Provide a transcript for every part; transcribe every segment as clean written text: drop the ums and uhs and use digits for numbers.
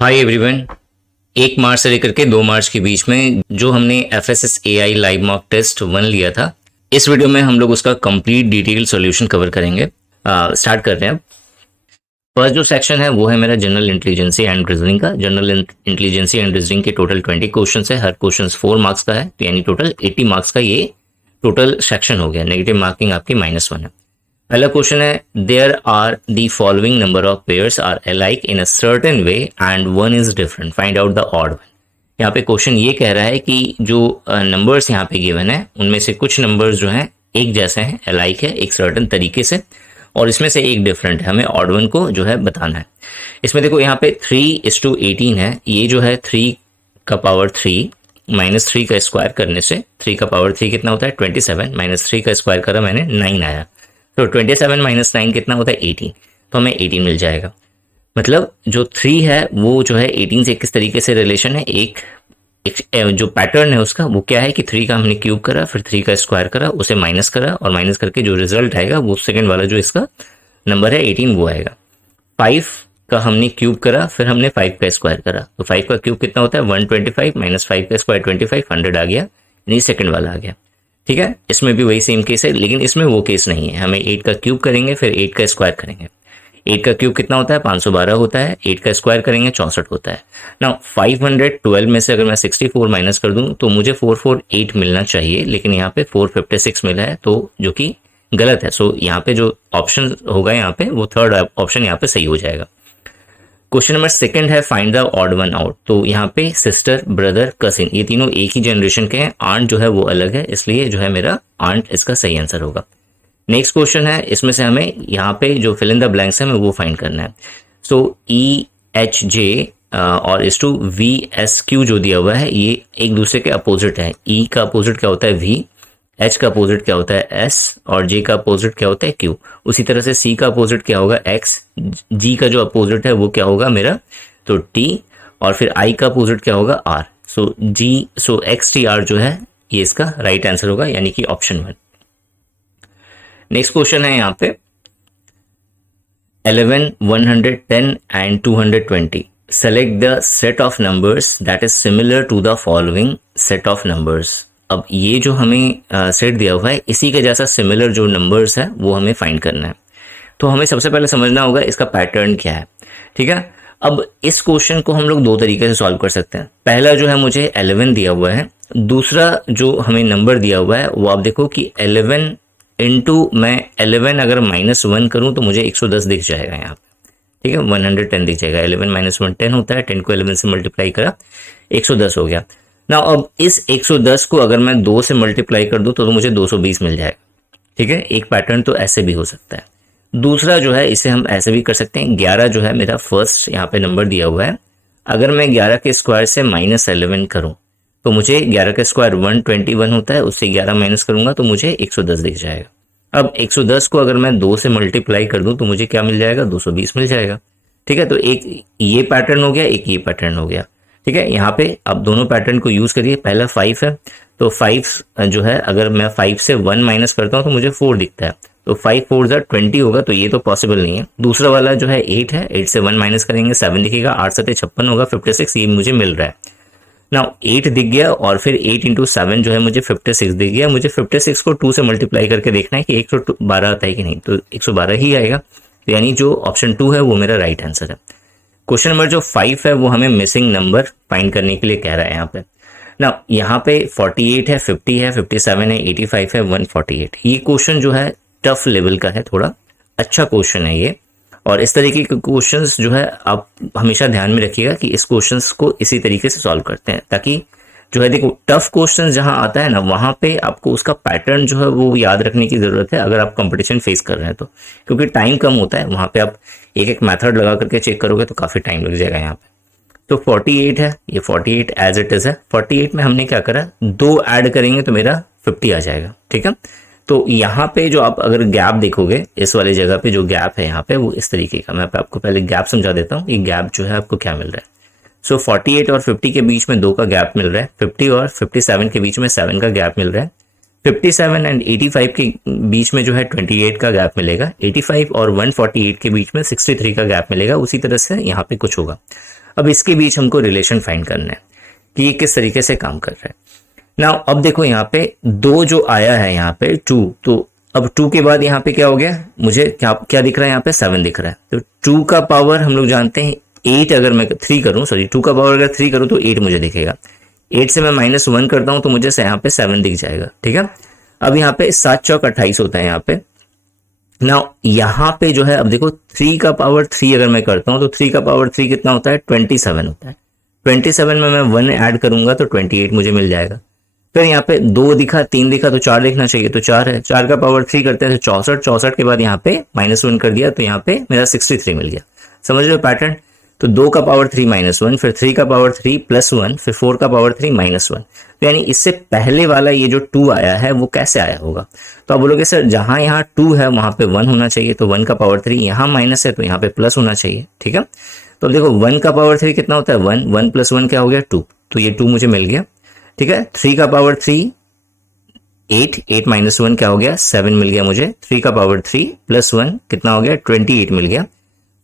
Hi everyone. 1 मार्च से लेकर के 2 मार्च के बीच में जो हमने FSSAI लाइव मॉक टेस्ट 1 लिया था, इस वीडियो में हम लोग उसका कंप्लीट डिटेल सॉल्यूशन कवर करेंगे। स्टार्ट कर रहे हैं। फर्स्ट जो सेक्शन है वो है मेरा जनरल इंटेलिजेंसी एंड रीजनिंग का। जनरल इंटेलिजेंसी एंड रीजनिंग के टोटल 20 क्वेश्चन है। हर क्वेश्चन 4 मार्क्स का है, तो यानी टोटल 80 मार्क्स का ये टोटल सेक्शन हो गया। नेगेटिव मार्किंग आपकी -1 है। पहला क्वेश्चन है, there are the following number of pairs are alike in a certain way and one is different, find out the odd one. यहाँ पे क्वेश्चन ये कह रहा है कि जो नंबर्स यहाँ पे गिवन है उनमें से कुछ नंबर्स जो हैं एक जैसे हैं, अलाइक है एक सर्टेन तरीके से, और इसमें से एक डिफरेंट है। हमें ऑड वन को जो है बताना है। इसमें देखो यहाँ पे 3:18 है। ये जो है 3 का पावर 3 -3 का स्क्वायर करने से 3 का पावर 3 कितना होता है 27, -3 का स्क्वायर करा मैंने 9 आया। तो 27 - 9 कितना होता है 18, तो हमें 18 मिल जाएगा। मतलब जो 3 है वो जो है 18 से किस तरीके से रिलेशन है, एक जो पैटर्न है उसका वो क्या है कि 3 का हमने क्यूब करा, फिर 3 का स्क्वायर करा, उसे माइनस करा, और माइनस करके जो रिजल्ट आएगा वो सेकंड वाला जो इसका नंबर है 18 वो आएगा। 5 का हमने क्यूब करा, फिर हमने 5 का स्क्वायर करा, तो 5 का क्यूब कितना होता है 125, -5 का स्क्वायर 25, 100 आ गया, यानी सेकंड वाला आ गया। ठीक है, इसमें भी वही सेम केस है, लेकिन इसमें वो केस नहीं है। हमें 8 का क्यूब करेंगे, फिर 8 का स्क्वायर करेंगे। 8 का क्यूब कितना होता है 512 होता है, 8 का स्क्वायर करेंगे 64 होता है ना। 512 में से अगर मैं 64 माइनस कर दूं तो मुझे 448 मिलना चाहिए, लेकिन यहाँ पे 456 मिला है, तो जो कि गलत है। सो यहाँ पे जो ऑप्शन होगा यहाँ पे वो थर्ड ऑप्शन यहाँ पे सही हो जाएगा। क्वेश्चन नंबर सेकंड है, find the odd one out. तो यहाँ पे सिस्टर, ब्रदर, कजिन ये तीनों एक ही जनरेशन के हैं, आंट जो है वो अलग है, इसलिए जो है मेरा आंट इसका सही आंसर होगा। नेक्स्ट क्वेश्चन है, इसमें से हमें यहाँ पे जो फिल इन द ब्लैंक्स है हमें वो फाइंड करना है। सो EHJ और VSQ जो दिया हुआ है ये एक दूसरे के अपोजिट है। E का अपोजिट क्या होता है V, H का अपोजिट क्या होता है S, और J का अपोजिट क्या होता है Q। उसी तरह से C का अपोजिट क्या होगा X, G का जो अपोजिट है वो क्या होगा मेरा तो T, और फिर I का अपोजिट क्या होगा R। सो XTR जो है ये इसका राइट आंसर होगा, यानी कि ऑप्शन 1। नेक्स्ट क्वेश्चन है यहाँ पे 11, 110 and 220। Select the set of numbers that is similar to the following set of numbers. अब ये जो हमें सेट दिया हुआ है इसी के जैसा सिमिलर जो नंबर्स है वो हमें फाइंड करना है। तो हमें सबसे पहले समझना होगा इसका पैटर्न क्या है। ठीक है, अब इस क्वेश्चन को हम लोग दो तरीके से सॉल्व कर सकते हैं। पहला जो है मुझे 11 दिया हुआ है, दूसरा जो हमें नंबर दिया हुआ है वो आप देखो कि 11 इंटू मैं 11 अगर -1 करूं तो मुझे 110 दिख जाएगा यहाँ पे। ठीक है, 110 दिख जाएगा। 11 - 1 10 होता है, 10 को 11 से मल्टीप्लाई करा 110 हो गया ना। अब इस 110 को अगर मैं 2 से मल्टीप्लाई कर दूं तो मुझे 220 मिल जाएगा। ठीक है, एक पैटर्न तो ऐसे भी हो सकता है। दूसरा जो है इसे हम ऐसे भी कर सकते हैं। 11 जो है मेरा फर्स्ट यहाँ पे नंबर दिया हुआ है, अगर मैं 11 के स्क्वायर से -11 करूं तो मुझे 11 का स्क्वायर 121 होता है, उससे 11 माइनस करूंगा तो मुझे 110 दिख जाएगा। अब 110 को अगर मैं 2 से मल्टीप्लाई कर दूं तो मुझे क्या मिल जाएगा 220 मिल जाएगा। ठीक है, तो एक ये पैटर्न हो गया, एक ये पैटर्न हो गया। ठीक है, यहाँ पे आप दोनों पैटर्न को यूज करिए। पहला 5 है, तो 5 जो है अगर मैं 5 से 1 माइनस करता हूँ तो मुझे 4 दिखता है, तो 5 4 20 होगा, तो ये तो पॉसिबल नहीं है। दूसरा वाला जो है 8 है, 8 से 1 माइनस करेंगे 7 दिखेगा, 8 7 56 होगा, 56 ये मुझे मिल रहा है ना। 8 दिख गया, और फिर 8 इंटू 7 जो है मुझे 56 दिख गया। मुझे 56 को 2 से मल्टीप्लाई करके देखना है कि 112 आता है कि नहीं, तो 112 ही आएगा, तो यानी जो ऑप्शन 2 है वो मेरा राइट आंसर है। क्वेश्चन नंबर जो 5 है वो हमें मिसिंग नंबर फाइंड करने के लिए कह रहा है यहाँ पे ना। यहाँ पे 48 है, 50 है, 57 है, 85 है, 148। ये क्वेश्चन जो है टफ लेवल का है, थोड़ा अच्छा क्वेश्चन है ये। और इस तरीके के क्वेश्चंस जो है आप हमेशा ध्यान में रखिएगा कि इस क्वेश्चंस को इसी तरीके से सॉल्व करते हैं, ताकि जो है देखो टफ क्वेश्चन जहां आता है ना वहां पे आपको उसका पैटर्न जो है वो याद रखने की जरूरत है, अगर आप कंपटीशन फेस कर रहे हैं तो, क्योंकि टाइम कम होता है वहां पे। आप एक एक मेथड लगा करके चेक करोगे तो काफी टाइम लग जाएगा यहाँ पे। तो 48 है, ये 48 एज इट इज है। 48 में हमने क्या करा, 2 ऐड करेंगे तो मेरा 50 आ जाएगा। ठीक है, तो यहाँ पे जो आप अगर गैप देखोगे, इस वाली जगह पे जो गैप है यहाँ पे वो इस तरीके का, मैं आपको पहले गैप समझा देता हूँ। ये गैप जो है आपको क्या मिल रहा है, सो 48 और 50 के बीच में 2 का गैप मिल रहा है। 50 और 57 के बीच में 7 का गैप मिल रहा है। 57 एंड 85 के बीच में जो है 28 का गैप मिलेगा। 85 और 148 के बीच में 63 का गैप मिलेगा। उसी तरह से यहाँ पे कुछ होगा। अब इसके बीच हमको रिलेशन फाइंड करना है कि ये किस तरीके से काम कर रहा है। ना अब देखो यहाँ पे 2 जो आया है यहाँ पे 2, तो अब 2 के बाद यहाँ पे क्या हो गया, मुझे क्या क्या दिख रहा है, यहाँ पे 7 दिख रहा है। तो 2 का पावर हम लोग जानते हैं 8, अगर मैं 3 करूँ, सॉरी 2 का पावर अगर 3 करूँ तो 8 मुझे दिखेगा। 8 से मैं -1 करता हूँ तो मुझे यहाँ पे 7 दिख जाएगा, ठीक है। अब यहाँ पे 7 चौक 28 होता है यहाँ पे। ना यहाँ पे जो है, अब देखो 3 का पावर 3 अगर मैं करता हूँ तो 3 का पावर 3 कितना होता है, 27 होता है। 27 में मैं 1 ऐड करूंगा तो 28 मुझे मिल जाएगा। फिर यहाँ पे 2 दिखा, 3 दिखा, तो 4 दिखना चाहिए, तो 4 है। 4 का पावर 3 करते हैं तो 64, 64 के बाद यहाँ पे -1 कर दिया तो यहाँ पे मेरा 63 मिल गया। समझ रहे हो पैटर्न। तो 2 का पावर 3 -1, फिर 3 का पावर 3 +1, फिर 4 का पावर 3 -1। तो यानी इससे पहले वाला ये जो 2 आया है वो कैसे आया होगा। तो आप बोलोगे सर जहां यहाँ 2 है वहां पे 1 होना चाहिए, तो 1 का पावर 3, यहाँ माइनस है तो यहाँ पे प्लस होना चाहिए, ठीक है। तो देखो 1 का पावर 3 कितना होता है, 1, 1 + 1 क्या हो गया, 2, तो ये 2 मुझे मिल गया, ठीक है। 3 का पावर 3 8, 8 - 1 क्या हो गया, 7 मिल गया मुझे। 3 का पावर 3 + 1 कितना हो गया, 28 मिल गया।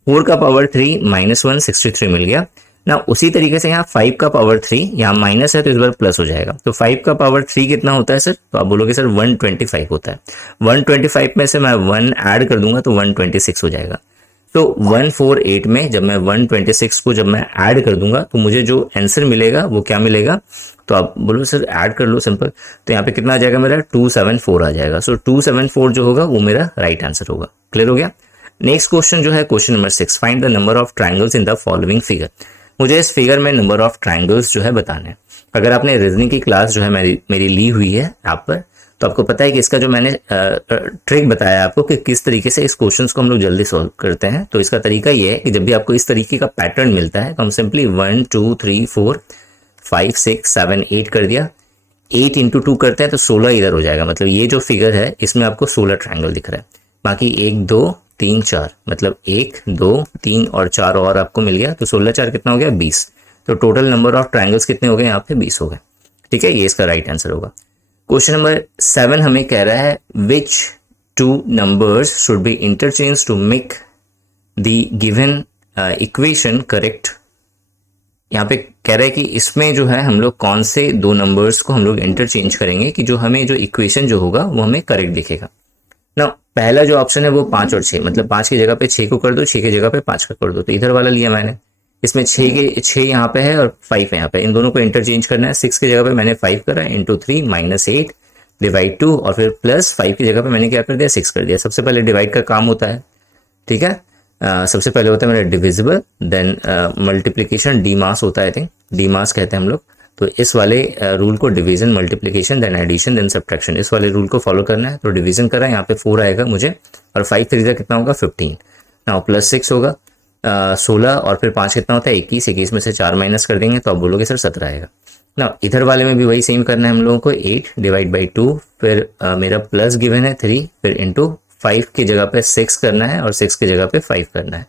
4 का पावर 3 -1 63 मिल गया ना। उसी तरीके से यहाँ 5 का पावर 3, यहाँ माइनस है तो इस बार प्लस हो जाएगा। तो 5 का पावर 3 कितना होता है सर, तो आप बोलोगे सर 125 होता है। 125 में से मैं 1 ऐड कर दूंगा तो 126 हो जाएगा। तो 148 में जब मैं 126 को जब मैं ऐड कर दूंगा तो मुझे जो आंसर मिलेगा वो क्या मिलेगा, तो आप बोलो सर ऐड कर लो सिंपल। तो यहाँ पे कितना आ जाएगा मेरा, 274 आ जाएगा। सो 274 जो होगा वो मेरा राइट आंसर होगा। क्लियर हो गया। नेक्स्ट क्वेश्चन जो है question number 6, find the number of triangles in the following figure. मुझे इस फिगर में नंबर ऑफ ट्रायंगल्स जो है बताना है। अगर आपने रीजनिंग की क्लास जो है मेरी ली हुई है आप पर, तो आपको पता है कि इसका जो मैंने ट्रिक बताया आपको कि किस तरीके से इस क्वेश्चंस को हम लोग जल्दी सॉल्व करते हैं। तो इसका तरीका ये है कि जब भी आपको इस तरीके का पैटर्न मिलता है तो हम सिंपली 1 2 3 4 5 6 7 8 कर दिया। 8 × 2 करते हैं तो 16 इधर हो जाएगा। मतलब ये जो फिगर है इसमें आपको 16 ट्रायंगल दिख रहा है। बाकी 1 2 3 4, मतलब 1 2 3 और 4 और आपको मिल गया। तो 16 4 कितना हो गया, 20। तो टोटल नंबर ऑफ ट्रायंगल्स कितने हो गए यहाँ पे, 20 हो गए। ठीक है, ये इसका राइट आंसर होगा। क्वेश्चन नंबर 7 हमें कह रहा है which 2 numbers should be interchange to make the given equation correct. यहाँ पे कह रहा है कि इसमें जो है हम लोग कौन से 2 नंबर्स को हम लोग इंटरचेंज करेंगे कि जो हमें जो इक्वेशन जो होगा वो हमें करेक्ट दिखेगा ना। पहला जो ऑप्शन है वो 5 और 6, मतलब 5 की जगह पे 6 को कर दो, 6 की जगह पे 5 का कर दो। तो इधर वाला लिया मैंने, इसमें 6 यहाँ पे है और 5 है यहाँ पे, इन दोनों को इंटरचेंज करना है। 6 की जगह पे मैंने 5 करा, इंटू 3 -8 डिवाइड 2 और फिर प्लस 5 की जगह पे मैंने क्या कर दिया, 6 कर दिया। सबसे पहले डिवाइड का काम होता है, ठीक है। सबसे पहले होता है मेरा डिविजिबल, देन मल्टीप्लीकेशन, डी मास होता है, आई थिंक डी मास कहते हैं हम लोग। तो इस वाले रूल को division, multiplication, then addition, then subtraction, इस वाले रूल को फॉलो करना है। तो डिवीजन करा, यहाँ पे 4 आएगा मुझे और 5 3 कितना होगा 15, ना प्लस 6 होगा 16 और फिर 5 कितना होता है 21, 21 में से 4 माइनस कर देंगे तो आप बोलोगे सर 17 आएगा ना। इधर वाले में भी वही सेम करना है हम लोगों को, 8 डिवाइड बाई 2, फिर मेरा प्लस गिवन है 3, फिर इंटू 5 की जगह पे 6 करना है और 6 की जगह पे 5 करना है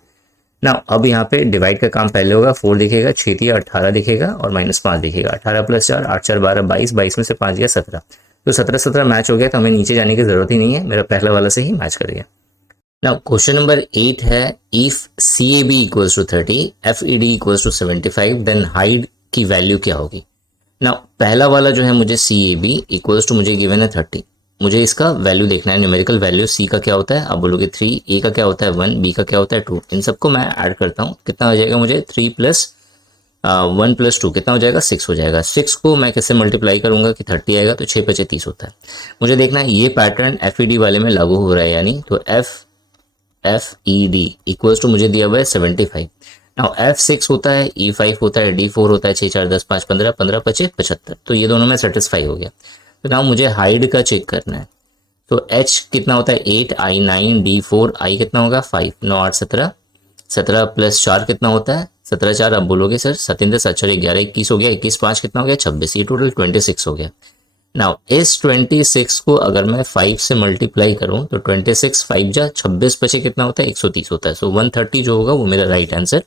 ना। अब यहाँ पे डिवाइड का काम पहले होगा, 4 दिखेगा, 6 18 दिखेगा और -5 दिखेगा। 18 + 4 8 4 12 22, 22 में से 5 गया 17। तो 17 17 मैच हो गया, तो हमें नीचे जाने की जरूरत ही नहीं है, मेरा पहला वाला से ही मैच कर गया। नाउ क्वेश्चन नंबर 8 है, if CAB = 30, FED = 75, then height की वैल्यू क्या होगी। नाउ पहला वाला जो है मुझे CAB = मुझे गिवन है 30, मुझे इसका वैल्यू देखना है, न्यूमेरिकल वैल्यू। C का क्या होता है, आप बोलोगे 3, A का क्या होता है 1, B का क्या होता है 2। इन सबको मैं ऐड करता हूँ, कितना हो जाएगा मुझे 3 + 1 + 2 कितना हो जाएगा 6 हो जाएगा। 6 को मैं किससे मल्टीप्लाई करूंगा कि 30 आएगा, तो 6 × 5 = 30 होता है। मुझे देखना है ये पैटर्न FED वाले में लागू हो रहा है यानी, तो FED = मुझे दिया हुआ है 75। नाउ F6 होता है, E5 होता है, D4 होता है, 6 4 10 5 15, 15 × 5 = 75। तो ये दोनों में सेटिस्फाई हो गया। तो नाउ मुझे हाइट का चेक करना है। तो H कितना होता है 8, I 9, D4, I कितना होगा 5, 9 8 17, 17 + 4 कितना होता है 17 4। अब बोलोगे सर 17 7 4 11 21 हो गया, 21 5 कितना हो गया 26, ये टोटल 26 हो गया। नाउ इस 26 को अगर मैं 5 से मल्टीप्लाई करूं तो 26 5 जा 26 बचे कितना होता है 130 होता है। सो 130 जो होगा वो मेरा राइट आंसर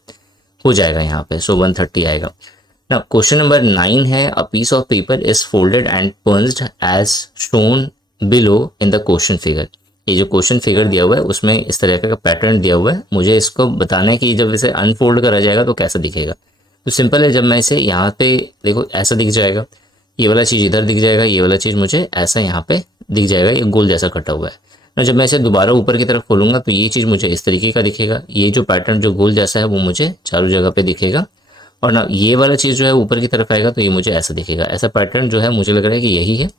हो जाएगा यहाँ पे। सो 130 आएगा। नाउ क्वेश्चन नंबर 9 है, a piece of paper is folded and punched as shown below in the question figure. ये जो क्वेश्चन फिगर दिया हुआ है उसमें इस तरह का पैटर्न दिया हुआ है, मुझे इसको बताना है कि जब इसे अनफोल्ड करा जाएगा तो कैसा दिखेगा। तो सिंपल है, जब मैं इसे यहाँ पे देखो ऐसा दिख जाएगा, ये वाला चीज़ इधर दिख जाएगा, ये वाला चीज़ मुझे ऐसा यहाँ पे दिख जाएगा, ये गोल जैसा कटा हुआ है ना। जब मैं इसे दोबारा ऊपर की तरफ खोलूंगा तो ये चीज़ मुझे इस तरीके का दिखेगा, ये जो पैटर्न जो गोल जैसा है वो मुझे चारों जगह पे दिखेगा, और ना ये वाला चीज़ जो है ऊपर की तरफ आएगा तो ये मुझे ऐसा दिखेगा। ऐसा पैटर्न जो है मुझे लग रहा है कि यही है,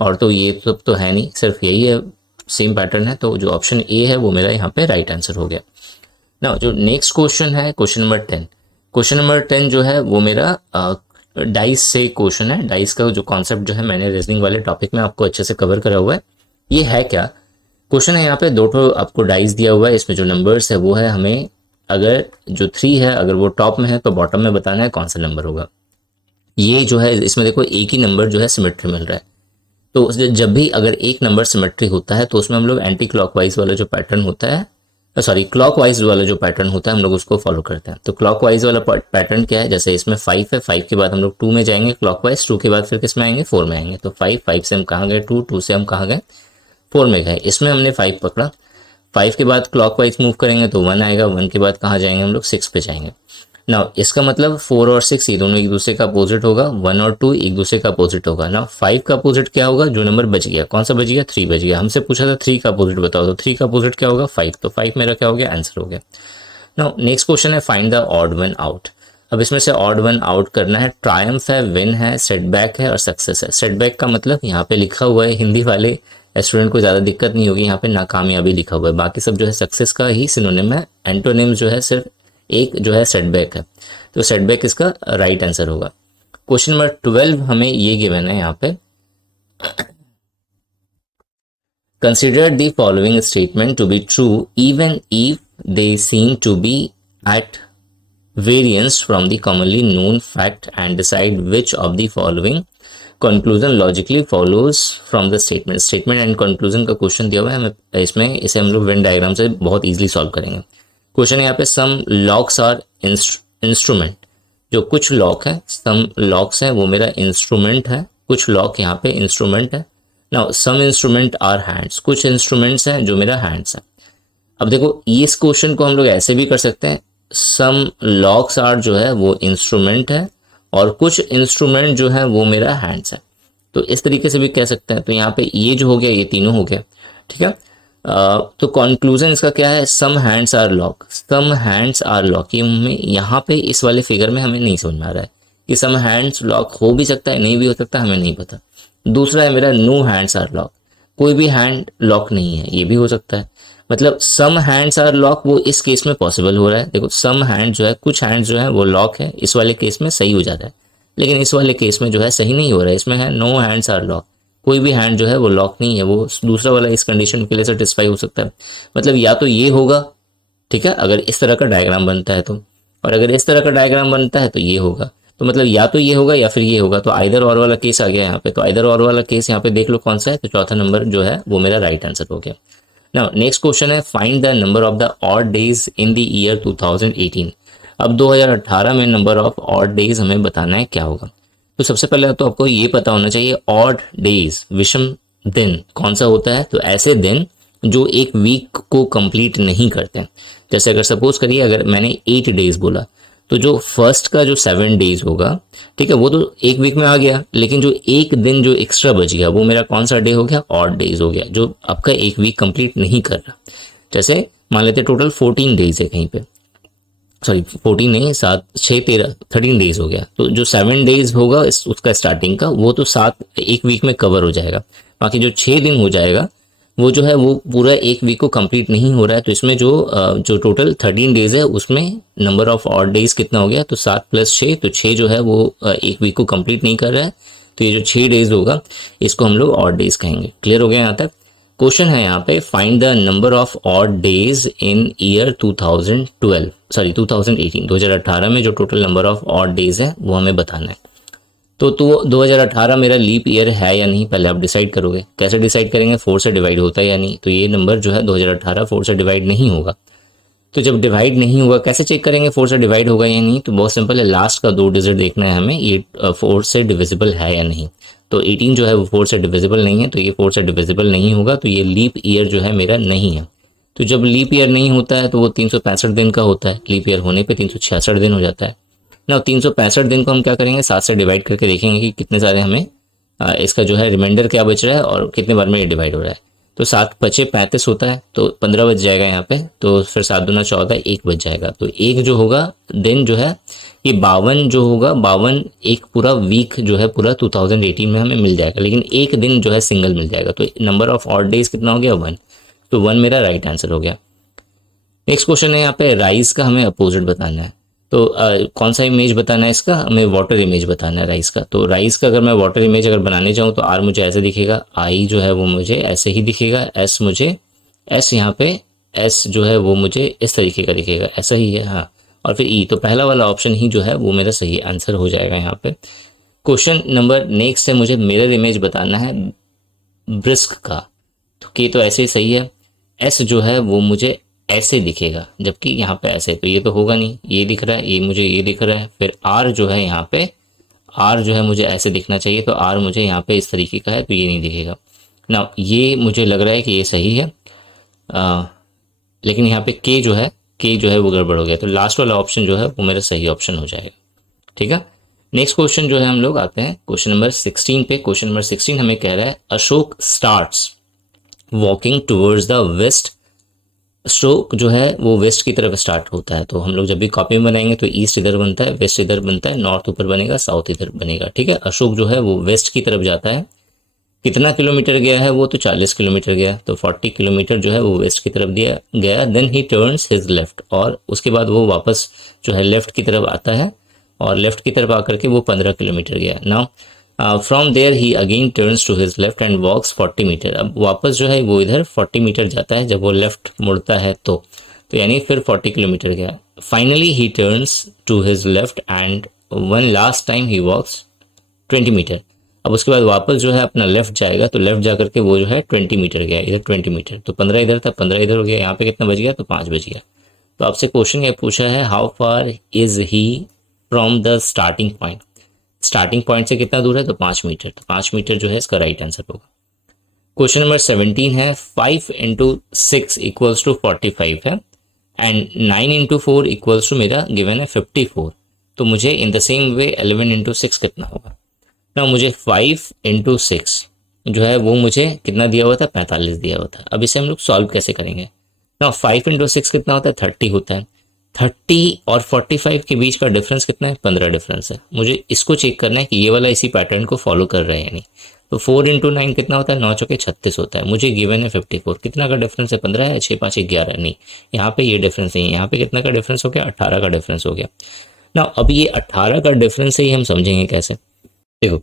और तो ये तो है नहीं, सिर्फ यही है, सेम पैटर्न है। तो जो ऑप्शन ए है वो मेरा यहाँ पे राइट आंसर हो गया ना। जो नेक्स्ट क्वेश्चन है क्वेश्चन नंबर 10, क्वेश्चन नंबर 10 जो है वो मेरा डाइस से क्वेश्चन है। डाइस का जो कॉन्सेप्ट जो है मैंने रीजनिंग वाले टॉपिक में आपको अच्छे से कवर करा हुआ है। ये है क्या क्वेश्चन है, यहाँ पे दो ठो आपको डाइस दिया हुआ है, इसमें जो नंबर्स है वो है, हमें अगर जो 3 है अगर वो टॉप में है तो बॉटम में बताना है कौन सा नंबर होगा। ये जो है इसमें देखो एक ही नंबर जो है सिमेट्री मिल रहा है, तो जब भी अगर एक नंबर सिमेट्री होता है तो उसमें हम लोग एंटी क्लॉकवाइज वाला जो पैटर्न होता है, सॉरी क्लॉकवाइज वाला जो पैटर्न होता है हम लोग उसको फॉलो करते हैं। तो क्लॉकवाइज वाला पैटर्न क्या है, जैसे इसमें 5 है, 5 के बाद हम लोग 2 में जाएंगे क्लॉकवाइज, 2 के बाद फिर किस में आएंगे 4 में आएंगे। तो 5, 5 से हम कहाँ गए 2, 2 से हम कहाँ गए 4 में गए। इसमें हमने 5 पकड़ा, 5 के बाद क्लॉकवाइज मूव करेंगे तो 1 आएगा, 1 के बाद कहाँ जाएंगे हम लोग 6 पे जाएंगे। ना इसका मतलब 4 और 6 ये दोनों एक दूसरे का अपोजिट होगा, 1 और 2 एक दूसरे का अपोजिट होगा ना। 5 का अपोजिट क्या होगा, जो नंबर बच गया, कौन सा बच गया 3 बच गया। हमसे पूछा था 3 का अपोजिट बताओ, तो 3 का अपोजिट क्या होगा 5, तो 5 मेरा क्या हो गया आंसर हो गया। नाउ नेक्स्ट क्वेश्चन है find the odd one out. अब इसमें से ऑड वन आउट करना है। ट्रायम्फ है, विन है, सेटबैक है और सक्सेस है। सेटबैक का मतलब यहाँ पे लिखा हुआ है, हिंदी वाले स्टूडेंट को ज़्यादा दिक्कत नहीं होगी, यहाँ पे नाकामयाबी लिखा हुआ है, बाकी सब जो है सक्सेस का ही सिनोनिम है। एंटोनिम जो है सिर्फ एक जो है सेटबैक है, तो सेटबैक इसका राइट आंसर होगा। क्वेश्चन नंबर 12 हमें ये गिवन है यहाँ पे, consider the following statement to be true even if they seem to be at variance from the commonly known fact and decide which of the following conclusion logically follows from the statement. Statement and conclusion का question दिया हुआ है हमें, इसमें इसे हम लोग Venn diagram से बहुत इजीली सॉल्व करेंगे। क्वेश्चन है यहाँ पे सम लॉक्स आर इंस्ट्रूमेंट, जो कुछ लॉक है, सम लॉक्स है वो मेरा इंस्ट्रूमेंट है, कुछ लॉक यहाँ पे इंस्ट्रूमेंट है। Now some instrument are hands, कुछ इंस्ट्रूमेंट्स हैं जो मेरा हैंड्स है। अब देखो इस क्वेश्चन को हम लोग ऐसे भी कर सकते हैं, सम लॉक्स आर जो है वो इंस्ट्रूमेंट है और कुछ इंस्ट्रूमेंट जो है वो मेरा हैंड्स है, तो इस तरीके से भी कह सकते हैं। तो यहाँ पे ये जो हो गया ये तीनों हो गया, ठीक है। तो कंक्लूजन इसका क्या है, some hands are lock, some hands are lock. ये हमें यहाँ पे इस वाले फिगर में हमें नहीं समझ में आ रहा है कि सम हैंड्स लॉक हो भी सकता है नहीं भी हो सकता, हमें नहीं पता। दूसरा है मेरा नो हैंड्स आर लॉक, कोई भी हैंड लॉक नहीं है, ये भी हो सकता है। मतलब सम हैंड्स आर लॉक वो इस केस में पॉसिबल हो रहा है। देखो सम हैंड जो है, कुछ हैंड जो है वो लॉक है, इस वाले केस में सही हो जाता है, लेकिन इस वाले केस में जो है सही नहीं हो रहा है, इसमें है नो हैंड्स आर लॉक, कोई भी हैंड जो है वो लॉक नहीं है, वो दूसरा वाला इस कंडीशन के लिए सेटिस्फाई हो सकता है। मतलब या तो ये होगा, ठीक है, अगर इस तरह का डायग्राम बनता है तो, और अगर इस तरह का डायग्राम बनता है तो ये होगा। तो मतलब या तो ये होगा या फिर ये होगा, तो आइदर और वाला केस आ गया यहाँ पे। तो आइदर और वाला केस यहाँ पे देख लो कौन सा है, तो चौथा नंबर जो है वो मेरा राइट आंसर हो गया। नाउ नेक्स्ट क्वेश्चन है find the number of the odd days in the year 2018। अब 2018 में नंबर ऑफ ऑड डेज हमें बताना है क्या होगा। तो सबसे पहले तो आपको ये पता होना चाहिए ऑड डेज विषम दिन कौन सा होता है। तो ऐसे दिन जो एक वीक को कंप्लीट नहीं करते हैं। जैसे अगर सपोज करिए अगर मैंने 8 डेज बोला, तो जो फर्स्ट का जो 7 डेज होगा, ठीक है, वो तो एक वीक में आ गया, लेकिन जो एक दिन जो एक्स्ट्रा बच गया वो मेरा कौन सा डे हो गया, ऑड डेज हो गया, जो आपका एक वीक कंप्लीट नहीं कर रहा। जैसे मान लेते टोटल 14 डेज है कहीं पे, सॉरी 14 नहीं, 7 6 13 13 डेज हो गया। तो जो 7 डेज होगा उसका स्टार्टिंग का, वो तो 7 एक वीक में कवर हो जाएगा। बाकी जो 6 दिन हो जाएगा वो जो है वो पूरा एक वीक को कंप्लीट नहीं हो रहा है। तो इसमें जो टोटल 13 डेज है उसमें नंबर ऑफ ऑड डेज कितना हो गया, तो 7 + 6, तो 6 जो है वो एक वीक को कंप्लीट नहीं कर रहा है। तो ये जो 6 डेज होगा इसको हम लोग ऑड डेज कहेंगे। क्लियर हो गया यहाँ तक। क्वेश्चन है यहाँ पे find the number of odd days in year 2018 में जो total number of odd days है वो हमें बताना है। तो 2018 मेरा लीप ईयर है या नहीं, पहले आप डिसाइड करोगे। कैसे डिसाइड करेंगे, 4 से डिवाइड होता है या नहीं। तो ये नंबर जो है 2018 4 से डिवाइड नहीं होगा। तो जब डिवाइड नहीं होगा कैसे चेक करेंगे 4 से डिवाइड होगा या नहीं, तो बहुत सिंपल है, लास्ट का 2 डिजिट देखना है हमें, ये 4 से डिविजिबल है या नहीं। तो 18 जो है वो 4 से डिविजिबल नहीं है, तो ये 4 से डिविजिबल नहीं होगा, तो ये लीप ईयर जो है मेरा नहीं है। तो जब लीप ईयर नहीं होता है तो वो 365 दिन का होता है, लीप ईयर होने पे 366 दिन हो जाता है। ना 365 दिन को हम क्या करेंगे, 7 से डिवाइड करके देखेंगे कि कितने सारे हमें इसका जो है रिमाइंडर क्या बच रहा है और कितने बार में ये डिवाइड हो रहा है। तो 7 पचे 35 होता है, तो 15 बच जाएगा यहाँ पे, तो फिर 7 दूना 14, 1 बच जाएगा। तो एक जो होगा दिन जो है ये 52 जो होगा, 52 एक पूरा वीक जो है पूरा 2018 में हमें मिल जाएगा, लेकिन एक दिन जो है सिंगल मिल जाएगा। तो नंबर ऑफ ऑड डेज कितना हो गया, 1। तो 1 मेरा राइट आंसर हो गया। नेक्स्ट क्वेश्चन है यहाँ पे राइस का हमें अपोजिट बताना है। तो कौन सा इमेज बताना है इसका, हमें वाटर इमेज बताना है राइस का। तो राइस का अगर मैं वाटर इमेज अगर बनाने चाहूँ तो आर मुझे ऐसे दिखेगा, आई जो है वो मुझे ऐसे ही दिखेगा, एस मुझे एस यहाँ पे एस जो है वो मुझे इस तरीके का दिखेगा, ऐसा ही है हाँ। और फिर ई, तो पहला वाला ऑप्शन ही जो है वो मेरा सही आंसर हो जाएगा यहाँ पे। क्वेश्चन नंबर नेक्स्ट है, मुझे मिरर इमेज बताना है ब्रिस्क का। तो के तो ऐसे ही सही है, एस जो है वो मुझे ऐसे दिखेगा, जबकि यहाँ पे ऐसे, तो ये तो होगा नहीं, ये दिख रहा है, ये मुझे ये दिख रहा है। फिर आर जो है यहाँ पे, आर जो है मुझे ऐसे दिखना चाहिए, तो आर मुझे यहाँ पे इस तरीके का है, तो ये नहीं दिखेगा ना। ये मुझे लग रहा है कि ये सही है, लेकिन यहाँ पे के जो है वो गड़बड़ हो गया। तो लास्ट वाला ऑप्शन जो है वो मेरा सही ऑप्शन हो जाएगा। ठीक है, नेक्स्ट क्वेश्चन जो है हम लोग आते हैं क्वेश्चन नंबर 16 पे। क्वेश्चन नंबर 16 हमें कह रहा है Ashok starts walking towards the west. Ashok जो है वो वेस्ट की तरफ स्टार्ट होता है। तो हम लोग जब भी कॉपी में बनाएंगे तो ईस्ट इधर बनता है, वेस्ट इधर बनता है, नॉर्थ ऊपर बनेगा, साउथ इधर बनेगा। ठीक है, अशोक जो है वो वेस्ट की तरफ जाता है। कितना किलोमीटर गया है वो, तो 40 किलोमीटर गया, तो 40 किलोमीटर जो है वो वेस्ट की तरफ दिया गया। Then he turns his left, और उसके बाद वो वापस जो है लेफ्ट की तरफ आता है, और लेफ्ट की तरफ आकर के वो 15 किलोमीटर गया। Now from there he again turns to his left and walks 40 metre. अब वापस जो है वो इधर 40 मीटर जाता है जब वो लेफ्ट मुड़ता है, तो यानी फिर 40 किलोमीटर गया। Finally he turns to his left and one last time he walks 20 metre. अब उसके बाद वापस जो है अपना लेफ्ट जाएगा, तो लेफ्ट जाकर के वो जो है 20 मीटर गया, इधर 20 मीटर, तो 15 इधर था, 15 इधर हो गया। यहाँ पे कितना बच गया, तो 5 बच गया। तो आपसे क्वेश्चन ये पूछा है how far is he from the starting point. Starting point से कितना दूर है, तो 5 मीटर, तो 5 मीटर जो है इसका राइट आंसर होगा। क्वेश्चन नंबर 17 है 5 इंटू 6 इक्वल्स टू 45 है, एंड 9 इंटू 4 इक्वल्स टू मेरा गिवन है 54। तो मुझे in the same way 11 into 6 कितना होगा ना। मुझे 5 इंटू 6 जो है वो मुझे कितना दिया हुआ था, 45 दिया हुआ था। अब इसे हम लोग सॉल्व कैसे करेंगे ना। 5 इंटू 6 कितना होता है, 30 होता है। 30 और 45 के बीच का डिफरेंस कितना है, 15 डिफरेंस है। मुझे इसको चेक करना है कि ये वाला इसी पैटर्न को फॉलो कर रहे हैं या नहीं। तो 4 इंटू 9 कितना होता है, 9 चौके 36 होता है। मुझे गिवन है 54, कितना का डिफरेंस है, 15 है, 6 5 11, नहीं यहाँ पे ये डिफरेंस नहीं है। यहाँ पे कितना का डिफरेंस हो गया, 18 का डिफरेंस हो गया ना। अब ये 18 का डिफरेंस ही हम समझेंगे कैसे। देखो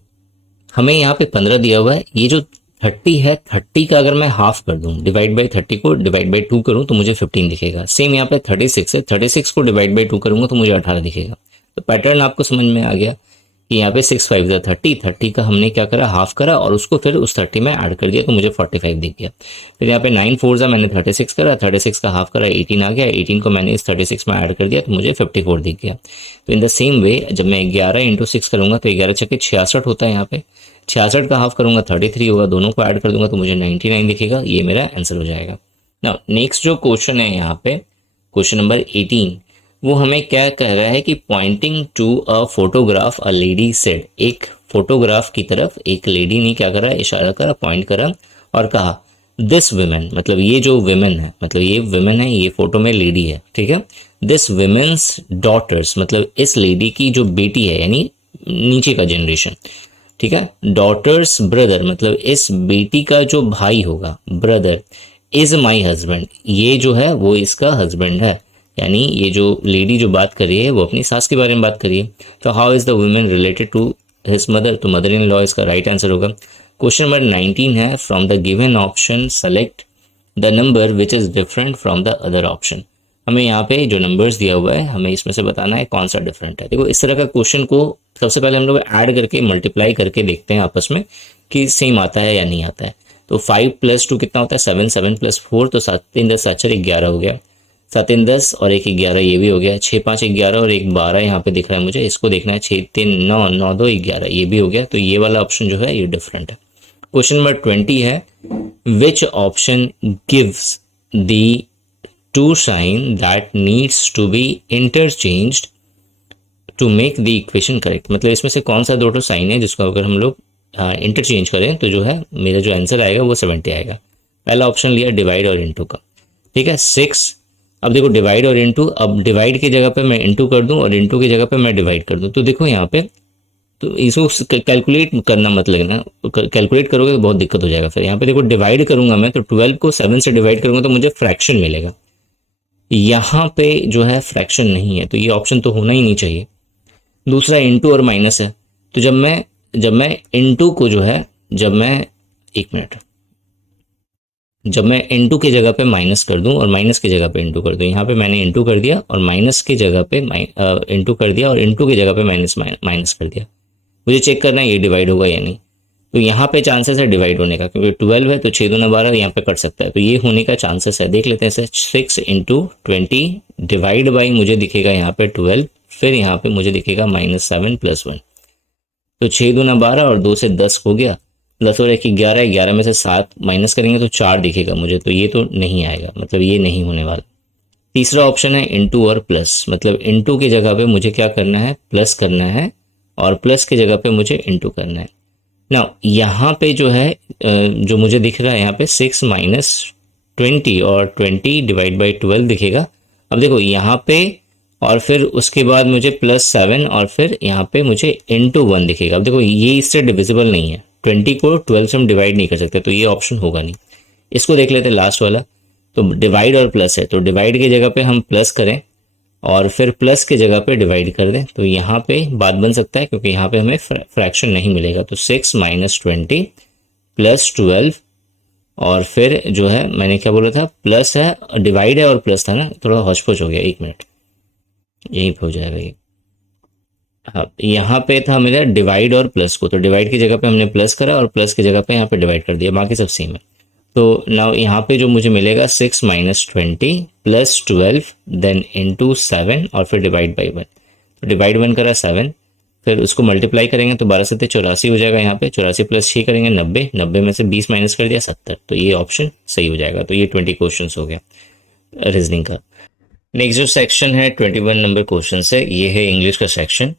हमें यहाँ पे 15 दिया हुआ है, ये जो 30 है, 30 का अगर मैं हाफ कर दूं, डिवाइड बाई 30 को डिवाइड बाई 2 करूं तो मुझे 15 दिखेगा। सेम यहाँ पे 36 है, 36 को डिवाइड बाई 2 करूंगा तो मुझे 18 दिखेगा। तो पैटर्न आपको समझ में आ गया कि यहाँ पे 6 5 30, 30 का हमने क्या करा, हाफ करा, और उसको फिर उस 30 में ऐड कर दिया तो मुझे 45 दिख गया। फिर यहाँ पे 9 4 मैंने 36 करा, 36 का हाफ करा, 18 आ गया, 18 को मैंने इस 36 में ऐड कर दिया तो मुझे 54 दिख गया। तो इन द सेम वे जब मैं 11 इंटू 6 करूंगा तो 11 छक्के 66 होता है। यहाँ पे 66 का हाफ करूंगा 33 होगा, दोनों को ऐड कर दूंगा तो मुझे 99 दिखेगा। ये मेरा आंसर हो जाएगा ना। नेक्स्ट जो क्वेश्चन है यहाँ पे क्वेश्चन नंबर 18, वो हमें क्या कह रहा है कि pointing to a photograph a lady said. एक फोटोग्राफ की तरफ एक लेडी ने क्या करा, इशारा करा, पॉइंट करा और कहा दिस विमेन, मतलब ये जो विमेन है, मतलब ये विमेन है, ये फोटो में लेडी है, ठीक है। दिस विमेन्स डॉटर्स, मतलब इस लेडी की जो बेटी है, यानी नीचे का जनरेशन, ठीक है। डॉटर्स ब्रदर, मतलब इस बेटी का जो भाई होगा, ब्रदर, इज माई हस्बैंड, ये जो है वो इसका हस्बैंड है। यानी ये जो लेडी जो बात कर रही है वो अपनी सास के बारे में बात कर रही है। तो how is the women related to his mother, तो मदर इन लॉ इसका राइट आंसर होगा। क्वेश्चन नंबर 19 है from the given option select the number which is different from the other option. हमें यहाँ पे जो नंबर्स दिया हुआ है हमें इसमें से बताना है कौन सा डिफरेंट है। देखो इस तरह का क्वेश्चन को सबसे पहले हम लोग ऐड करके मल्टीप्लाई करके देखते हैं आपस में कि सेम आता है या नहीं आता है। तो 5 + 2 कितना होता है, 7, 7 + 4, तो 7 3 10 7 4 11 हो गया, 7 3 10 और 1 11, ये भी हो गया। 6 5 11 और 1 12 यहाँ पे दिख रहा है मुझे, इसको देखना है। 6 3 9 9 2 11, ये भी हो गया। तो ये वाला ऑप्शन जो है ये डिफरेंट है। क्वेश्चन नंबर 20 है which option gives the two sign that needs to be interchanged to make the equation correct, मतलब इसमें से कौन सा दो तो साइन है जिसको अगर हम लोग इंटरचेंज करें तो जो है मेरा जो आंसर आएगा वो 70 आएगा। पहला ऑप्शन लिया डिवाइड और इंटू का, ठीक है 6। अब देखो डिवाइड और इंटू, अब डिवाइड की जगह पे मैं इंटू कर दूं और इंटू की जगह पे मैं डिवाइड कर दूं, तो देखो यहाँ पे तो इसको कैलकुलेट करना मत लगना, कैलकुलेट करोगे तो बहुत दिक्कत हो जाएगा। फिर यहाँ पे देखो डिवाइड करूंगा मैं तो 12 को 7 से डिवाइड करूंगा तो मुझे फ्रैक्शन मिलेगा, यहाँ पे जो है फ्रैक्शन नहीं है, तो ये ऑप्शन तो होना ही नहीं चाहिए। दूसरा इंटू और माइनस है, तो जब मैं इंटू को जो है एक मिनट, जब मैं इंटू की जगह पे माइनस कर दूं और माइनस की जगह पे इंटू कर दूं, यहाँ पे मैंने इंटू कर दिया और माइनस की जगह पे इंटू कर दिया और इंटू की जगह पे माइनस कर दिया, मुझे चेक करना है ये डिवाइड होगा या नहीं। तो यहाँ पे चांसेस है डिवाइड होने का, क्योंकि 12 है तो 6 दूना 12 यहाँ पे कट सकता है, तो ये होने का चांसेस है। देख लेते हैं 6 इंटू 20 डिवाइड बाई मुझे दिखेगा यहाँ पे 12, फिर यहाँ पे मुझे दिखेगा -7 + 1, तो 6 दूना 12 और 2 से 10 हो गया, 10 और 1 11, 11 में से 7 माइनस करेंगे तो 4 दिखेगा मुझे, तो ये तो नहीं आएगा, मतलब ये नहीं होने वाला। तीसरा ऑप्शन है इंटू और प्लस, मतलब इंटू की जगह पे मुझे क्या करना है प्लस करना है और प्लस की जगह पे मुझे इंटू करना है ना। यहाँ पे जो है जो मुझे दिख रहा है यहाँ पे 6 - 20 और 20 डिवाइड बाई 12 दिखेगा। अब देखो यहाँ पे और फिर उसके बाद मुझे +7 और फिर यहाँ पे मुझे इंटू 1 दिखेगा। अब देखो ये इससे डिविजिबल नहीं है, 20 को 12 से हम डिवाइड नहीं कर सकते, तो ये ऑप्शन होगा नहीं। इसको देख लेते हैं लास्ट वाला, तो डिवाइड और प्लस है, तो डिवाइड की जगह पे हम प्लस करें और फिर प्लस की जगह पे डिवाइड कर दें, तो यहाँ पे बात बन सकता है क्योंकि यहाँ पे हमें फ्रैक्शन नहीं मिलेगा। तो 6 - 20 + 12 और फिर जो है मैंने क्या बोला था प्लस है, डिवाइड है और प्लस था ना, थोड़ा हौच-पौच हो गया, 1 मिनट यहीं पे हो जाएगा ये। हाँ यहाँ पे था मेरा डिवाइड और प्लस को, तो डिवाइड की जगह पे हमने प्लस करा और प्लस की जगह पे यहाँ पे डिवाइड कर दिया, बाकी सब सेम है। तो नाउ यहाँ पे जो मुझे मिलेगा 6 - 20 + 12 देन इंटू 7 और फिर डिवाइड बाई 1, तो डिवाइड 1 करा 7, फिर उसको मल्टीप्लाई करेंगे तो 12 7 84 हो जाएगा, यहाँ पे 84 + 6 करेंगे 90, 90 में से 20 माइनस कर दिया 70, तो ये ऑप्शन सही हो जाएगा। तो ये 20 क्वेश्चन हो गया रीजनिंग का। नेक्स्ट जो सेक्शन है 21 नंबर क्वेश्चन है, ये है इंग्लिश का सेक्शन।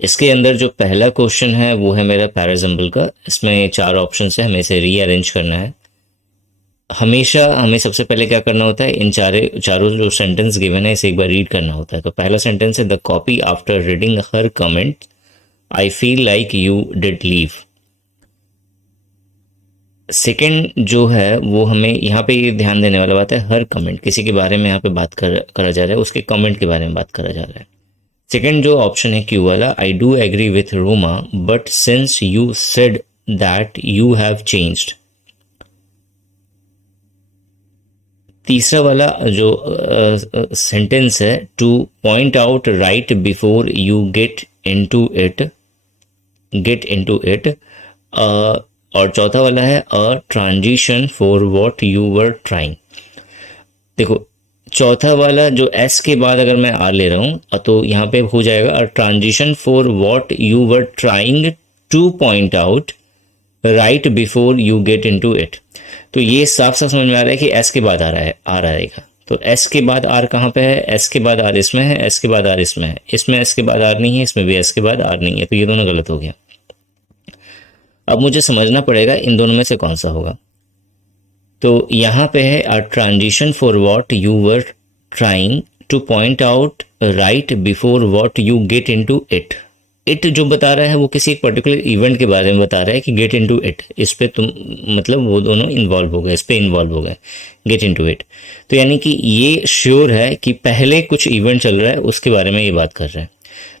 इसके अंदर जो पहला क्वेश्चन है वो है मेरा पैराजम्बल का, इसमें 4 ऑप्शन है, हमें इसे रीअरेंज करना है। हमेशा हमें सबसे पहले क्या करना होता है, इन चारों जो सेंटेंस गिवन है इसे एक बार रीड करना होता है। तो पहला सेंटेंस है the copy after reading her comment I feel like you did leave. Second जो है वो हमें यहाँ पे ये ध्यान देने वाला बात है, हर कमेंट किसी के बारे में यहाँ पे बात करा जा रहा है, उसके कमेंट के बारे में बात करा जा रहा है। सेकेंड जो ऑप्शन है क्यू वाला, I do agree with Roma but since you said that you have changed. तीसरा वाला जो सेंटेंस है to point out right before you get into it. और चौथा वाला है a transition for what you were trying. देखो चौथा वाला जो एस के बाद अगर मैं आर ले रहा हूं तो यहाँ पे हो जाएगा अ transition for what you were trying to point out right before you get into it. तो ये साफ साफ समझ में आ रहा है कि एस के बाद आ रहा है, आर आएगा। तो एस के बाद आर कहाँ पे है, एस के बाद आर इसमें है, एस के बाद आर इसमें है, इसमें एस के बाद आर नहीं है, इसमें भी एस के बाद आर नहीं है, तो ये दोनों गलत हो गया। अब मुझे समझना पड़ेगा इन दोनों में से कौन सा होगा। तो यहाँ पे है a transition for what you were trying to point out right before what you get into it. It जो बता रहा है वो किसी एक पर्टिकुलर इवेंट के बारे में बता रहा है कि गेट इनटू इट, इस पे तुम मतलब वो दोनों इन्वॉल्व हो गए, इस पे इन्वॉल्व हो गए गेट इनटू इट। तो यानी कि ये श्योर है कि पहले कुछ इवेंट चल रहा है उसके बारे में ये बात कर रहा है।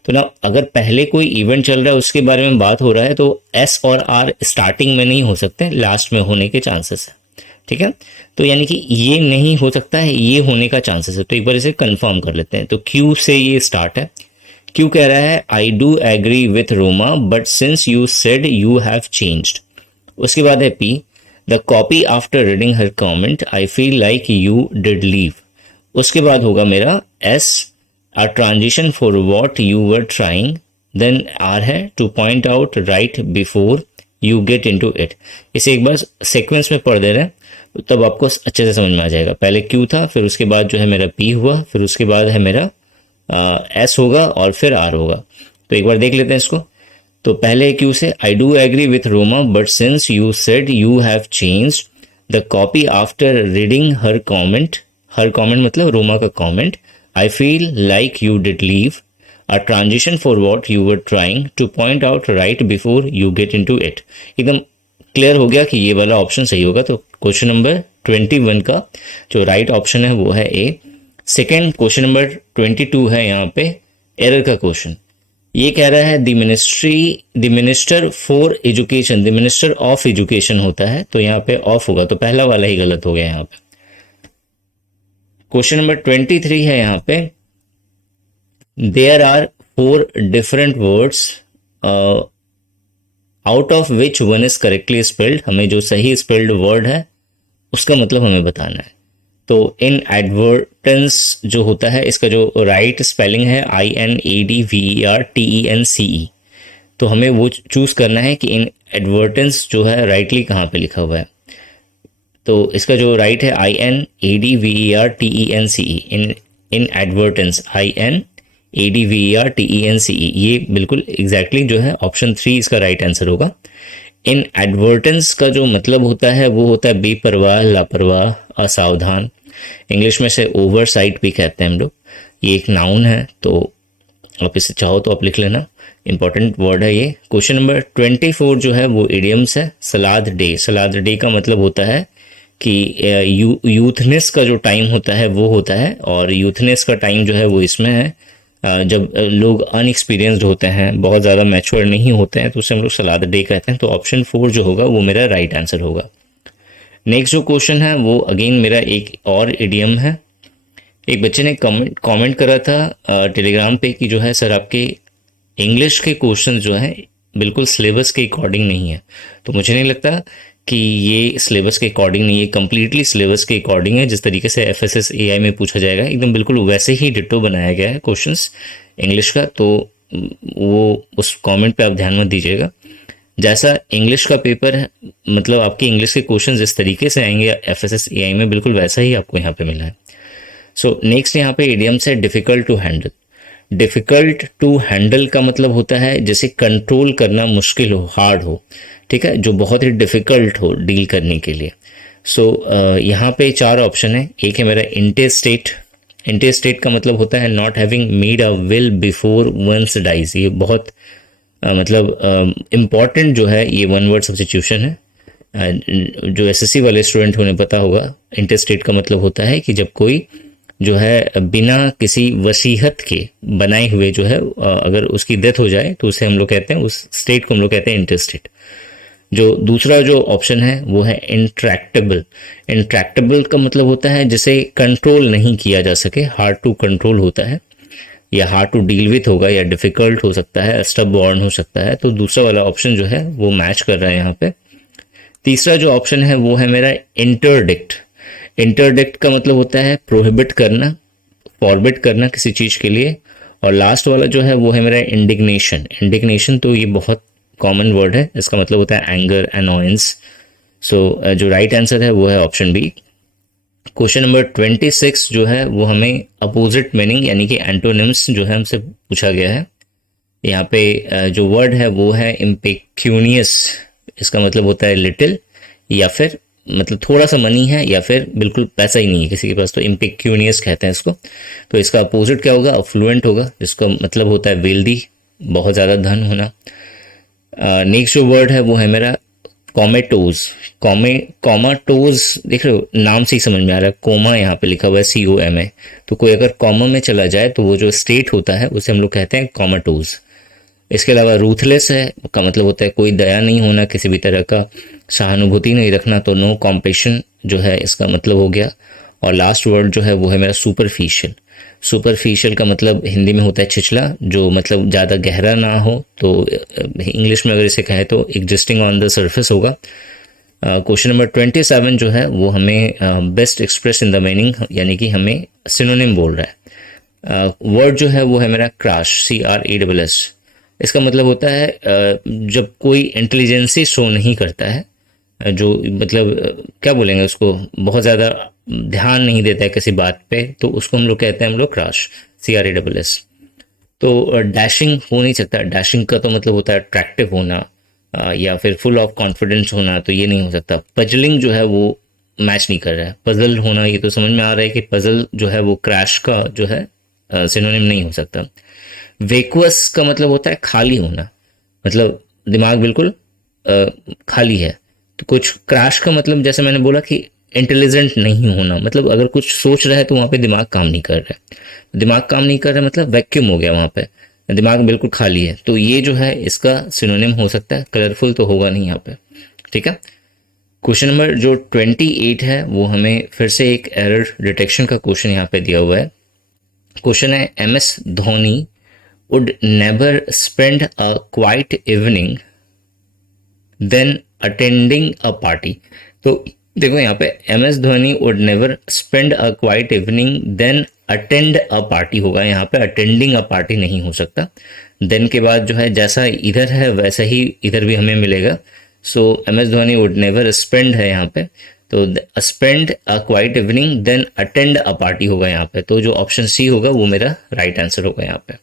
तो ना अगर पहले कोई इवेंट चल रहा है उसके बारे में बात हो रहा है तो एस और आर स्टार्टिंग में नहीं हो सकते, लास्ट में होने के चांसेस है, ठीक है। तो यानी कि ये नहीं हो सकता है, ये होने का चांसेस है। तो एक बार इसे कंफर्म कर लेते हैं। तो क्यू से ये स्टार्ट है, क्यू कह रहा है I do agree with Roma but since you said you have changed. उसके बाद है P the copy after reading her comment I feel like you did leave. उसके बाद होगा मेरा as a transition for what you were trying, then are है to point out right before you get into it. इसे एक बार sequence में पढ़ दे रहे हैं तब आपको अच्छे से समझ में आ जाएगा। पहले क्यू था, फिर उसके बाद जो है मेरा पी हुआ, फिर उसके बाद है मेरा एस होगा और फिर आर होगा। तो एक बार देख लेते हैं इसको। तो पहले क्यू से, I do agree with Roma but since you said you have changed the copy after reading her comment मतलब रोमा का comment, I feel like you did leave a transition for what you were trying to point out right before you get in to it. एकदम clear हो गया कि ये वाला option सही होगा। तो क्वेश्चन नंबर 21 का जो राइट ऑप्शन है वो है ए। सेकेंड क्वेश्चन नंबर 22 है यहाँ पे एरर का क्वेश्चन। ये कह रहा है the minister for education, the minister of education होता है, तो यहाँ पे ऑफ होगा, तो पहला वाला ही गलत हो गया यहाँ पे। क्वेश्चन नंबर 23 है यहाँ पे, there are 4 different words out of which one is correctly spelled. हमें जो सही स्पेल्ड वर्ड है उसका मतलब हमें बताना है। तो इन एडवर्टेंस जो होता है इसका जो राइट स्पेलिंग है INADVERTENCE, तो हमें वो चूज करना है कि इन एडवर्टेंस जो है राइटली कहाँ पे लिखा हुआ है। तो इसका जो राइट है INADVERTENCE, इन एडवर्टेंस INADVERTENCE, ये बिल्कुल एग्जैक्टली जो है ऑप्शन 3 इसका राइट आंसर होगा। इन एडवर्टेंस का जो मतलब होता है वो होता है बेपरवाह, लापरवाह, असावधान। इंग्लिश में से ओवरसाइट भी कहते हैं हम लोग। ये एक नाउन है, तो आप इसे चाहो तो आप लिख लेना, इंपॉर्टेंट वर्ड है ये। क्वेश्चन नंबर 24 जो है वो इडियम्स है। सलाद डे, सलाद डे का मतलब होता है कि यूथनेस का जो टाइम होता है वो होता है, और यूथनेस का टाइम जो है वो इसमें है जब लोग अनएक्सपीरियंस्ड होते हैं, बहुत ज़्यादा मैच्योर नहीं होते हैं, तो उसे हम लोग सलाद डे कहते हैं। तो ऑप्शन 4 जो होगा वो मेरा राइट आंसर होगा। नेक्स्ट जो क्वेश्चन है वो अगेन मेरा एक और इडियम है। एक बच्चे ने कमेंट करा था टेलीग्राम पे कि जो है सर आपके इंग्लिश के क्वेश्चन जो हैं बिल्कुल सिलेबस के अकॉर्डिंग नहीं है। तो मुझे नहीं लगता कि ये सिलेबस के अकॉर्डिंग नहीं है, कंप्लीटली सिलेबस के अकॉर्डिंग है। जिस तरीके से FSS AI में पूछा जाएगा एकदम बिल्कुल वैसे ही डिट्टो बनाया गया है क्वेश्चंस इंग्लिश का। तो वो उस कमेंट पे आप ध्यान मत दीजिएगा। जैसा इंग्लिश का पेपर है, मतलब आपके इंग्लिश के क्वेश्चन जिस तरीके से आएंगे FSS AI में बिल्कुल वैसा ही आपको यहाँ पे मिला है। सो नेक्स्ट यहाँ पे इडियम्स है difficult to handle. Difficult to handle का मतलब होता है जैसे कंट्रोल करना मुश्किल हो, हार्ड हो, ठीक है, जो बहुत ही डिफिकल्ट हो डील करने के लिए। सो यहाँ पे 4 ऑप्शन है। एक है मेरा इंटेस्टेट। इंटेस्टेट का मतलब होता है not having made a will before once dies. ये बहुत मतलब इम्पॉर्टेंट जो है ये वन वर्ड सब्स्टिट्यूशन है। जो SSC वाले स्टूडेंट उन्हें पता होगा, इंटेस्टेट का मतलब होता है कि जब कोई जो है बिना किसी वसीहत के बनाए हुए जो है अगर उसकी डेथ हो जाए तो उसे हम लोग कहते हैं, उस स्टेट को हम लोग कहते हैं इंटेस्टेट। जो दूसरा जो ऑप्शन है वो है इंट्रैक्टेबल। इंट्रैक्टेबल का मतलब होता है जिसे कंट्रोल नहीं किया जा सके, हार्ड टू कंट्रोल होता है, या हार्ड टू डील विथ होगा, या डिफिकल्ट हो सकता है, स्टबबॉर्न हो सकता है। तो दूसरा वाला ऑप्शन जो है वो मैच कर रहा है यहाँ पे। तीसरा जो ऑप्शन है वो है मेरा इंटरडिक्ट। इंटरडिक्ट का मतलब होता है प्रोहिबिट करना, फॉरबिट करना किसी चीज के लिए। और लास्ट वाला जो है वो है मेरा इंडिग्नेशन। इंडिग्नेशन तो ये बहुत कॉमन वर्ड है, इसका मतलब होता है एंगर, अनॉयंस। सो जो राइट आंसर है वो है ऑप्शन बी। क्वेश्चन नंबर 26 जो है वो हमें अपोजिट मीनिंग यानी कि एंटोनिम्स जो है हमसे पूछा गया है। यहाँ पे जो वर्ड है वो है इम्पेक्यूनियस। इसका मतलब होता है लिटिल, या फिर मतलब थोड़ा सा मनी है, या फिर बिल्कुल पैसा ही नहीं है किसी के पास, तो इम्पेक्यूनियस कहते हैं इसको। तो इसका अपोजिट क्या होगा? अफ्लुएंट होगा, जिसका मतलब होता है वेल्दी, बहुत ज़्यादा धन होना। नेक्स्ट जो वर्ड है वो है मेरा कॉमेटोज। कॉमाटोज देख रहे हो, नाम से ही समझ में आ रहा है, कोमा यहाँ पे लिखा हुआ है COMA। तो कोई अगर कॉमा में चला जाए तो वो जो स्टेट होता है उसे हम लोग कहते हैं कॉमाटोज। इसके अलावा रूथलेस है का मतलब होता है कोई दया नहीं होना, किसी भी तरह का सहानुभूति नहीं रखना, तो नो कॉम्पेशन जो है इसका मतलब हो गया। और लास्ट वर्ड जो है वो है मेरा सुपरफिशियल। सुपरफिशियल का मतलब हिंदी में होता है छिछला, जो मतलब ज़्यादा गहरा ना हो, तो इंग्लिश में अगर इसे कहे तो एग्जिस्टिंग ऑन द सरफेस होगा। क्वेश्चन नंबर 27 जो है वो हमें best express in the meaning यानी कि हमें सिनोनिम बोल रहा है। वर्ड जो है वो है मेरा क्रश, CRASS। इसका मतलब होता है जब कोई इंटेलिजेंसी शो नहीं करता है, जो मतलब क्या बोलेंगे उसको, बहुत ज़्यादा ध्यान नहीं देता है किसी बात पे, तो उसको हम लोग कहते हैं हम लोग क्रश। CRASS। तो डैशिंग हो नहीं सकता। डैशिंग का तो मतलब होता है अट्रैक्टिव होना या फिर फुल ऑफ कॉन्फिडेंस होना, तो ये नहीं हो सकता। पजलिंग जो है वो मैच नहीं कर रहा है। पजल होना ये तो समझ में आ रहा है कि पजल जो है वो क्रैश का जो है सिनोनिम नहीं हो सकता। वेकुअस का मतलब होता है खाली होना, मतलब दिमाग बिल्कुल खाली है। तो कुछ क्रैश का मतलब जैसे मैंने बोला कि इंटेलिजेंट नहीं होना, मतलब अगर कुछ सोच रहा है तो वहाँ पे दिमाग काम नहीं कर रहा है। दिमाग काम नहीं कर रहा है मतलब वैक्यूम हो गया, वहाँ पे दिमाग बिल्कुल खाली है। तो ये जो है इसका सिनोनिम हो सकता है। कलरफुल तो होगा नहीं यहाँ पे। ठीक है। क्वेश्चन नंबर जो 28 है वो हमें फिर से एक एरर डिटेक्शन का क्वेश्चन यहाँ पे दिया हुआ है। क्वेश्चन है MS Dhoni would never spend a quiet evening then attending a party। तो देखो यहाँ पे MS Dhoni would never spend a quiet evening then attend a party होगा, यहाँ पे attending a party नहीं हो सकता। then के बाद जो है जैसा इधर है वैसा ही इधर भी हमें मिलेगा। सो MS Dhoni would never spend है यहाँ पे, तो spend a quiet evening then attend a party होगा यहाँ पे। तो जो ऑप्शन सी होगा वो मेरा राइट आंसर होगा यहाँ पे।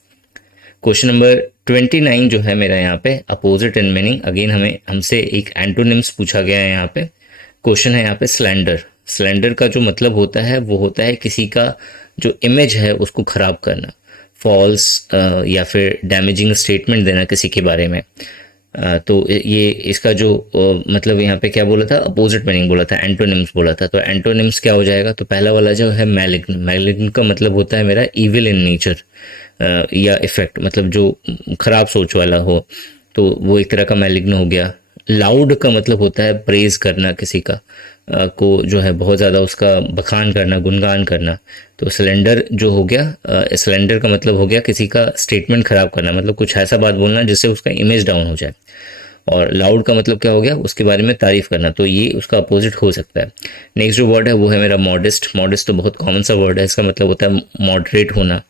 क्वेश्चन नंबर 29 जो है मेरा यहाँ पे अपोजिट इन मीनिंग। अगेन हमें हमसे एक एंटोनिम्स पूछा गया है यहाँ पे। क्वेश्चन है यहाँ पे स्लैंडर। स्लैंडर का जो मतलब होता है वो होता है किसी का जो इमेज है उसको खराब करना, फॉल्स या फिर डैमेजिंग स्टेटमेंट देना किसी के बारे में। तो ये इसका जो मतलब यहाँ पे क्या बोला था, अपोजिट मीनिंग बोला था, एंटोनिम्स बोला था। तो एंटोनिम्स क्या हो जाएगा, तो पहला वाला जो है मैलिग्न। मैलिग्न का मतलब होता है मेरा इविल इन नेचर या इफेक्ट, मतलब जो खराब सोच वाला हो, तो वो एक तरह का मैलिग्न हो गया। लाउड का मतलब होता है प्रेज करना किसी का को जो है बहुत ज़्यादा उसका बखान करना, गुणगान करना। तो सिलेंडर जो हो गया, सिलेंडर का मतलब हो गया किसी का स्टेटमेंट खराब करना, मतलब कुछ ऐसा बात बोलना जिससे उसका इमेज डाउन हो जाए। और लाउड का मतलब क्या हो गया, उसके बारे में तारीफ करना, तो ये उसका अपोजिट हो सकता है। नेक्स्ट जो वर्ड है वो है मेरा मॉडेस्ट। मॉडेस्ट तो बहुत कॉमन सा वर्ड है, इसका मतलब होता है मॉडरेट होना।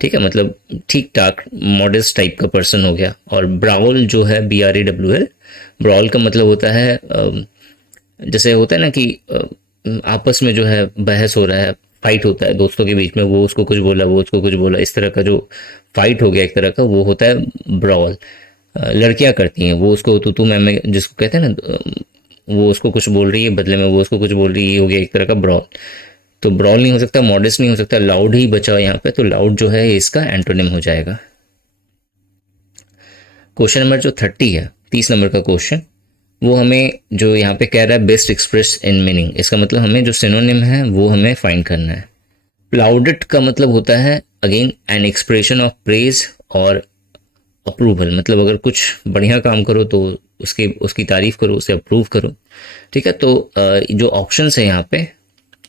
ठीक है, मतलब ठीक ठाक मॉडेस्ट टाइप का पर्सन हो गया। और ब्राउल जो है BRAWL, ब्राउल का मतलब होता है जैसे होता है ना कि आपस में जो है बहस हो रहा है, फाइट होता है दोस्तों के बीच में, वो उसको कुछ बोला, वो उसको कुछ बोला, इस तरह का जो फाइट हो गया एक तरह का, वो होता है ब्राउल। लड़कियां करती हैं, वो उसको तू मैं जिसको कहते हैं ना, वो उसको कुछ बोल रही है बदले में वो उसको कुछ बोल रही है, ये हो गया एक तरह का ब्राउल। तो ब्राउल नहीं हो सकता, मॉडेस्ट नहीं हो सकता, लाउड ही बचा यहाँ पे। तो लाउड जो है इसका एंटोनिम हो जाएगा। क्वेश्चन नंबर जो 30 है, 30 नंबर का क्वेश्चन, वो हमें जो यहाँ पे कह रहा है बेस्ट एक्सप्रेस इन मीनिंग, इसका मतलब हमें जो सिनोनिम है वो हमें फाइंड करना है। प्लाउडेड का मतलब होता है again an expression of praise और अप्रूवल, मतलब अगर कुछ बढ़िया काम करो तो उसकी उसकी तारीफ करो, उसे अप्रूव करो। ठीक है, तो जो ऑप्शन है यहाँ पे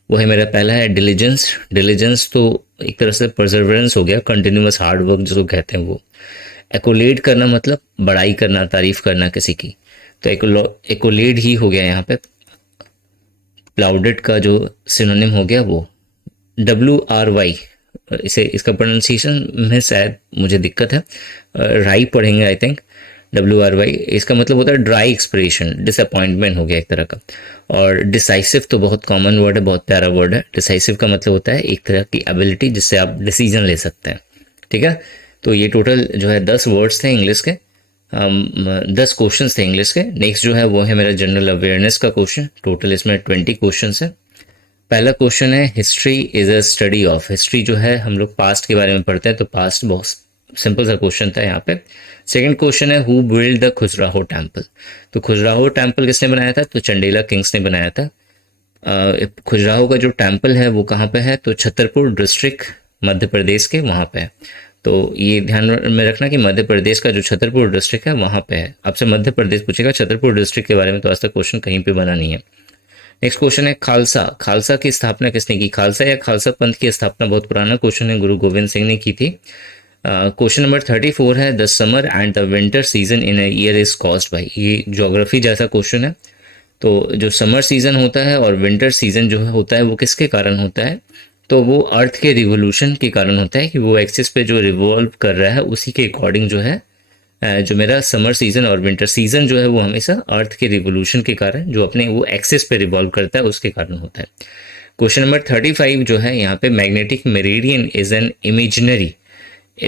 वो है मेरा पहला है डिलीजेंस। डिलीजेंस तो एक तरह से परसेवरेंस हो गया, कंटिन्यूअस हार्ड वर्क जिसको कहते हैं वो। एकोलेड करना मतलब बड़ाई करना, तारीफ करना किसी की, तो एकोलेड ही हो गया यहाँ पे। प्लाउडेड का जो सिनोनिम हो गया वो WRY, इसे इसका प्रोनाउंसिएशन में शायद मुझे दिक्कत है, राई पढ़ेंगे आई थिंक। WRY इसका मतलब होता है ड्राई एक्सप्रेशन, डिसअपॉइंटमेंट हो गया एक तरह का। और डिसाइसिव तो बहुत कॉमन वर्ड है, बहुत प्यारा वर्ड है। डिसाइसिव का मतलब होता है एक तरह की एबिलिटी जिससे आप डिसीजन ले सकते हैं। ठीक है, तो ये टोटल जो है 10 वर्ड्स थे इंग्लिश के, 10 क्वेश्चन थे इंग्लिश के। नेक्स्ट जो है वो है मेरा जनरल अवेयरनेस का क्वेश्चन। टोटल इसमें 20 क्वेश्चन है। पहला क्वेश्चन है history is a study of. History जो है हम लोग पास्ट के बारे में पढ़ते हैं, तो पास्ट बहुत सिंपल सा क्वेश्चन था यहाँ पे। सेकंड क्वेश्चन है who build the Khajuraho temple. तो खजुराहो टेम्पल किसने बनाया था, तो चंडेला किंग्स ने बनाया था। खजुराहो का जो टेम्पल है वो कहाँ पे है, तो छतरपुर डिस्ट्रिक्ट मध्य प्रदेश के वहाँ पे है। तो ये ध्यान में रखना कि मध्य प्रदेश का जो छतरपुर डिस्ट्रिक्ट है वहाँ पे है। आपसे मध्य प्रदेश पूछेगा, छतरपुर डिस्ट्रिक्ट के बारे में तो आज तक क्वेश्चन कहीं पे बना नहीं है। नेक्स्ट क्वेश्चन है खालसा। खालसा की स्थापना किसने की, खालसा या खालसा पंथ की स्थापना बहुत पुराना क्वेश्चन है, गुरु गोविंद सिंह ने की थी। क्वेश्चन नंबर 34 है the summer and the winter season in a year is caused by. ये ज्योग्राफी जैसा क्वेश्चन है। तो जो समर सीजन होता है और विंटर सीजन जो होता है वो किसके कारण होता है, तो वो अर्थ के रिवोल्यूशन के कारण होता है कि वो एक्सिस पे जो रिवॉल्व कर रहा है उसी के अकॉर्डिंग जो है जो मेरा समर सीजन और विंटर सीजन जो है वो हमेशा अर्थ के रिवोल्यूशन के कारण जो अपने वो एक्सिस पे रिवॉल्व करता है उसके कारण होता है। क्वेश्चन नंबर 35 जो है यहाँ पे magnetic meridian is an imaginary,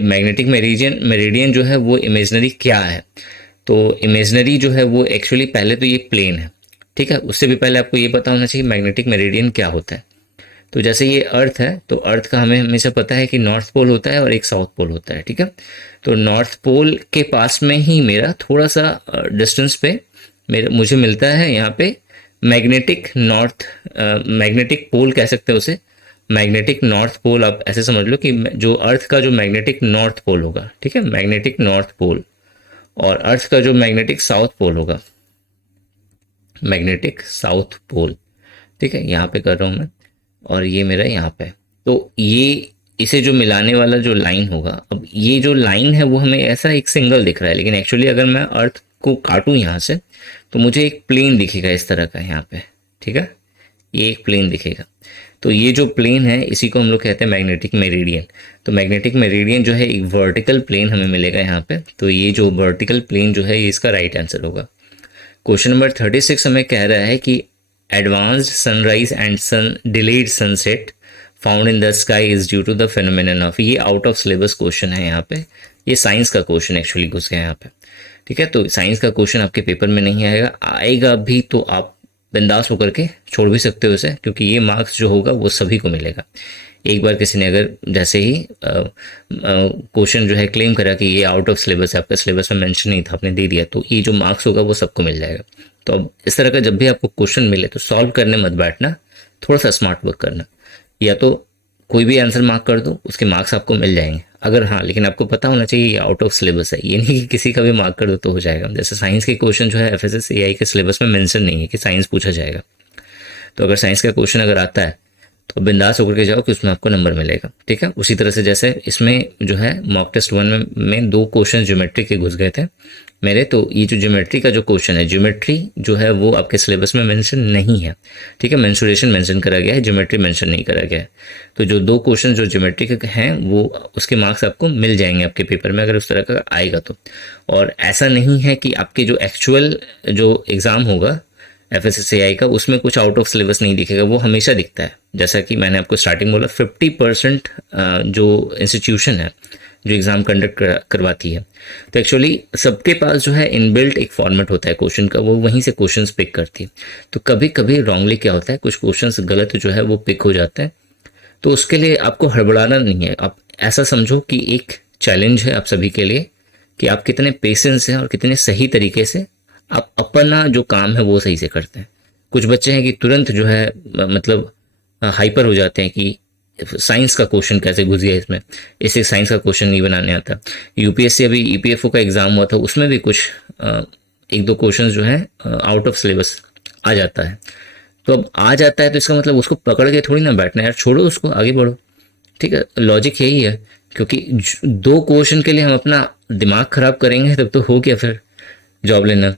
magnetic meridian जो है वो इमेजिनरी क्या है? तो इमेजिनरी जो है वो एक्चुअली पहले तो ये प्लेन है, ठीक है। उससे भी पहले आपको ये पता होना चाहिए मैग्नेटिक मेरिडियन क्या होता है। तो जैसे ये अर्थ है, तो अर्थ का हमें हमेशा पता है कि नॉर्थ पोल होता है और एक साउथ पोल होता है, ठीक है। तो नॉर्थ पोल के पास में ही मेरा थोड़ा सा डिस्टेंस पे मुझे मिलता है यहाँ पे मैग्नेटिक नॉर्थ, मैग्नेटिक पोल कह सकते हैं उसे, मैग्नेटिक नॉर्थ पोल। आप ऐसे समझ लो कि जो अर्थ का जो मैग्नेटिक नॉर्थ पोल होगा, ठीक है, मैग्नेटिक नॉर्थ पोल, और अर्थ का जो मैग्नेटिक साउथ पोल होगा, मैग्नेटिक साउथ पोल, ठीक है, यहाँ पे कर रहा हूँ मैं, और ये मेरा यहाँ पे। तो ये इसे जो मिलाने वाला जो लाइन होगा, अब ये जो लाइन है वो हमें ऐसा एक सिंगल दिख रहा है, लेकिन एक्चुअली अगर मैं अर्थ को काटूं यहाँ से तो मुझे एक प्लेन दिखेगा इस तरह का यहाँ पे, ठीक है, ये एक प्लेन दिखेगा। तो ये जो प्लेन है इसी को हम लोग कहते हैं मैग्नेटिक मेरिडियन। तो मैग्नेटिक मेरिडियन जो है एक वर्टिकल प्लेन हमें मिलेगा यहाँ पे। तो ये जो वर्टिकल प्लेन जो है ये इसका राइट आंसर होगा। क्वेश्चन नंबर 36 हमें कह रहा है कि advanced sunrise and sun delayed sunset found in the sky is due to the phenomenon of, ये आउट ऑफ सिलेबस क्वेश्चन है यहाँ पे, ये साइंस का क्वेश्चन एक्चुअली घुस गया यहाँ पे, ठीक है। तो साइंस का क्वेश्चन आपके पेपर में नहीं आएगा, आएगा भी तो आप बिंदास होकर के छोड़ भी सकते हो इसे, क्योंकि ये मार्क्स जो होगा वो सभी को मिलेगा। एक बार किसी ने अगर जैसे ही क्वेश्चन जो है क्लेम करा कि ये आउट ऑफ सिलेबस है, आपका सिलेबस में मेंशन नहीं था, आपने दे दिया, तो ये जो मार्क्स होगा वो सबको मिल जाएगा। तो अब इस तरह का जब भी आपको क्वेश्चन मिले तो सॉल्व करने मत बैठना, थोड़ा सा स्मार्ट वर्क करना, या तो कोई भी आंसर मार्क कर दो, उसके मार्क्स आपको मिल जाएंगे अगर, हाँ, लेकिन आपको पता होना चाहिए ये आउट ऑफ सिलेबस है, ये नहीं कि किसी का भी मार्क कर दो तो हो जाएगा। जैसे साइंस के क्वेश्चन जो है एफएसएसएआई के सिलेबस में मेंशन नहीं है कि साइंस पूछा जाएगा, तो अगर साइंस का क्वेश्चन अगर आता है तो बिंदास होकर के जाओ कि उसमें आपको नंबर मिलेगा, ठीक है। उसी तरह से जैसे इसमें जो है मॉक टेस्ट 1 में 2 क्वेश्चन ज्योमेट्री के घुस गए थे मेरे, तो ये जो ज्योमेट्री का जो क्वेश्चन है, ज्योमेट्री जो है वो आपके सिलेबस में मेंशन नहीं है, ठीक है। मेंसुरेशन मेंशन करा गया है, ज्योमेट्री मेंशन नहीं करा गया है। तो जो 2 क्वेश्चन जो ज्योमेट्री के हैं वो उसके मार्क्स आपको मिल जाएंगे आपके पेपर में अगर उस तरह का आएगा तो। और ऐसा नहीं है कि आपके जो एक्चुअल जो एग्ज़ाम होगा एफएसएसएआई का उसमें कुछ आउट ऑफ सिलेबस नहीं दिखेगा, वो हमेशा दिखता है। जैसा कि मैंने आपको स्टार्टिंग बोला 50% जो इंस्टीट्यूशन है जो एग्ज़ाम कंडक्ट करवाती है, तो एक्चुअली सबके पास जो है इनबिल्ट एक फॉर्मेट होता है क्वेश्चन का, वो वहीं से क्वेश्चंस पिक करती है। तो कभी कभी रॉन्गली क्या होता है, कुछ क्वेश्चंस गलत जो है वो पिक हो जाते हैं, तो उसके लिए आपको हड़बड़ाना नहीं है। आप ऐसा समझो कि एक चैलेंज है आप सभी के लिए कि आप कितने पेशेंस हैं और कितने सही तरीके से आप अपना जो काम है वो सही से करते हैं। कुछ बच्चे हैं कि तुरंत जो है मतलब हाइपर हो जाते हैं कि साइंस का क्वेश्चन कैसे घुस गया इसमें, इसे साइंस का क्वेश्चन नहीं बनाने आता। यूपीएससी अभी ईपीएफओ का एग्जाम हुआ था, उसमें भी कुछ 1-2 क्वेश्चन जो है आउट ऑफ सिलेबस आ जाता है। तो अब आ जाता है तो इसका मतलब उसको पकड़ के थोड़ी ना बैठना यार, छोड़ो उसको, आगे बढ़ो, ठीक है। लॉजिक यही है, क्योंकि 2 क्वेश्चन के लिए हम अपना दिमाग खराब करेंगे तब तो हो क्या फिर जॉब लेना।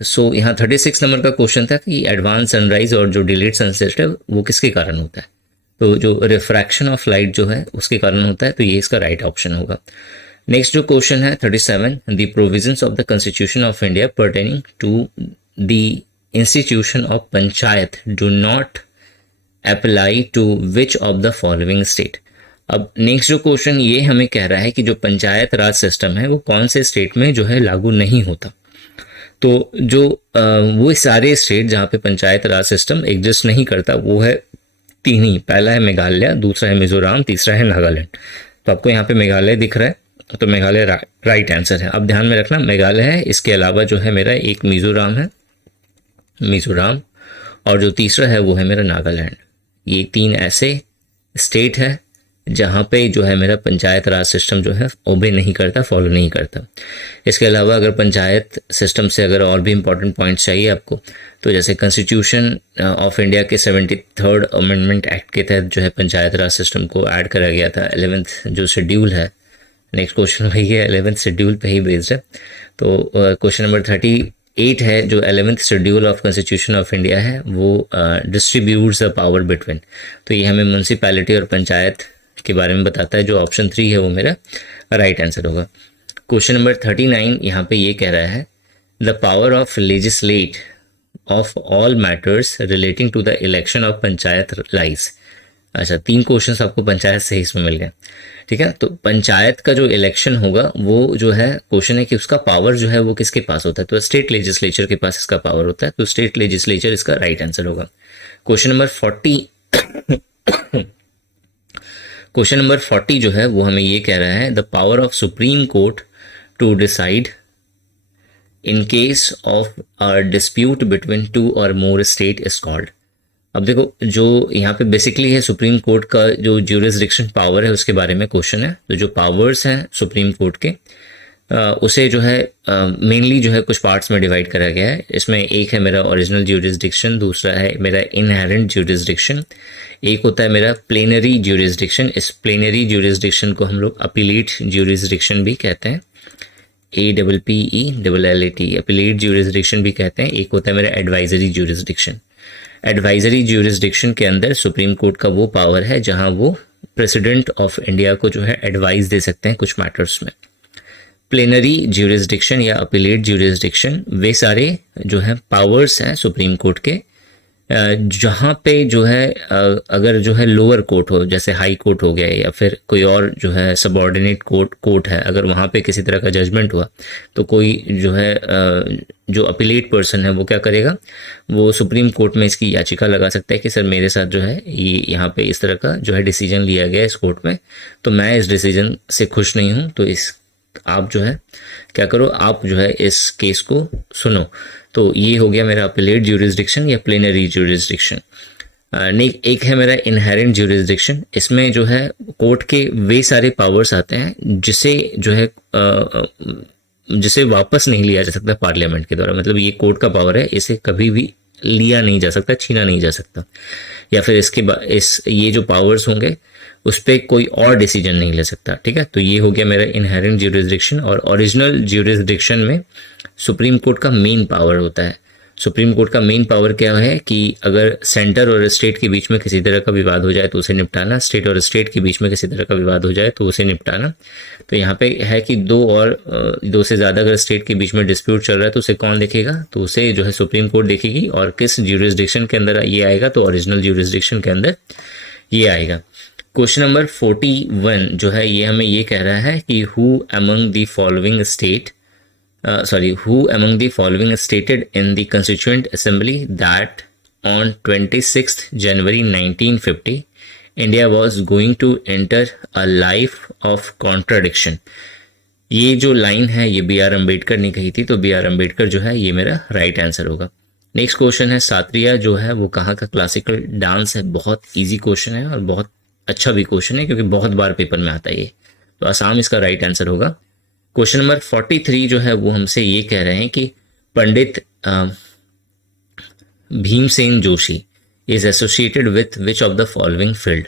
सो यहाँ 36 नंबर का क्वेश्चन था कि एडवांस सनराइज और जो डिलेड सनसेट है वो किसके कारण होता है, तो जो रिफ्रैक्शन ऑफ लाइट जो है उसके कारण होता है, तो ये इसका राइट ऑप्शन होगा। नेक्स्ट जो क्वेश्चन है 37, the provisions of the constitution of India pertaining to the institution of panchayat do not apply to which of the following state. अब नेक्स्ट जो क्वेश्चन ये हमें कह रहा है कि जो पंचायत राज सिस्टम है वो कौन से स्टेट में जो है लागू नहीं होता। तो जो वो सारे स्टेट जहाँ पे पंचायत राज सिस्टम एग्जिस्ट नहीं करता वो है 3 ही, पहला है मेघालय, दूसरा है मिजोरम, तीसरा है नागालैंड। तो आपको यहाँ पे मेघालय दिख रहा है, तो मेघालय राइट आंसर है। अब ध्यान में रखना मेघालय है, इसके अलावा जो है मेरा एक मिजोरम है, मिजोरम, और जो तीसरा है वो है मेरा नागालैंड। ये 3 ऐसे स्टेट है जहाँ पे जो है मेरा पंचायत राज सिस्टम जो है ओबे नहीं करता, फॉलो नहीं करता। इसके अलावा अगर पंचायत सिस्टम से अगर और भी इंपॉर्टेंट पॉइंट्स चाहिए आपको, तो जैसे कॉन्स्टिट्यूशन ऑफ इंडिया के 73rd अमेंडमेंट एक्ट के तहत जो है पंचायत राज सिस्टम को ऐड करा गया था। 11th जो शेड्यूल है, नेक्स्ट क्वेश्चन वही है, 11th शेड्यूल पे ही बेस्ड है। तो क्वेश्चन नंबर 38 है, जो 11th schedule of constitution of India है वो डिस्ट्रीब्यूट्स द पावर बिटवीन, तो ये हमें म्यूनसिपैलिटी और पंचायत के बारे में बताता है। जो ऑप्शन 3 है वो मेरा राइट आंसर होगा। क्वेश्चन नंबर 39 यहाँ पे ये कह रहा है the power of legislate of all matters relating to the election of panchayat lies। अच्छा, 3 क्वेश्चंस आपको पंचायत से इसमें मिल गए, ठीक है। तो पंचायत का जो इलेक्शन होगा वो जो है क्वेश्चन है कि उसका पावर जो है वो किसके पास होता है, तो स्टेट लेजिस्लेचर के पास इसका पावर होता है, तो स्टेट लेजिस्लेचर इसका राइट आंसर होगा। क्वेश्चन नंबर 40 क्वेश्चन नंबर 40 जो है वो हमें ये कह रहा है, the power of supreme court to decide in case of a dispute between 2 और मोर स्टेट इज कॉल्ड। अब देखो, जो यहाँ पे बेसिकली है सुप्रीम कोर्ट का जो ज्यूरिसडिक्शन पावर है उसके बारे में क्वेश्चन है। तो जो पावर्स हैं सुप्रीम कोर्ट के उसे जो है मेनली जो है कुछ पार्ट्स में डिवाइड करा गया है। इसमें एक है मेरा ओरिजिनल ज्यूरिसडिक्शन, दूसरा है मेरा इनहेरेंट ज्यूरिसडिक्शन, एक होता है मेरा प्लेनरी ज्यूरिसडिक्शन। इस प्लेनरी ज्यूरिसडिक्शन को हम लोग अपीलेट ज्यूरिसडिक्शन भी कहते हैं, APPELLAT, अपीलेट ज्यूरिसडिक्शन भी कहते हैं। एक होता है मेरा एडवाइजरी ज्यूरिसडिक्शन। एडवाइजरी ज्यूरिसडिक्शन के अंदर सुप्रीम कोर्ट का वो पावर है जहां वो प्रेसिडेंट ऑफ इंडिया को जो है एडवाइस दे सकते हैं कुछ मैटर्स में। प्लेनरी ज्यूरिसडिक्शन या अपीलेट ज्यूरिसडिक्शन वे सारे जो है पावर्स हैं सुप्रीम कोर्ट के जहाँ पे जो है अगर जो है लोअर कोर्ट हो, जैसे हाई कोर्ट हो गया या फिर कोई और जो है सबऑर्डिनेट कोर्ट है, अगर वहाँ पे किसी तरह का जजमेंट हुआ तो कोई जो है जो अपीलेट पर्सन है वो क्या करेगा, वो सुप्रीम कोर्ट में इसकी याचिका लगा सकता है कि सर मेरे साथ जो है ये यहाँ पे इस तरह का जो है डिसीजन लिया गया इस कोर्ट में, तो मैं इस डिसीजन से खुश नहीं हूँ, तो इस आप जो है क्या करो, आप जो है इस केस को सुनो। तो ये हो गया मेरा अपीलेट ज्यूरिसडिक्शन या प्लेनरी ज्यूरिसडिक्शन। एक है मेरा इनहेरेंट ज्यूरिसडिक्शन। इसमें जो है कोर्ट के वे सारे पावर्स आते हैं जिसे जो है जिसे वापस नहीं लिया जा सकता पार्लियामेंट के द्वारा। मतलब ये कोर्ट का पावर है, इसे कभी भी लिया नहीं जा सकता, छीना नहीं जा सकता, या फिर इसके बाद ये जो पावर्स होंगे उस पर कोई और डिसीजन नहीं ले सकता, ठीक है। तो ये हो गया मेरा इनहेरेंट ज्यूरिसडिक्शन। और ओरिजिनल ज्यूरिसडिक्शन में सुप्रीम कोर्ट का मेन पावर होता है। सुप्रीम कोर्ट का मेन पावर क्या है कि अगर सेंटर और स्टेट के बीच में किसी तरह का विवाद हो जाए तो उसे निपटाना, स्टेट और स्टेट के बीच में किसी तरह का विवाद हो जाए तो उसे निपटाना। तो यहाँ पे है कि दो से ज़्यादा अगर स्टेट के बीच में डिस्प्यूट चल रहा है तो उसे कौन देखेगा, तो उसे जो है सुप्रीम कोर्ट देखेगी। और किस ज्यूरिसडिक्शन के अंदर ये आएगा, तो ओरिजिनल ज्यूरिसडिक्शन के अंदर ये आएगा। क्वेश्चन नंबर 41 जो है ये हमें ये कह रहा है कि who among the following stated in the Constituent Assembly that on 26th January 1950 India was going to enter a life of contradiction। ये जो लाइन है ये बी आर अम्बेडकर ने कही थी, तो बी आर अम्बेडकर जो है ये मेरा राइट आंसर होगा। नेक्स्ट क्वेश्चन है सात्रिया जो है वो कहाँ का क्लासिकल डांस है। बहुत इजी क्वेश्चन है और बहुत अच्छा भी क्वेश्चन है क्योंकि बहुत बार पेपर में आता है ये, तो आसाम इसका राइट आंसर होगा। क्वेश्चन नंबर 43 जो है वो हमसे ये कह रहे हैं कि Pandit Bhimsen Joshi is associated with which of the following field.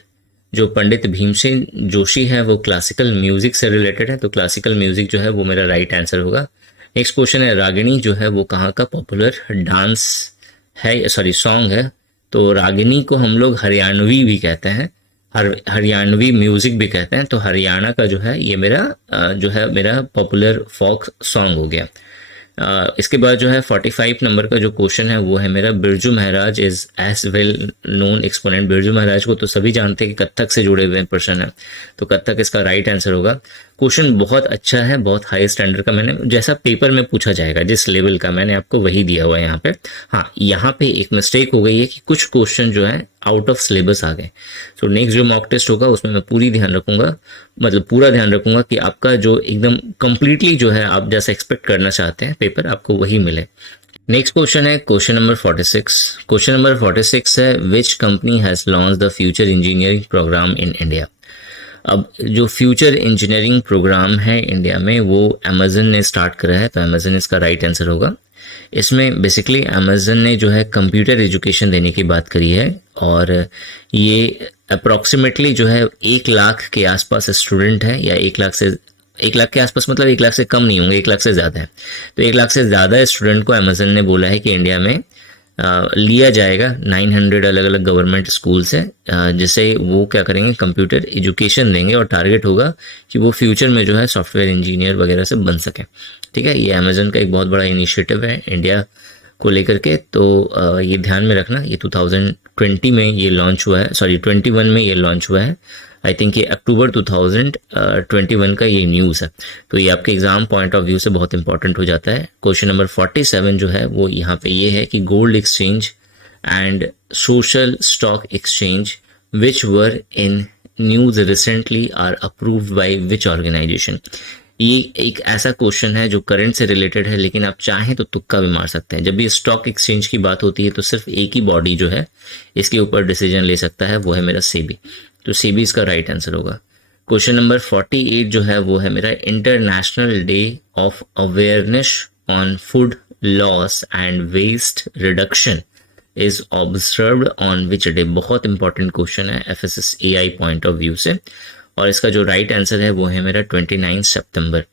जो पंडित भीमसेन जोशी है वो क्लासिकल म्यूजिक से रिलेटेड है, तो क्लासिकल म्यूजिक जो है वो मेरा राइट आंसर होगा। नेक्स्ट क्वेश्चन है रागिनी जो है वो कहाँ का पॉपुलर डांस है, सॉन्ग है। तो रागिनी को हम लोग हरियाणवी भी कहते हैं, हरियाणवी म्यूजिक भी कहते हैं। तो हरियाणा का जो है ये मेरा पॉपुलर फोक सॉन्ग हो गया। इसके बाद जो है 45 नंबर का जो क्वेश्चन है वो है मेरा Birju Maharaj is as well known exponent. Birju Maharaj को तो सभी जानते हैं कि कथक से जुड़े हुए पर्सन है, तो कथक इसका राइट आंसर होगा। क्वेश्चन बहुत अच्छा है, बहुत हाई स्टैंडर्ड का, मैंने जैसा पेपर में पूछा जाएगा जिस लेवल का मैंने आपको वही दिया हुआ है यहाँ पे। हाँ, यहाँ पे एक मिस्टेक हो गई है कि कुछ क्वेश्चन जो है आउट ऑफ सिलेबस आ गए। सो नेक्स्ट जो मॉक टेस्ट होगा उसमें मैं पूरा ध्यान रखूंगा कि आपका जो एकदम कंप्लीटली जो है आप जैसा एक्सपेक्ट करना चाहते हैं पेपर आपको वही मिले। नेक्स्ट क्वेश्चन है क्वेश्चन नंबर 46। क्वेश्चन नंबर 46 है which company has launch the future engineering programme in India. अब जो फ्यूचर इंजीनियरिंग प्रोग्राम है इंडिया में वो अमेजन ने स्टार्ट करा है, तो अमेजन इसका राइट आंसर होगा। इसमें बेसिकली अमेजन ने जो है कंप्यूटर एजुकेशन देने की बात करी है और ये अप्रॉक्सीमेटली जो है 1 लाख के आसपास स्टूडेंट है, या 1 लाख के आसपास, मतलब 1 लाख से कम नहीं होंगे, 1 लाख से ज़्यादा है। तो 1 लाख से ज़्यादा स्टूडेंट को अमेजन ने बोला है कि इंडिया में लिया जाएगा 900 अलग अलग गवर्नमेंट स्कूल से, जिसे वो क्या करेंगे कंप्यूटर एजुकेशन देंगे और टारगेट होगा कि वो फ्यूचर में जो है सॉफ्टवेयर इंजीनियर वगैरह से बन सके। ठीक है, ये अमेजन का एक बहुत बड़ा इनिशिएटिव है इंडिया को लेकर के, तो ये ध्यान में रखना। ये 2020 में ये लॉन्च हुआ है, सॉरी 21 में ये लॉन्च हुआ है। आई थिंक ये अक्टूबर 2021 का ये न्यूज़ है। तो ये आपके एग्जाम पॉइंट ऑफ व्यू से बहुत इंपॉर्टेंट हो जाता है। क्वेश्चन नंबर 47 जो है वो यहाँ पे ये है कि gold exchange and social stock exchange which were in news recently are approved by which organisation. ये एक ऐसा क्वेश्चन है जो करंट से रिलेटेड है, लेकिन आप चाहें तो तुक्का भी मार सकते हैं। जब भी स्टॉक एक्सचेंज की बात होती है तो सिर्फ एक ही बॉडी जो है इसके ऊपर डिसीजन ले सकता है, वो है मेरा सेबी। तो सेबी इसका राइट आंसर होगा। क्वेश्चन नंबर 48 जो है वो है मेरा international day of awareness on food loss and waste reduction is observed on which day. बहुत इंपॉर्टेंट क्वेश्चन है FSSAI पॉइंट ऑफ व्यू से, और इसका जो राइट आंसर है वो है मेरा 29 सितंबर।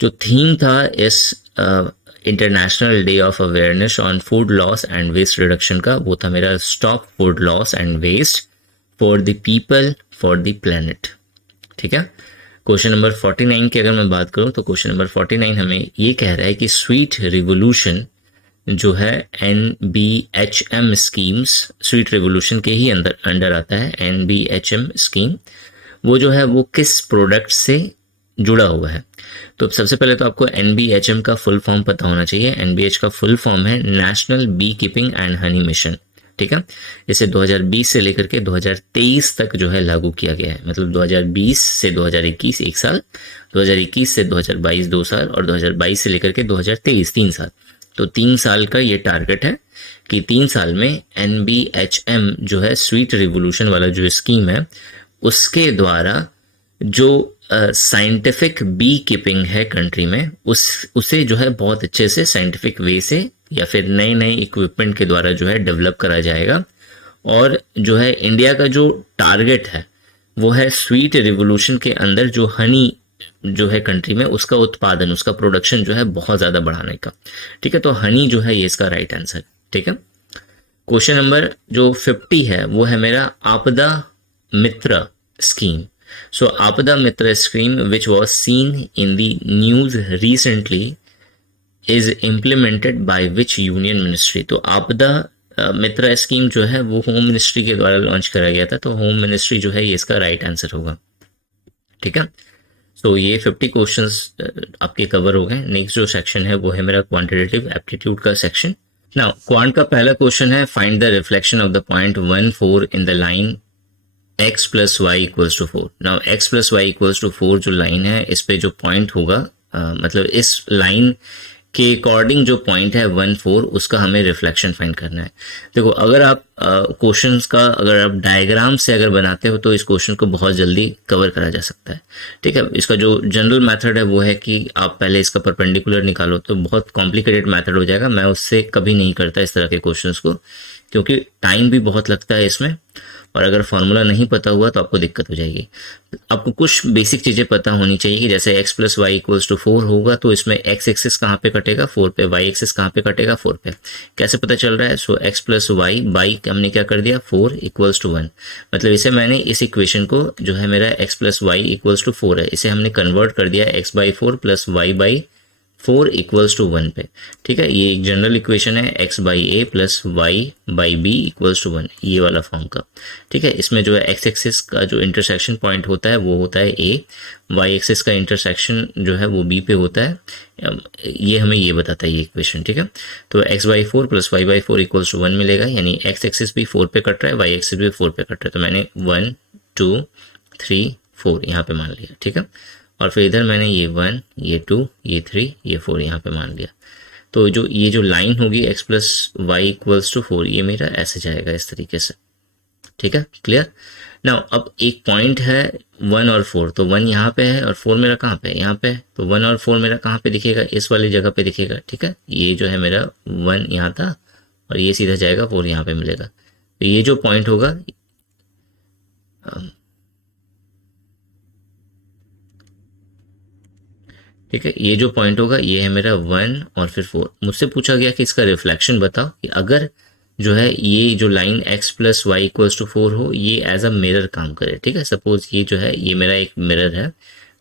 जो थीम था इस international day of awareness on food loss and waste reduction का, वो था मेरा stop food loss and waste for the people for the planet. ठीक है। क्वेश्चन नंबर 49 की अगर मैं बात करूं तो क्वेश्चन नंबर 49 हमें ये कह रहा है कि स्वीट रिवोल्यूशन जो है NBHM स्कीम्स, स्वीट रिवोल्यूशन के ही अंडर आता है NBHM स्कीम, वो जो है वो किस प्रोडक्ट से जुड़ा हुआ है। तो सबसे पहले तो आपको NBHM का फुल फॉर्म पता होना चाहिए। NBH का फुल फॉर्म है national beekeeping and honey mission. ठीक है। इसे 2020 से लेकर के 2023 तक जो है लागू किया गया है। मतलब 2020 से 2021 एक साल, 2021 से 2022 2 साल, और 2022 से लेकर के 2023 3 साल। तो 3 साल का ये टारगेट है कि 3 साल में NBHM जो है स्वीट रिवोल्यूशन वाला जो स्कीम है उसके द्वारा जो साइंटिफिक बी कीपिंग है कंट्री में उसे जो है बहुत अच्छे से साइंटिफिक वे से या फिर नए नए इक्विपमेंट के द्वारा जो है डेवलप करा जाएगा। और जो है इंडिया का जो टारगेट है वो है स्वीट रिवोल्यूशन के अंदर जो हनी जो है कंट्री में उसका उत्पादन, उसका प्रोडक्शन जो है बहुत ज़्यादा बढ़ाने का। ठीक है। तो हनी जो है ये इसका राइट आंसर। ठीक है। क्वेश्चन नंबर जो 50 है वो है मेरा आपदा मित्र scheme. So Apada Mitra scheme, which was seen in the news recently, is implemented by which union ministry? तो आपदा मित्र स्कीम जो है वो होम मिनिस्ट्री के द्वारा लॉन्च करा गया था। तो होम मिनिस्ट्री जो है ये इसका राइट आंसर होगा। ठीक है। सो ये 50 क्वेश्चंस आपके कवर हो गए। नेक्स्ट जो सेक्शन है वो है मेरा क्वांटिटेटिव एप्टीट्यूड का सेक्शन। नाउ क्वांट का पहला क्वेश्चन है find the reflection of the point 1 4 इन द line x plus y equals to 4। Now x plus y equals to 4 जो लाइन है इस पे जो पॉइंट होगा मतलब इस लाइन के अकॉर्डिंग जो पॉइंट है 1 4 उसका हमें रिफ्लेक्शन फाइंड करना है। देखो अगर आप क्वेश्चंस का अगर आप डायग्राम से अगर बनाते हो तो इस क्वेश्चन को बहुत जल्दी कवर करा जा सकता है। ठीक है। इसका जो जनरल मेथड है वो है कि आप पहले इसका परपेंडिकुलर निकालो, तो बहुत कॉम्प्लिकेटेड मेथड हो जाएगा। मैं उससे कभी नहीं करता इस तरह के क्वेश्चंस को, क्योंकि टाइम भी बहुत लगता है इसमें, और अगर फॉर्मूला नहीं पता हुआ तो आपको दिक्कत हो जाएगी। आपको कुछ बेसिक चीज़ें पता होनी चाहिए कि जैसे x plus y equals to 4 होगा तो इसमें x एक्सिस कहाँ पे कटेगा 4 पे, y एक्सिस कहाँ पे कटेगा 4 पे। कैसे पता चल रहा है? सो x प्लस वाई बाई हमने क्या कर दिया 4 इक्वल्स टू 1। मतलब इसे मैंने इस इक्वेशन को जो है मेरा x plus y equals to 4 है, इसे हमने कन्वर्ट कर दिया x by 4 plus y by 4 equals to 1 पे। ठीक है। ये एक जनरल इक्वेशन है x by a plus y by b equals to 1, ये वाला फॉर्म का। ठीक है। इसमें जो है x एक्सिस का जो इंटरसेक्शन पॉइंट होता है वो होता है a, y एक्सिस का इंटरसेक्शन जो है वो b पे होता है। ये हमें ये बताता है ये इक्वेशन। ठीक है। तो x by 4 plus y by 4 equals to 1 मिलेगा, यानी x एक्सिस भी 4 पे कट रहा है, y एक्सिस भी 4 पे कट रहा है। तो मैंने 1 2 3 4 यहाँ पे मान लिया। ठीक है। और फिर इधर मैंने ये 1 ये 2 ये 3 ये 4 यहाँ पे मान लिया। तो जो ये जो लाइन होगी x plus y equals to 4 ये मेरा ऐसे जाएगा इस तरीके से। ठीक है। क्लियर। नाउ अब एक पॉइंट है 1 और 4, तो 1 यहाँ पे है और 4 मेरा कहाँ पे है? यहाँ पे। तो 1 और 4 मेरा कहाँ पे दिखेगा? इस वाली जगह पे दिखेगा। ठीक है। ये जो है मेरा 1 यहाँ था और ये सीधा जाएगा 4 यहाँ पे मिलेगा। तो ये जो पॉइंट होगा ठीक है, ये जो पॉइंट होगा ये है मेरा 1 और फिर 4। मुझसे पूछा गया कि इसका रिफ्लेक्शन बताओ कि अगर जो है ये जो line x plus y equals to 4 हो ये एज अ मिरर काम करे। ठीक है। सपोज ये जो है ये मेरा एक मिरर है,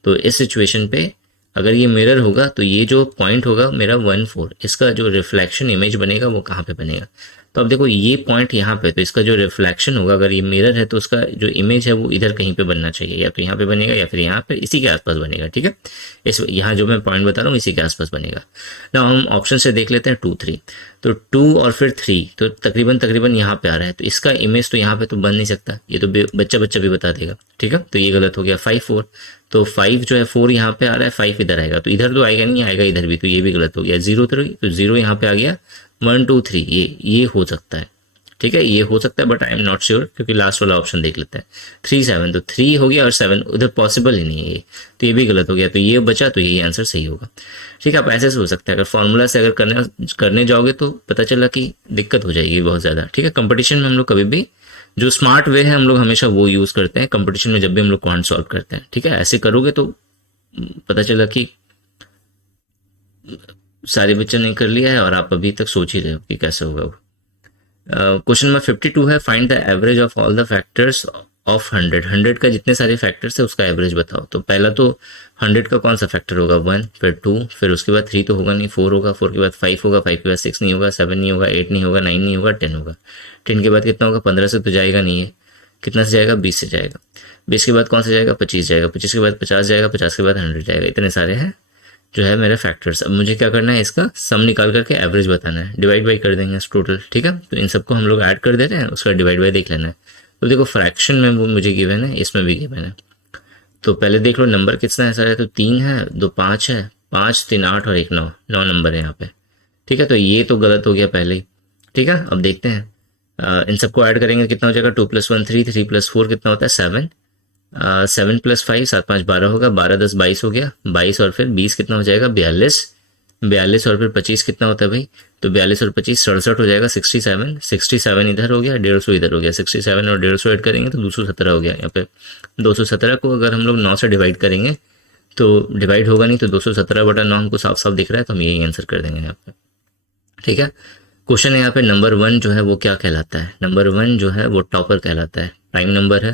तो इस सिचुएशन पे अगर ये मिरर होगा तो ये जो पॉइंट होगा मेरा 1 4, इसका जो रिफ्लेक्शन इमेज बनेगा वो कहाँ पे बनेगा? तो अब देखो ये पॉइंट यहाँ पे, तो इसका जो रिफ्लेक्शन होगा, अगर ये मिरर है तो उसका जो इमेज है वो इधर कहीं पे बनना चाहिए, या तो यहाँ पे बनेगा या फिर यहाँ पे इसी के आसपास बनेगा। ठीक है, इस यहाँ जो मैं पॉइंट बता रहा हूँ इसी के आसपास बनेगा ना। हम ऑप्शन से देख लेते हैं 2 3, तो 2 और फिर 3 तो तकरीबन तकरीबन यहाँ पे आ रहा है, तो इसका इमेज तो यहाँ पे तो बन नहीं सकता, ये तो बच्चा बच्चा भी बता देगा। ठीक है, तो ये गलत हो गया। 5 4, तो 5 जो है 4 यहाँ पे आ रहा है, 5 इधर आएगा, तो इधर तो आएगा नहीं, आएगा इधर भी, तो ये भी गलत हो गया। 0 3, तो 0 यहाँ पे आ गया। 1 2 3, ये हो सकता है। ठीक है, ये हो सकता है, but I am not sure, क्योंकि लास्ट वाला ऑप्शन देख लेते हैं। 3 7, तो 3 हो गया और 7 उधर पॉसिबल ही नहीं है ये, तो ये भी गलत हो गया, तो ये बचा, तो यही आंसर सही होगा। ठीक है, आप ऐसे से हो सकता है, अगर फॉर्मूला से अगर करने जाओगे तो पता चला कि दिक्कत हो जाएगी बहुत ज़्यादा। ठीक है, कंपटीशन में हम लोग कभी भी जो स्मार्ट वे है हम लोग हमेशा वो यूज़ करते हैं कंपटीशन में, जब भी हम लोग क्वांट सॉल्व करते हैं। ठीक है, ऐसे करोगे तो पता चला कि सारे बच्चों ने कर लिया है और आप अभी तक सोच ही रहे हो कि कैसे होगा वो। क्वेश्चन नंबर 52 है, find the average of all the factors of 100। 100 का जितने सारे फैक्टर्स है उसका एवरेज बताओ। तो पहला तो 100 का कौन सा फैक्टर होगा? 1, फिर 2, फिर उसके बाद 3 तो होगा नहीं, 4 होगा, 4 के बाद 5 होगा, 5 के बाद 6 नहीं होगा, 7 नहीं होगा, 8 नहीं होगा, 9 नहीं होगा, 10 होगा। 10 के बाद कितना होगा? 15 से तो जाएगा नहीं है, कितना से जाएगा? 20 से जाएगा। 20 के बाद कौन सा जाएगा? 25 जाएगा। 25 के बाद 50 जाएगा। 50 के बाद 100 जाएगा। इतने सारे हैं जो है मेरे फैक्टर्स। अब मुझे क्या करना है, इसका सम निकाल करके एवरेज बताना है, डिवाइड बाई कर देंगे टोटल। ठीक है, तो इन सबको हम लोग ऐड कर दे रहे हैं, उसका डिवाइड बाई देख लेना है। तो देखो फ्रैक्शन में वो मुझे गिवन है, इसमें भी गिवन है। तो पहले देख लो नंबर कितना है सारे, तो 3 है, 2 5 है, 5 3 8 और 1 9, 9 नंबर है यहाँ पे। ठीक है, तो ये तो गलत हो गया पहले ही। ठीक है, अब देखते हैं इन सबको ऐड करेंगे कितना हो जाएगा? 2 + 1 3, 3 + 4 कितना होता है? 7, 7 + 5 7 5 12 होगा, 12 10 22 हो गया, 22 और फिर 20 कितना हो जाएगा? 42, 42 और फिर 25 कितना होता है भाई? तो 42 और 25 67 हो जाएगा, 67, 67 इधर हो गया, 150 इधर हो गया, 67 और 150 ऐड करेंगे तो 217 हो गया। यहाँ पे 217 को अगर हम लोग 9 से डिवाइड करेंगे तो डिवाइड होगा नहीं, तो 217/9 हमको साफ साफ दिख रहा है, तो हम यही आंसर कर देंगे यहाँ पे। ठीक है, क्वेश्चन है यहाँ पे नंबर 1 जो है वो क्या कहलाता है? नंबर 1 जो है वो टॉपर कहलाता है, प्राइम नंबर है,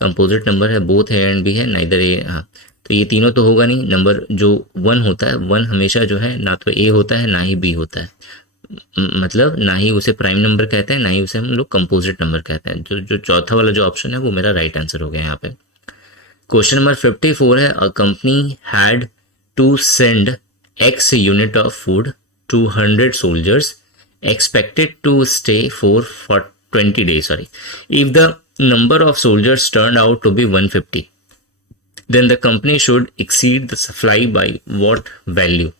कंपोजिट नंबर है, बोथ ए एंड बी है, नाइदर ए। हाँ, तो ये तीनों तो होगा नहीं। नंबर जो 1 होता है, 1 हमेशा जो है ना तो ए होता है ना ही बी होता है, मतलब ना ही उसे प्राइम नंबर कहते हैं ना ही उसे हम लोग कंपोजिट नंबर कहते हैं। जो चौथा वाला जो ऑप्शन है वो मेरा राइट आंसर हो गया यहाँ पे। क्वेश्चन नंबर 54 है, a company had to send x unit of food to 100 soldiers expected to stay for 20 days. Sorry, if the number of soldiers turned out to be 150, then the company should exceed the supply by what value?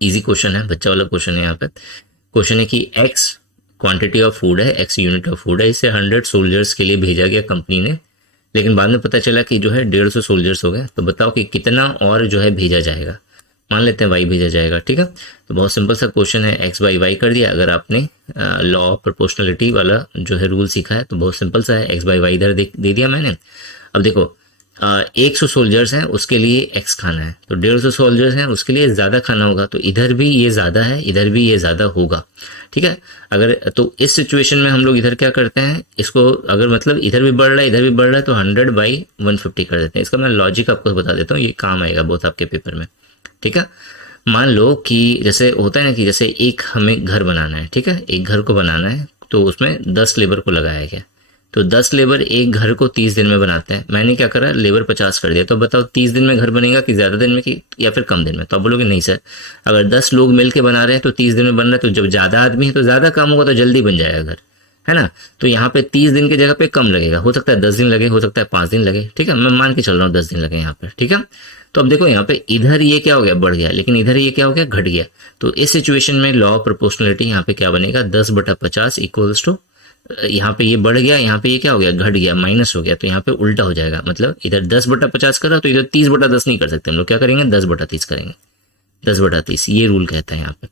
Easy question है, बच्चा वाला question है। यहाँ पे question है कि x quantity of food है, x unit of food है, इसे 100 सोल्जर्स के लिए भेजा गया कंपनी ने, लेकिन बाद में पता चला कि जो है 150 सोल्जर्स हो गए। तो बताओ कि कितना और जो है भेजा जाएगा? मान लेते हैं y भेजा जाएगा। ठीक है, तो बहुत सिंपल सा क्वेश्चन है, x बाई y कर दिया। अगर आपने लॉ ऑफ प्रोपोर्शनलिटी वाला जो है रूल सीखा है तो बहुत सिंपल सा है, x बाई y इधर दे दिया मैंने। अब देखो 100 सोल्जर्स हैं उसके लिए x खाना है, तो 150 सोल्जर्स हैं उसके लिए ज़्यादा खाना होगा, तो इधर भी ये ज़्यादा है, इधर भी ये ज़्यादा होगा। ठीक है, अगर तो इस सिचुएशन में हम लोग इधर क्या करते हैं, इसको अगर मतलब इधर भी बढ़ रहा है इधर भी बढ़ रहा है तो 100/150 कर देते हैं। इसका मैं लॉजिक आपको बता देता हूँ, ये काम आएगा बहुत आपके पेपर में। ठीक है, मान लो कि जैसे होता है ना कि जैसे एक हमें घर बनाना है। ठीक है, एक घर को बनाना है तो उसमें 10 लेबर को लगाया गया, तो 10 लेबर एक घर को 30 दिन में बनाते हैं। मैंने क्या करा, लेबर 50 कर दिया। तो बताओ 30 दिन में घर बनेगा कि ज़्यादा दिन में कि या फिर कम दिन में? तो आप बोलोगे नहीं सर, अगर 10 लोग मिल के बना रहे हैं तो 30 दिन में बन रहा है, तो जब ज़्यादा आदमी है तो ज़्यादा काम होगा तो जल्दी बन जाएगा घर, है ना। तो यहाँ पे 30 दिन की जगह पे कम लगेगा, हो सकता है 10 दिन लगे, हो सकता है 5 दिन लगे। ठीक है, मैं मान के चल रहा हूँ 10 दिन लगे यहाँ पर। ठीक है, तो अब देखो यहाँ पे इधर ये क्या हो गया, बढ़ गया, लेकिन इधर ये क्या हो गया, घट गया। तो इस सिचुएशन में लॉ ऑफ प्रोपोर्शनलिटी यहाँ पे क्या बनेगा, 10/50 इक्वल्स टू, यहाँ पे ये बढ़ गया, यहाँ पे ये क्या हो गया, घट गया, माइनस हो गया, तो यहाँ पे उल्टा हो जाएगा। मतलब इधर 10/50 कर रहा तो इधर 30/10 नहीं कर सकते हम लोग, क्या करेंगे, 10/30 करेंगे। 10/30 ये रूल कहता है यहाँ पे।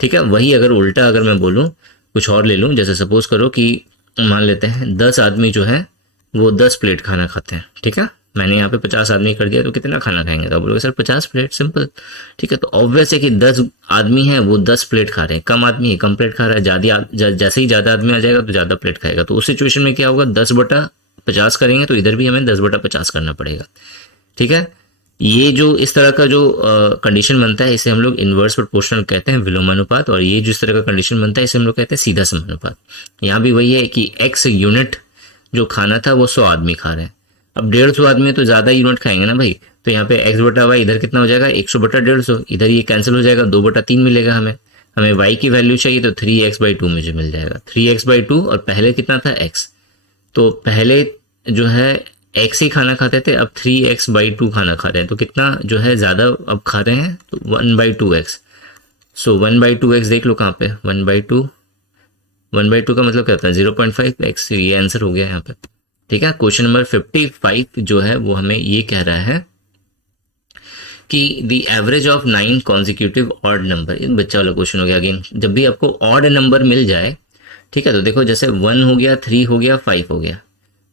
ठीक है, वही अगर उल्टा अगर मैं बोलूँ, कुछ और ले लूँ, जैसे सपोज करो कि मान लेते हैं 10 आदमी जो है वो 10 प्लेट खाना खाते हैं। ठीक है, मैंने यहाँ पे 50 आदमी कर दिया, तो कितना खाना खाएंगे? तो बोलोगे सर 50 प्लेट, सिंपल। ठीक है, तो ऑब्वियस है कि 10 आदमी है वो 10 प्लेट खा रहे हैं, कम आदमी है कम प्लेट खा रहा है, जैसे ही ज़्यादा आदमी आ जाएगा तो ज़्यादा प्लेट खाएगा। तो उस सिचुएशन में क्या होगा, 10/50 करेंगे तो इधर भी हमें 10/50 करना पड़ेगा। ठीक है, ये जो इस तरह का जो कंडीशन बनता है इसे हम लोग इन्वर्स प्रोपोर्शनल कहते हैं, विलोमानुपात, और ये जिस तरह का कंडीशन बनता है इसे हम लोग कहते हैं सीधा समानुपात। यहाँ भी वही है कि x यूनिट जो खाना था वो 100 आदमी खा रहे हैं। अब 150 आदमी तो ज़्यादा यूनिट खाएंगे ना भाई, तो यहाँ पे x बटा वाई इधर कितना हो जाएगा 100 बटा 150, इधर ये कैंसिल हो जाएगा, 2 बटा 3 मिलेगा हमें। हमें y की वैल्यू चाहिए तो 3x/2 मुझे मिल जाएगा, 3x/2, और पहले कितना था x, तो पहले जो है x ही खाना खाते थे, अब 3x/2 खाना खा रहे हैं, तो कितना जो है ज़्यादा अब खा रहे हैं, तो 1/2x। सो 1/2x देख लो कहाँ पे, 1/2 का मतलब क्या होता है 0.5x, ये आंसर हो गया यहाँ पे। ठीक है, क्वेश्चन नंबर 55 जो है वो हमें ये कह रहा है कि the average of 9 consecutive odd number, ये बच्चा वाला क्वेश्चन हो गया अगेन। जब भी आपको ऑड नंबर मिल जाए, ठीक है, तो देखो जैसे 1 हो गया, 3 हो गया, 5 हो गया,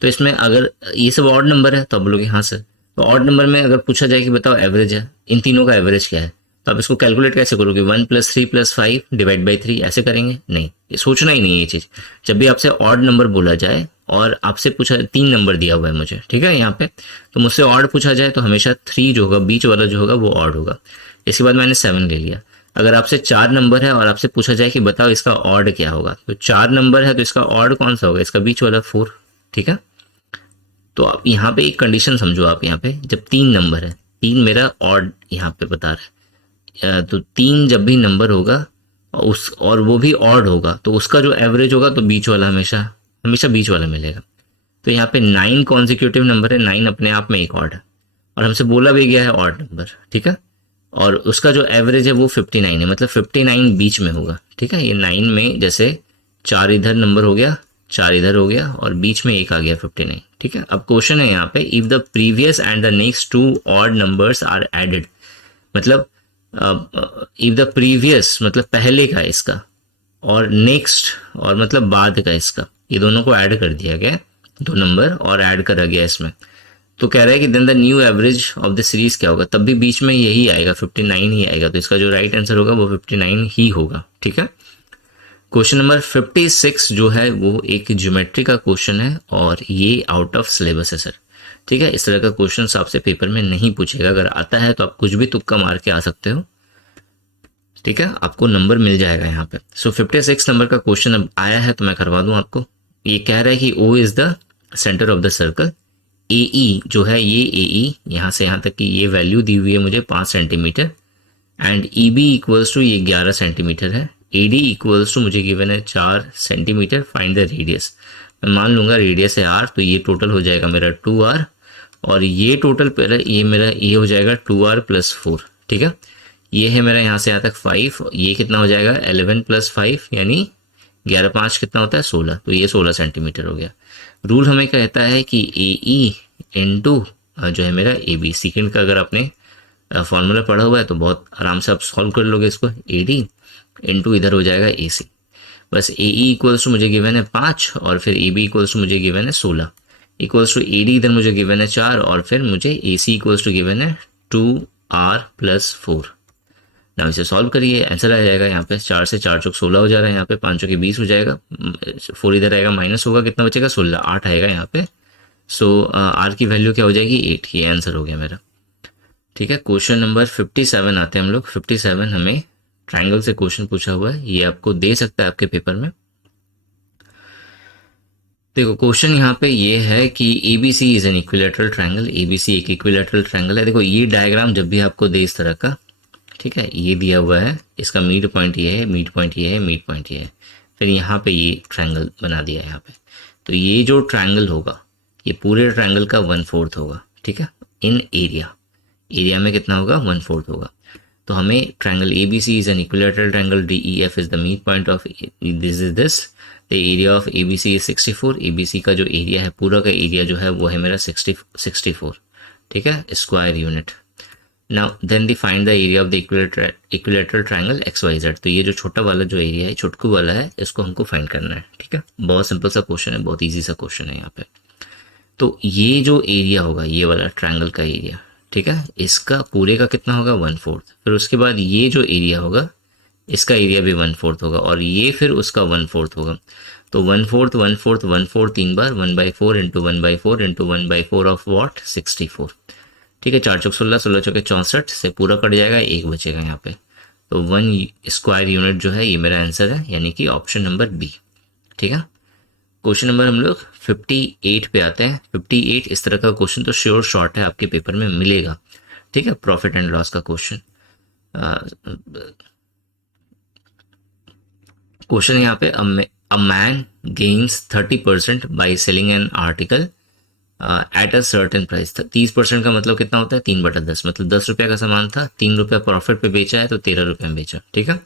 तो इसमें अगर ये सब ऑड नंबर है तो आप बोलोगे हाँ सर, तो ऑड नंबर में अगर पूछा जाए कि बताओ एवरेज है, इन तीनों का एवरेज क्या है, तो आप इसको कैलकुलेट कैसे करोगे, 1 + 3 + 5 / 3 ऐसे करेंगे? नहीं, ये सोचना ही नहीं है ये चीज़। जब भी आपसे ऑड नंबर बोला जाए और आपसे पूछा, 3 नंबर दिया हुआ है मुझे, ठीक है यहाँ पे, तो मुझसे ऑड पूछा जाए तो हमेशा 3 जो होगा बीच वाला जो होगा वो ऑड होगा। इसके बाद मैंने 7 ले लिया। अगर आपसे 4 नंबर है और आपसे पूछा जाए कि बताओ इसका ऑड क्या होगा, तो 4 नंबर है तो इसका ऑड कौन सा होगा, इसका बीच वाला 4। ठीक है, तो आप यहाँ पे एक कंडीशन समझो, आप यहाँ पे जब 3 नंबर है, 3 मेरा ऑड यहाँ पे बता रहा है, तो 3 जब भी नंबर होगा और वो भी ऑड होगा तो उसका जो एवरेज होगा तो बीच वाला हमेशा बीच वाला मिलेगा। तो यहाँ पे 9 कॉन्जिक्यूटिव नंबर है, 9 अपने आप में एक ऑड है और हमसे बोला भी गया है ऑड नंबर, ठीक है, और उसका जो एवरेज है वो 59 है, मतलब 59 बीच में होगा। ठीक है, ये 9 में जैसे 4 इधर नंबर हो गया, 4 इधर हो गया और बीच में एक आ गया 59। ठीक है, अब क्वेश्चन है यहाँ पे, if the previous and the next 2 odd numbers are added, मतलब इफ द प्रीवियस मतलब पहले का इसका, और नेक्स्ट और मतलब बाद का इसका, ये दोनों को ऐड कर दिया गया, 2 नंबर और ऐड करा गया इसमें, तो कह रहा है कि then the new average of the series क्या होगा, तब भी बीच में यही आएगा, 59 ही आएगा, तो इसका जो राइट आंसर होगा वो 59 ही होगा। ठीक है, क्वेश्चन नंबर 56 जो है वो एक ज्योमेट्री का क्वेश्चन है और ये आउट ऑफ सिलेबस है सर। ठीक है, इस तरह का क्वेश्चन आपसे पेपर में नहीं पूछेगा, अगर आता है तो आप कुछ भी तुक्का मार के आ सकते हो। ठीक है, आपको नंबर मिल जाएगा यहाँ पे। सो 56 नंबर का क्वेश्चन अब आया है तो मैं करवा दूं आपको। ये कह रहा है कि O is the centre of the circle, AE जो है ये AE यहाँ से यहाँ तक की ये वैल्यू दी हुई है मुझे 5 centimetre, and EB equals to ये 11 सेंटीमीटर है, AD इक्वल्स टू मुझे गिवन है 4 सेंटीमीटर, फाइंड द रेडियस। मैं मान लूंगा रेडियस है R, तो ये टोटल हो जाएगा मेरा 2R, और ये टोटल पहले ये हो जाएगा 2R + 4। ठीक है, ये है मेरा यहाँ से यहाँ तक 5, ये कितना हो जाएगा 11 + 5 यानी 11 5 कितना होता है 16, तो ये 16 सेंटीमीटर हो गया। रूल हमें कहता है कि AE इंटू जो है मेरा AB, सेकेंड का अगर आपने फॉर्मूला पढ़ा हुआ है तो बहुत आराम से आप सॉल्व कर लोगे इसको, AD इंटू इधर हो जाएगा AC, बस AE इक्वल्स टू मुझे गिवन है 5 और फिर AB इक्वल्स टू मुझे गिवन है 16, इक्वल्स टू AD इधर मुझे गिवन है 4 और फिर मुझे AC इक्वल्स टू गिवन है 2R + 4। ना इसे सॉल्व करिए, आंसर आ जाएगा यहाँ पे 4 से 4 चौक 16 हो जा रहा है, यहाँ पे 5 चौके 20 हो जाएगा, 4 इधर आएगा माइनस होगा, कितना बचेगा 16, 8 आएगा यहाँ पे। सो R की वैल्यू क्या हो जाएगी 8, ये आंसर हो गया मेरा। ठीक है, क्वेश्चन नंबर 57 आते हैं हम लोग। 57 हमें ट्रायंगल से क्वेश्चन पूछा हुआ है, ये आपको दे सकता है आपके पेपर में। देखो क्वेश्चन यहाँ पे ये है कि ABC is an equilateral triangle, ABC एक इक्विलैटरल ट्रायंगल है। देखो ये डायग्राम जब भी आपको दे इस तरह का, ठीक है, ये दिया हुआ है, इसका मिड पॉइंट ये है, मिड पॉइंट ये है, मिड पॉइंट ये है, फिर यहाँ पे ये ट्रायंगल बना दिया है यहाँ पे, तो ये जो ट्रायंगल होगा ये पूरे ट्रायंगल का 1/4 होगा। ठीक है, इन एरिया में कितना होगा 1/4 होगा। तो हमें triangle ABC is an equilateral triangle, DEF is the mid point of this the area of ABC is 64, ABC का जो एरिया है पूरा का एरिया जो है वो है मेरा 64, ठीक है, square unit. Now then the find the area of the equilateral triangle XYZ, तो ये जो छोटा वाला जो एरिया है, छोटकू वाला है, इसको हमको फाइंड करना है। ठीक है, बहुत सिंपल सा क्वेश्चन है, बहुत ईजी सा क्वेश्चन है यहाँ पे। तो ये जो एरिया होगा, ये वाला ट्रायंगल का एरिया, ठीक है, इसका पूरे का कितना होगा 1/4, फिर उसके बाद ये जो एरिया होगा इसका एरिया भी 1/4 होगा और ये फिर उसका 1/4 होगा। तो 1/4 1/4 1/4 3 बार, 1/4 इंटू 1/4 इंटू 1/4 ऑफ वॉट 64। ठीक है, 4 चौक 16, 16 चौके 64 से पूरा कट जाएगा, एक बचेगा यहाँ पे। तो 1 स्क्वायर यूनिट जो है ये मेरा आंसर है, यानी कि ऑप्शन नंबर बी। ठीक है, क्वेश्चन नंबर हम लोग 58 पे आते हैं। 58 इस तरह का क्वेश्चन तो श्योर शॉर्ट है, आपके पेपर में मिलेगा। ठीक है, प्रॉफिट एंड लॉस का क्वेश्चन। क्वेश्चन यहाँ पे, a man gains 30% by selling an article at a certain price. 30% का मतलब कितना होता है, 3/10। मतलब 10 रुपये का सामान था, 3 रुपये प्रॉफिट पे बेचा है, तो 13 रुपये में बेचा। ठीक है,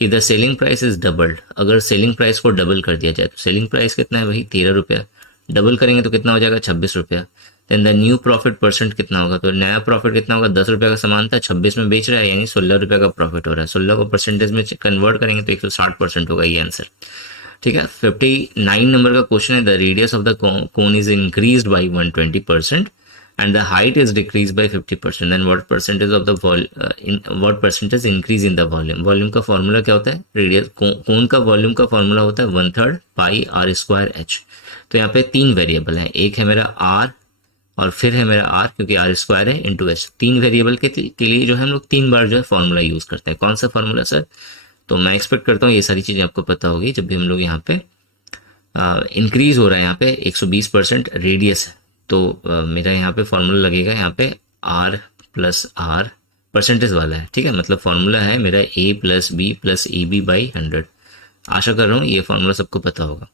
इधर सेलिंग प्राइस इज डबल्ड। अगर सेलिंग प्राइस को डबल कर दिया जाए तो सेलिंग प्राइस कितना है, वही 13 रुपया। डबल करेंगे तो कितना हो जाएगा, 26 रुपया। Then the new profit percent कितना होगा, तो नया प्रॉफिट कितना होगा, 10 रुपये का सामान था, 26 में बेच रहा है, यानी 16 रुपये का प्रॉफिट हो रहा है। 16 को परसेंटेज में कन्वर्ट करेंगे तो 160% होगा ये आंसर। ठीक है, 59 नंबर का क्वेश्चन है, the radius of the cone is increased by 120% and the height is decreased by 50%, then what percentage of the what percentage increase in the volume। Volume का फॉर्मूला क्या होता है, रेडियस कोन का volume का formula होता है 1/3 पाई are square H. तो यहाँ पे 3 वेरिएबल हैं, एक है मेरा आर और फिर है मेरा आर, क्योंकि आर स्क्वायर है, इंटू एच। 3 वेरिएबल के लिए जो है हम लोग 3 बार जो है फॉर्मूला यूज करते हैं। कौन सा फॉर्मूला सर, तो मैं एक्सपेक्ट करता हूँ ये सारी चीज़ें आपको पता होगी। जब भी हम लोग यहाँ पे इंक्रीज हो रहा है, यहाँ पे 120% रेडियस है, तो मेरा यहाँ पे फॉर्मूला लगेगा, यहाँ पे आर प्लस आर परसेंटेज वाला है। ठीक है, मतलब फॉर्मूला है मेरा A plus B plus A B by 100। आशा कर रहा हूँ ये फॉर्मूला सबको पता होगा।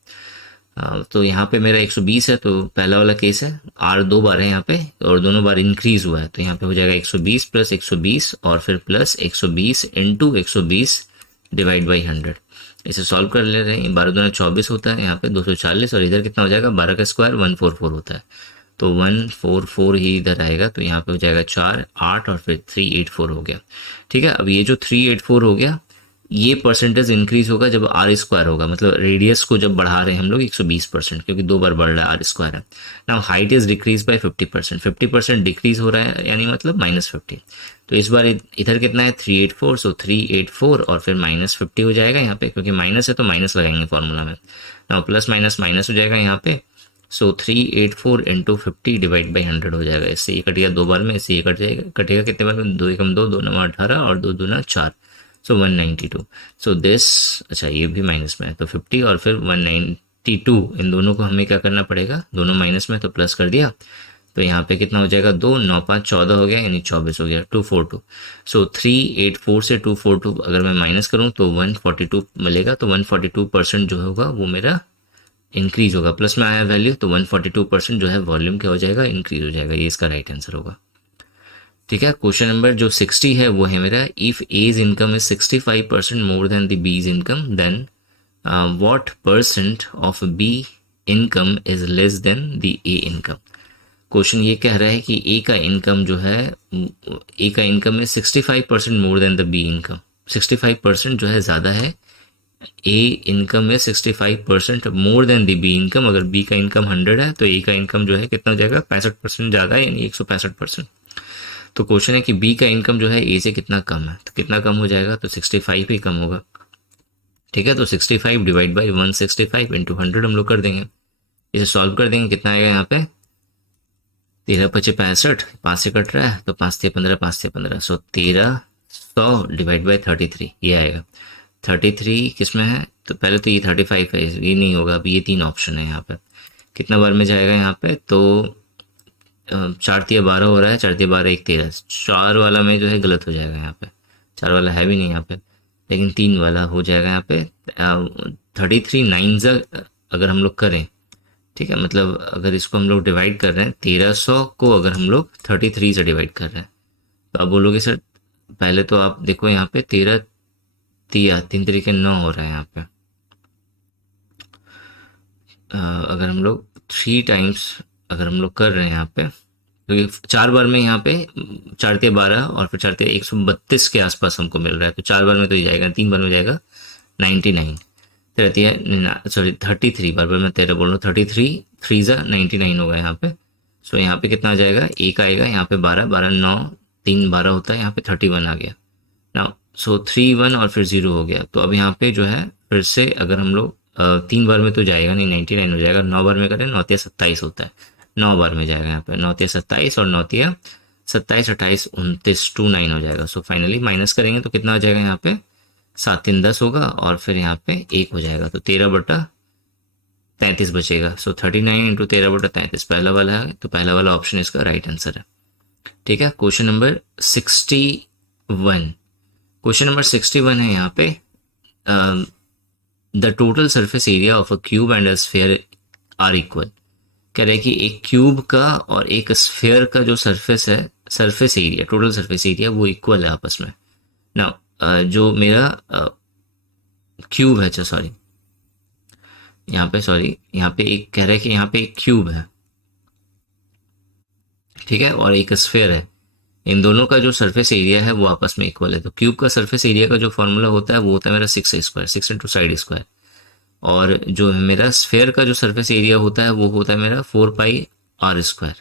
तो यहाँ पे मेरा 120 है, तो पहला वाला केस है, आर 2 बार है यहाँ पे और दोनों बार इंक्रीज हुआ है, तो यहाँ पे हो जाएगा 120 प्लस 120 और फिर प्लस 120 इंटू 120 डिवाइड बाई 100। इसे सॉल्व कर ले रहे हैं, 12 दूना 24 होता है, यहाँ पे 240 और इधर कितना हो जाएगा, 12 का स्क्वायर 144 होता है, तो 144 ही इधर आएगा, तो यहाँ पे हो जाएगा 4 8 और फिर 384 हो गया। ठीक है, अब ये जो 384 हो गया, ये परसेंटेज इंक्रीज होगा जब आर स्क्वायर होगा, मतलब रेडियस को जब बढ़ा रहे हैं हम लोग 120%, क्योंकि 2 बार बढ़ रहा है, आर स्क्वायर है। Now height is decrease by 50%, 50% decrease हो रहा है, यानी मतलब -50। तो इस बार इधर कितना है, 384, सो 384 और फिर -50 हो जाएगा यहाँ पे, क्योंकि माइनस है तो माइनस लगाएंगे फॉर्मूला में। नाउ प्लस माइनस माइनस हो जाएगा यहाँ पे, सो 384 इंटू 50 डिवाइड बाई 100 हो जाएगा। इससे ये कट गया 2 बार में, इससे ये कट जाएगा, कटेगा कितने बार में, 2 एकम 2, 2 9 18 और 2 दूना 4, सो 192। सो दिस, अच्छा ये भी माइनस में है, तो 50 और फिर 192, इन दोनों को हमें क्या करना पड़ेगा, दोनों माइनस में, तो प्लस कर दिया, तो यहाँ पे कितना हो जाएगा, 2 9 5 14 हो गया, यानी 24 हो गया, 242। सो 384 से 242 अगर मैं माइनस करूँ तो 142 मिलेगा, तो 142% जो होगा वो मेरा इंक्रीज होगा, प्लस में आया वैल्यू, तो 142% जो है वॉल्यूम क्या हो जाएगा, इंक्रीज हो जाएगा। ये इसका राइट आंसर होगा। ठीक है, क्वेश्चन नंबर जो 60 है वो है मेरा, if A's income is 65% more than the B's income, then what percent of B income is less than the A income. Question ये कह रहा है कि ए का इनकम जो है, ए का इनकम है 65% more than the be income, 65% जो है ज़्यादा है, ए इनकम है 65% more then the be income. अगर बी का इनकम 100 है तो ए का इनकम जो है कितना हो जाएगा, 65% ज़्यादा है, यानी 165%। तो क्वेश्चन है कि बी का इनकम जो है ए से कितना कम है, तो कितना कम हो जाएगा, तो 65 ही कम होगा। ठीक है, तो 65 डिवाइड बाई 165 इंटू 100 हम लोग कर देंगे, इसे सॉल्व कर देंगे, कितना आएगा यहाँ पे, 13 पचे 65, 5 से कट रहा है, तो 5 से 15, 5 से 15, सो 1300 डिवाइड बाई 33 ये आएगा। 33 किस में है, तो पहले तो ये 35 है, ये नहीं होगा, अब ये 3 ऑप्शन है यहाँ पे, कितना बार में जाएगा यहाँ पे, तो 4 तिया 12 हो रहा है, 4 तिया 12 1 13, 4 वाला में जो है गलत हो जाएगा यहाँ पे, 4 वाला है भी नहीं यहाँ पे, लेकिन 3 वाला हो जाएगा यहाँ पे। 33 9 अगर हम लोग करें, ठीक है, मतलब अगर इसको हम लोग डिवाइड कर रहे हैं, 1300 को अगर हम लोग 33 से डिवाइड कर रहे हैं, तो आप बोलोगे सर, पहले तो आप देखो यहाँ पे 13 तिया 3 तरीके 9 हो रहा है यहाँ पे। अगर हम लोग 3 टाइम्स अगर हम लोग कर रहे हैं यहाँ पे, तो 4 बार में यहाँ पे 4 तिया 12 और फिर 4 तिया 132 के आसपास हमको मिल रहा है, तो 4 बार में तो ये जाएगा, 3 बार में जाएगा 99, 33 बार मैं 13 बोल रहा हूँ, 33 3 99 होगा यहाँ पे। सो यहाँ पे कितना आ जाएगा, एक आएगा यहाँ पे 12 12 9 3 12 होता है, यहाँ पे 31 आ गया ना, सो 3 1 और फिर 0 हो गया। तो अब यहाँ पे जो है फिर से अगर हम लोग 3 बार में तो जाएगा नहीं, 99 हो जाएगा, 9 बार में करें 9 तिया 27 होता है, 9 बार में जाएगा यहाँ पे, 9 तिया 27 और 9 तिया 27, 28, 29, 29 हो जाएगा। सो फाइनली माइनस करेंगे तो कितना आ जाएगा यहाँ पे, 7 3 10 होगा और फिर यहाँ पे 1 हो जाएगा, तो 13/33 बचेगा। सो 39 इंटू 13/33 पहला वाला है, तो पहला वाला ऑप्शन इसका राइट आंसर है। ठीक है, क्वेश्चन नंबर 61। क्वेश्चन नंबर 61 है यहाँ पे, the total surface area of a cube and a sphere are equal. कह रहे हैं कि एक क्यूब का और एक स्फीयर का जो सरफेस है, surface area, total surface area वो इक्वल है आपस में। ना जो मेरा क्यूब है, अच्छा सॉरी, यहाँ पे एक कह रहा है कि यहाँ पे एक क्यूब है, ठीक है, और एक स्फीयर है। इन दोनों का जो सरफेस एरिया है वो आपस में इक्वल है। तो क्यूब का सरफेस एरिया का जो फॉर्मूला होता है वो होता है मेरा 6 स्क्वायर, 6 इंटू साइड स्क्वायर, और जो मेरा स्फीयर का जो सरफेस एरिया होता है वो होता है मेरा 4πr²।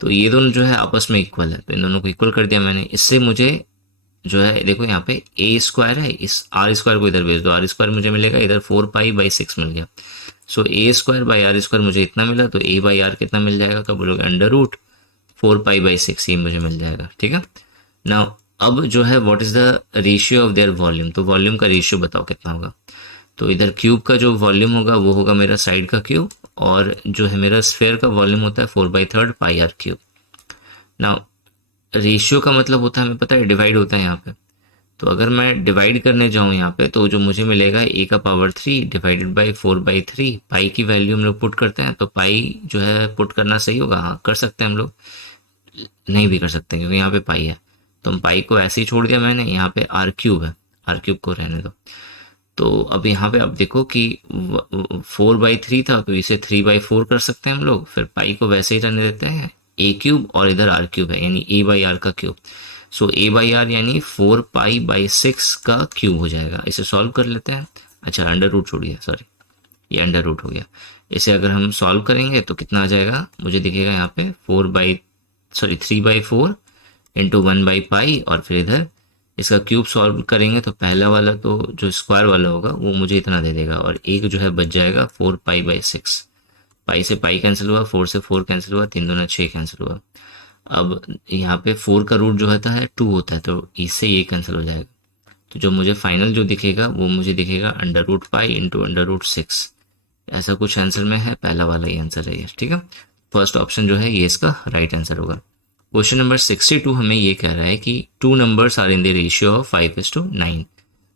तो ये दोनों जो है आपस में इक्वल है, तो इन दोनों को इक्वल कर दिया मैंने। इससे मुझे जो है देखो यहाँ पे ए स्क्वायर है, इस आर स्क्वायर को इधर भेज दो, आर स्क्वायर मुझे मिलेगा इधर 4π/6 मिल गया। सो a² बाई r² मुझे इतना मिला, तो a/r कितना मिल जाएगा, कब बोलोगे, √4π/6 ये मुझे मिल जाएगा। ठीक है, नाउ अब जो है what is the ratio of their volume, तो वॉल्यूम का रेशियो बताओ कितना होगा। तो इधर क्यूब का जो वॉल्यूम होगा वो होगा मेरा साइड का क्यूब, और जो है मेरा स्फीयर का वॉल्यूम होता है 4/3 πr³। नाउ रेशियो का मतलब होता है, हमें पता है, डिवाइड होता है यहाँ पे। तो अगर मैं डिवाइड करने जाऊँ यहाँ पे, तो जो मुझे मिलेगा a⁻³ डिवाइडेड बाई 4/3, पाई की वैल्यू हम लोग पुट करते हैं, तो पाई जो है पुट करना सही होगा, हाँ कर सकते हैं हम लोग, नहीं भी कर सकते हैं क्योंकि यहाँ पे पाई है, तो हम पाई को ऐसे ही छोड़ दिया मैंने। यहाँ पे r³ है, r³ को रहने दो। तो अब यहाँ पे आप देखो कि 4/3 था, तो इसे 3/4 कर सकते हैं हम लोग, फिर पाई को वैसे ही रहने देते हैं, a³ और इधर r³ है, यानी a/r का क्यूब। सो a/r यानी 4π/6 का क्यूब हो जाएगा। इसे सॉल्व कर लेते हैं। अच्छा, अंडर रूट छोड़िए, सॉरी ये अंडर रूट हो गया। इसे अगर हम सॉल्व करेंगे तो कितना आ जाएगा, मुझे दिखेगा यहाँ पे 3/4 इंटू 1/π, और फिर इधर इसका क्यूब सॉल्व करेंगे तो पहला वाला तो जो स्क्वायर वाला होगा वो मुझे इतना दे देगा, और एक जो है बच जाएगा 4π/6। पाई से पाई कैंसिल हुआ, 4 से 4 कैंसिल हुआ, 3 दूना 6 कैंसिल हुआ। अब यहाँ पे 4 का रूट जो होता है 2 होता है, तो इससे ये कैंसिल हो जाएगा। तो जो मुझे फाइनल जो दिखेगा वो मुझे दिखेगा √π इंटू √6। ऐसा कुछ आंसर में है, पहला वाला ही आंसर है ये। ठीक है, फर्स्ट ऑप्शन जो है ये इसका राइट आंसर होगा। क्वेश्चन नंबर 62 हमें ये कह रहा है कि 2 numbers are in the ratio of 5:9।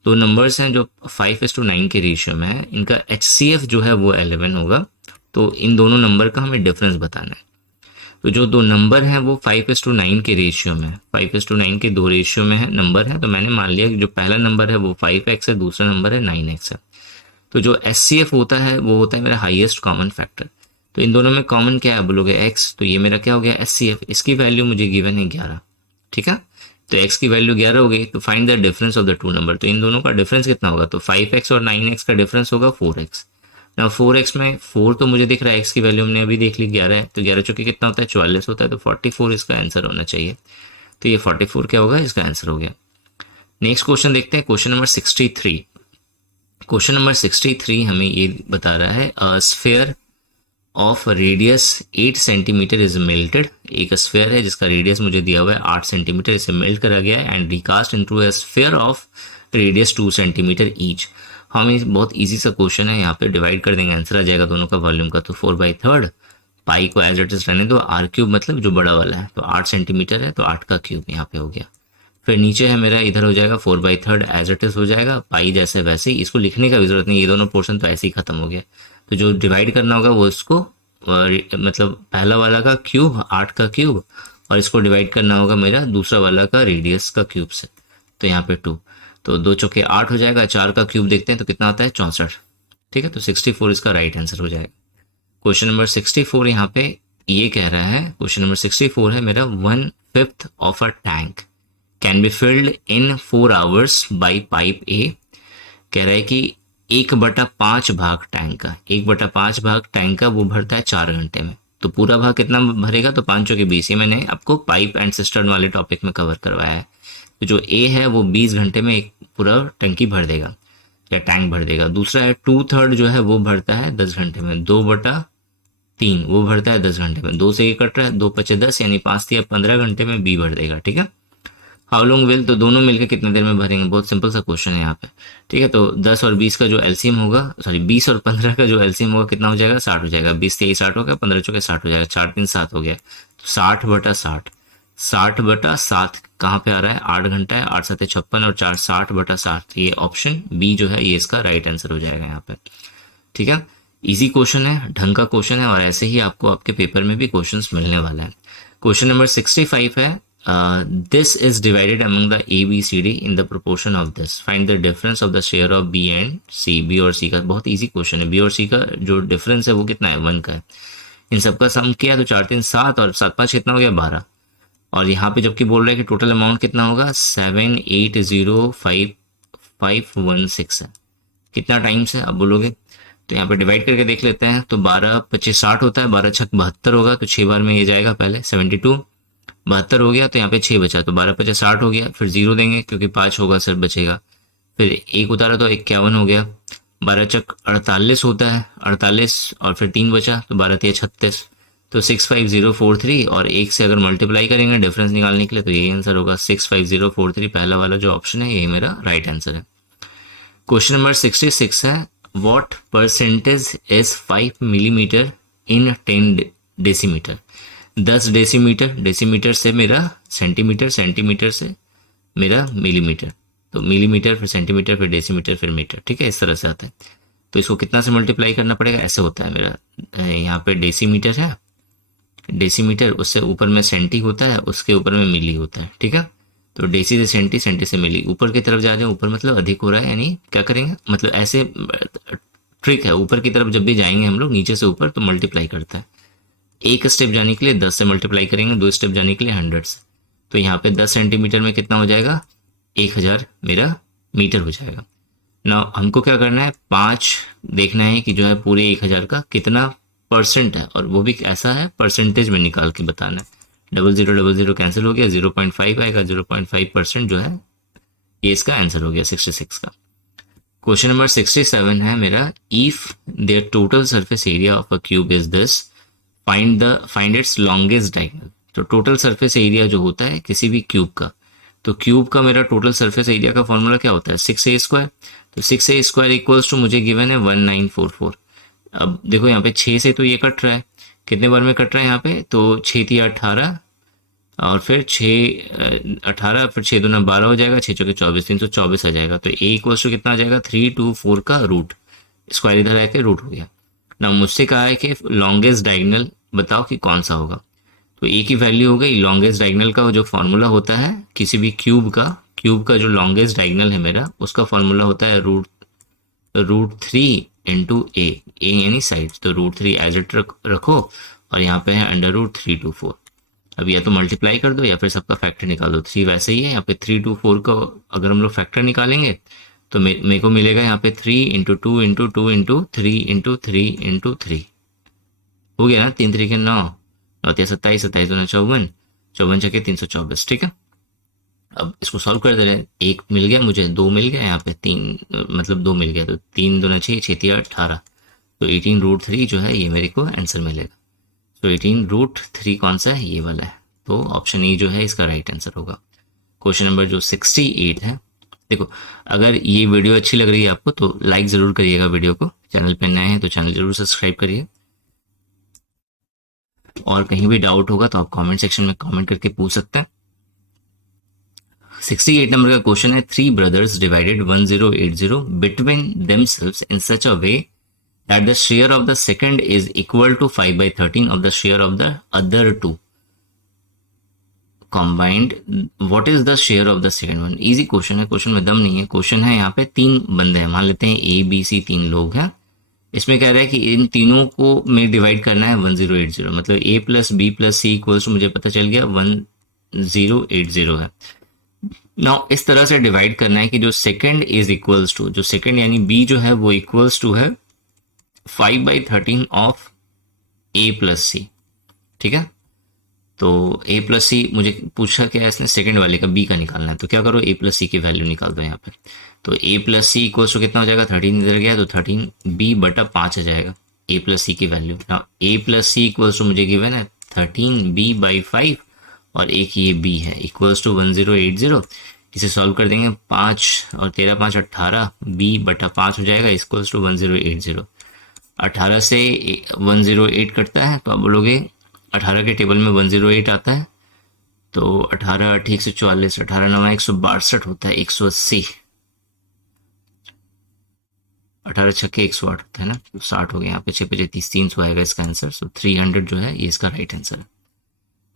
दो नंबर्स हैं जो 5:9 के रेशियो में है, इनका HCF जो है वो 11 होगा। तो इन दोनों नंबर का हमें डिफरेंस बताना है। तो जो दो नंबर हैं वो 5:9 के रेशियो में है, 5:9 के दो रेशियो में है नंबर है। तो मैंने मान लिया कि जो पहला नंबर है वो 5x है, दूसरा नंबर है 9x है। तो जो HCF होता है वो होता है मेरा हाईएस्ट कॉमन फैक्टर। तो इन दोनों में कॉमन क्या है, बोलोगे x, तो ये मेरा क्या हो गया HCF। इसकी वैल्यू मुझे गिवन है 11। ठीक है, तो x की वैल्यू 11 हो गई। तो find the difference of the two number, तो इन दोनों का डिफरेंस कितना होगा, तो 5x और 9x का डिफरेंस होगा 4x। ना 4x में 4 तो मुझे दिख रहा है, x की वैल्यू हमने अभी देख ली 11 है, तो 11 चौके कितना होता है 44 होता है, तो 44 इसका आंसर होना चाहिए। तो ये 44 क्या होगा, इसका आंसर हो गया। नेक्स्ट क्वेश्चन देखते हैं, क्वेश्चन नंबर 63। क्वेश्चन नंबर 63 हमें ये बता रहा है, a sphere of radius 8 centimetre is melted. एक स्फीयर है जिसका रेडियस मुझे दिया हुआ है 8 सेंटीमीटर, इसे मेल्ट करा गया है and recast into a sphere of radius 2 centimetre each. हमें बहुत इजी सा क्वेश्चन है, यहाँ पे डिवाइड कर देंगे, आंसर आ जाएगा दोनों का वॉल्यूम का। तो 4/3 पाई को एज इट इज रहने दो, r³ मतलब जो बड़ा वाला है, तो 8 सेंटीमीटर है, तो 8 का क्यूब यहाँ पे हो गया। फिर नीचे है मेरा, इधर हो जाएगा 4/3 एज इट इज हो जाएगा, पाई जैसे वैसे ही, इसको लिखने का भी जरूरत नहीं, ये दोनों पोर्शन तो ऐसे ही खत्म हो गया। तो जो डिवाइड करना होगा वो इसको मतलब पहला वाला का क्यूब 8 का क्यूब, और इसको डिवाइड करना होगा मेरा दूसरा वाला का रेडियस का क्यूब से, तो यहाँ पे 2, तो 2 चौके 8 हो जाएगा। 4 का क्यूब देखते हैं तो कितना आता है 64। ठीक है, तो 64 इसका राइट आंसर हो जाएगा। क्वेश्चन नंबर 64 यहाँ पे ये कह रहा है, क्वेश्चन नंबर 64 है मेरा, 1/5 of a tank can be filled in 4 hours by pipe ए। कह रहा है कि 1/5 भाग टैंक का, 1/5 भाग टैंक का वो भरता है 4 घंटे में। तो पूरा भाग कितना भरेगा, तो 5 चौके 20। ये मैंने आपको पाइप एंड सिस्टर्न वाले टॉपिक में कवर करवाया है। तो जो ए है वो 20 घंटे में एक पूरा टंकी भर देगा या टैंक भर देगा। दूसरा है 2/3 जो है वो भरता है 10 घंटे में, 2/3 3 वो भरता है 10 घंटे में, 2 से ये कट रहा है, 2 पचे 10 यानी 5 दिया 15 घंटे में बी भर देगा। ठीक है, हाउ लॉन्ग विल, तो दोनों मिलकर कितने देर में भरेंगे, बहुत सिंपल सा क्वेश्चन है यहाँ पे। ठीक है, तो 10 और 20 का जो एलसीएम होगा, सॉरी 20 और 15 का जो एलसीएम होगा कितना हो जाएगा, 60 हो जाएगा। 20 से 60 हो गया, 15 चौके 60 हो जाएगा, 4 3 7 हो गया, तो 60/60, 60/7 कहाँ पे आ रहा है, 8 घंटा है, 8 7 56 और 4 60/7, ये ऑप्शन बी जो है ये इसका राइट आंसर हो जाएगा यहाँ पे। ठीक है, इजी क्वेश्चन है, ढंग का क्वेश्चन है, और ऐसे ही आपको आपके पेपर में भी क्वेश्चंस मिलने वाला है। क्वेश्चन नंबर 65 है, this is divided among the A B C D in the proportion of this, find the difference of the share of B and C. B और सी का बहुत इजी क्वेश्चन है, B और C का जो difference है वो कितना है, 1 का है। इन सबका सम किया तो 4 3 7 और 7 5 कितना हो गया, 12। और यहाँ पे जबकि बोल रहा है कि टोटल अमाउंट कितना होगा, 7805516 है। कितना टाइम्स है अब बोलोगे, तो यहाँ पे डिवाइड करके देख लेते हैं। तो 12 25 60 होता है, 12 छक 72 होगा, तो 6 बार में ये जाएगा, पहले 72 72 हो गया, तो यहाँ पे 6 बचा, तो 12 50 60 हो गया, फिर 0 देंगे क्योंकि 5 होगा सर बचेगा, फिर 1 उतारा तो 51 हो गया, 12 चक 48 होता है, 48 और फिर 3 बचा, तो 12 3 36, तो 65043, और 1 से अगर मल्टीप्लाई करेंगे डिफरेंस निकालने के लिए तो यही आंसर होगा 65043। पहला वाला जो ऑप्शन है यही मेरा राइट आंसर है। क्वेश्चन नंबर 66 है, what percentage is 5 millimetre in 10 decimetre. 10 decimetre, decimetre से मेरा सेंटीमीटर, सेंटीमीटर से मेरा मिलीमीटर, तो मिलीमीटर फिर सेंटीमीटर फिर डेसीमीटर फिर मीटर। ठीक है, इस तरह से आता है। तो इसको कितना से मल्टीप्लाई करना पड़ेगा, ऐसे होता है मेरा, यहाँ पे डेसीमीटर है, डेसीमीटर उससे ऊपर में सेंटी होता है, उसके ऊपर में मिली होता है। ठीक है, तो डेसी से सेंटी, सेंटी से मिली, ऊपर की तरफ जा रहे हैं, ऊपर मतलब अधिक हो रहा है, यानी क्या करेंगे, मतलब ऐसे ट्रिक है, ऊपर की तरफ जब भी जाएंगे हम लोग नीचे से ऊपर तो मल्टीप्लाई करता है। एक स्टेप जाने के लिए 10 से मल्टीप्लाई करेंगे, 2 स्टेप जाने के लिए 100 से, तो यहाँ पे 10 सेंटीमीटर में कितना हो जाएगा, 1000 मेरा मीटर हो जाएगा ना। हमको क्या करना है, 5 देखना है कि जो है पूरे 1000 का कितना परसेंट है, और वो भी ऐसा है परसेंटेज में निकाल के बताना है। 0000 कैंसिल हो गया, 0.5 आएगा, 0.5% जो है ये इसका आंसर हो गया 66 का। क्वेश्चन नंबर 67 है मेरा, if their total surface area of a cube is this, find its longest diagonal. तो टोटल सरफेस एरिया जो होता है किसी भी क्यूब का, तो क्यूब का मेरा टोटल सरफेस एरिया का फॉर्मूला क्या होता है, 6a²। तो 6a² इक्वल्स टू मुझे गिवन है 1944। अब देखो यहाँ पे 6 से तो ये कट रहा है, कितने बार में कट रहा है यहाँ पे, तो 6 3 18 और फिर 6 18, फिर 6 दूना 12 हो जाएगा, 6 चौके 24, 324 आ जाएगा। तो a इक्वल्स टू कितना आ जाएगा, 324 का रूट, स्क्वायर इधर आके रूट हो गया ना। मुझसे कहा है कि लॉन्गेस्ट डायगोनल बताओ कि कौन सा होगा, तो ए की वैल्यू हो गई, लॉन्गेस्ट डायगोनल का जो फॉर्मूला होता है किसी भी क्यूब का जो लॉन्गेस्ट डायगोनल है मेरा, उसका फॉर्मूला होता है रूट 3 इंटू ए यानी साइड, तो रूट 3 एज इट रखो, और यहाँ पे है √324। अब या तो मल्टीप्लाई कर दो या फिर सबका फैक्टर निकाल दो, 3 वैसे ही है, यहाँ पे 324 का अगर हम लोग फैक्टर निकालेंगे तो मेरे को मिलेगा यहाँ पे 3 into 2 into 2 into 3 into 3 into 3 हो गया ना, 3 3 के 9, 9 3 27, 27 दूना 54, 54 छके 324। ठीक है, अब इसको सॉल्व कर दे रहे हैं, 1 मिल गया मुझे, 2 मिल गया, यहाँ पे 3 मतलब 2 मिल गया, तो 3 दूना 6, 6 3 18, तो 18√3 जो है ये मेरे को आंसर मिलेगा। तो 18√3 कौन सा है, ये वाला है, तो ऑप्शन ए जो है इसका राइट आंसर होगा। क्वेश्चन नंबर जो 68 है, देखो अगर ये वीडियो अच्छी लग रही है आपको तो लाइक ज़रूर करिएगा वीडियो को, चैनल पे नए हैं तो चैनल ज़रूर सब्सक्राइब करिए, और कहीं भी डाउट होगा तो आप कमेंट सेक्शन में कमेंट करके पूछ सकते हैं। 68 नंबर का क्वेश्चन है, 3 brothers divided 1080 between themselves in such a way that the share of the second is equal to 5/13 of the share of the other two combined. What is the share of the second one? Easy question है, question में दम नहीं है। Question है यहाँ पे 3 बंदे हैं, मान लेते हैं A B C 3 लोग हैं। इसमें कह रहा है कि इन तीनों को में डिवाइड करना है 1080, मतलब A plus B plus C equals मुझे पता चल गया 1080 है। नाउ इस तरह से डिवाइड करना है कि जो सेकंड इज इक्वल्स टू, जो सेकंड यानी B जो है वो इक्वल्स टू है 5/13 ऑफ A प्लस C। ठीक है, तो A प्लस सी मुझे पूछा क्या है इसने, सेकंड वाले का B का निकालना है, तो क्या करो A प्लस सी की वैल्यू निकाल दो यहाँ पे। तो A plus C equals to कितना हो जाएगा, 13 इधर गया तो 13 B/5 आ जाएगा। ए प्लस सी की value. Now A plus C equals to मुझे गिवन है 13b/5 और एक ये b है इक्वल्स टू 1080। इसे सॉल्व कर देंगे, 5 और 13 5 18, b/5 हो जाएगा इक्वल्स टू 1080। 18 से 108 कटता है तो आप बोलोगे 18 के टेबल में 108 आता है, तो 18 ठीक से 44, 18 9 162 होता है, 180, 18 छक्के 108 होता है ना, तो 60 हो गया, यहाँ पे 6 5 30 300 आएगा इसका आंसर। सो 300 जो है ये इसका राइट आंसर है।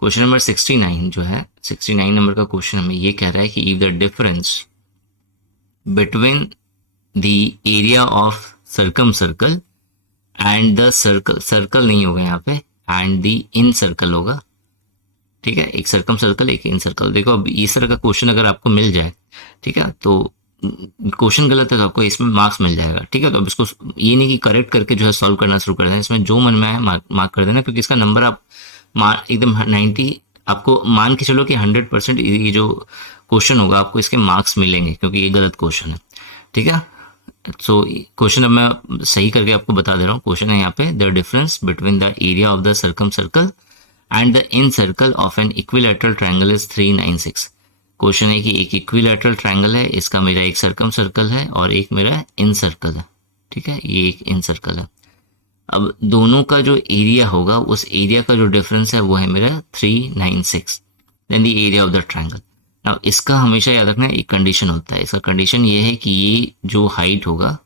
क्वेश्चन नंबर 69 जो है, 69 नंबर का क्वेश्चन हमें ये कह रहा है कि if the difference between the area of circum circle and the circle, circle नहीं होगा यहाँ पे, एंड द इन सर्कल होगा, ठीक है, एक सर्कम सर्कल एक इन सर्कल। देखो अब इस तरह का क्वेश्चन अगर आपको मिल जाए, ठीक है, तो क्वेश्चन गलत है तो आपको इसमें मार्क्स मिल जाएगा, ठीक है। तो अब इसको ये नहीं कि करेक्ट करके जो है सॉल्व करना शुरू कर देना, इसमें जो मन में आए मार्क कर देना, क्योंकि इसका नंबर आप एकदम 90, आपको मान के चलो कि 100% ये जो क्वेश्चन होगा आपको इसके मार्क्स मिलेंगे, क्योंकि ये गलत क्वेश्चन है, ठीक है। सो क्वेश्चन अब मैं सही करके आपको बता दे रहा हूँ। क्वेश्चन है यहाँ पे, the difference between the area of the circumcircle and the incircle of an equilateral triangle is 396। Question है कि एक इक्विलैटरल ट्रायंगल है, इसका मेरा एक सर्कम सर्कल है और एक मेरा इन सर्कल है, ठीक है, ये एक इन सर्कल है। अब दोनों का जो एरिया होगा, उस एरिया का जो डिफरेंस है वो है मेरा 396, then the area of the triangle. Now इसका हमेशा याद रखना एक कंडीशन होता है, इसका कंडीशन ये है कि ये जो हाइट होगा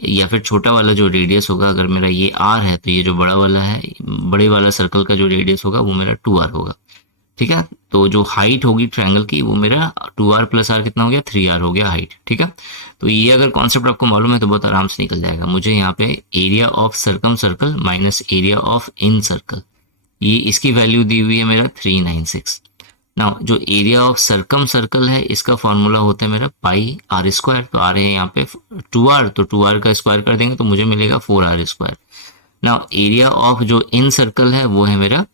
या फिर छोटा वाला जो रेडियस होगा, अगर मेरा ये r है तो ये जो बड़ा वाला है, बड़े वाला सर्कल का जो रेडियस होगा वो मेरा 2r होगा, ठीक है। तो जो हाइट होगी ट्रायंगल की वो मेरा 2r + r कितना हो गया, 3r हो गया हाइट, ठीक है। तो ये अगर कॉन्सेप्ट आपको मालूम है तो बहुत आराम से निकल जाएगा। मुझे यहाँ पे area of circum circle minus area of in circle, ये इसकी वैल्यू दी हुई है मेरा 396। नाउ जो एरिया ऑफ सर्कम सर्कल है इसका फॉर्मूला होता है मेरा πr², तो r है यहाँ पे 2r, तो 2r का स्क्वायर कर देंगे तो मुझे मिलेगा 4r²। नाउ एरिया ऑफ जो इन सर्कल है वो है मेरा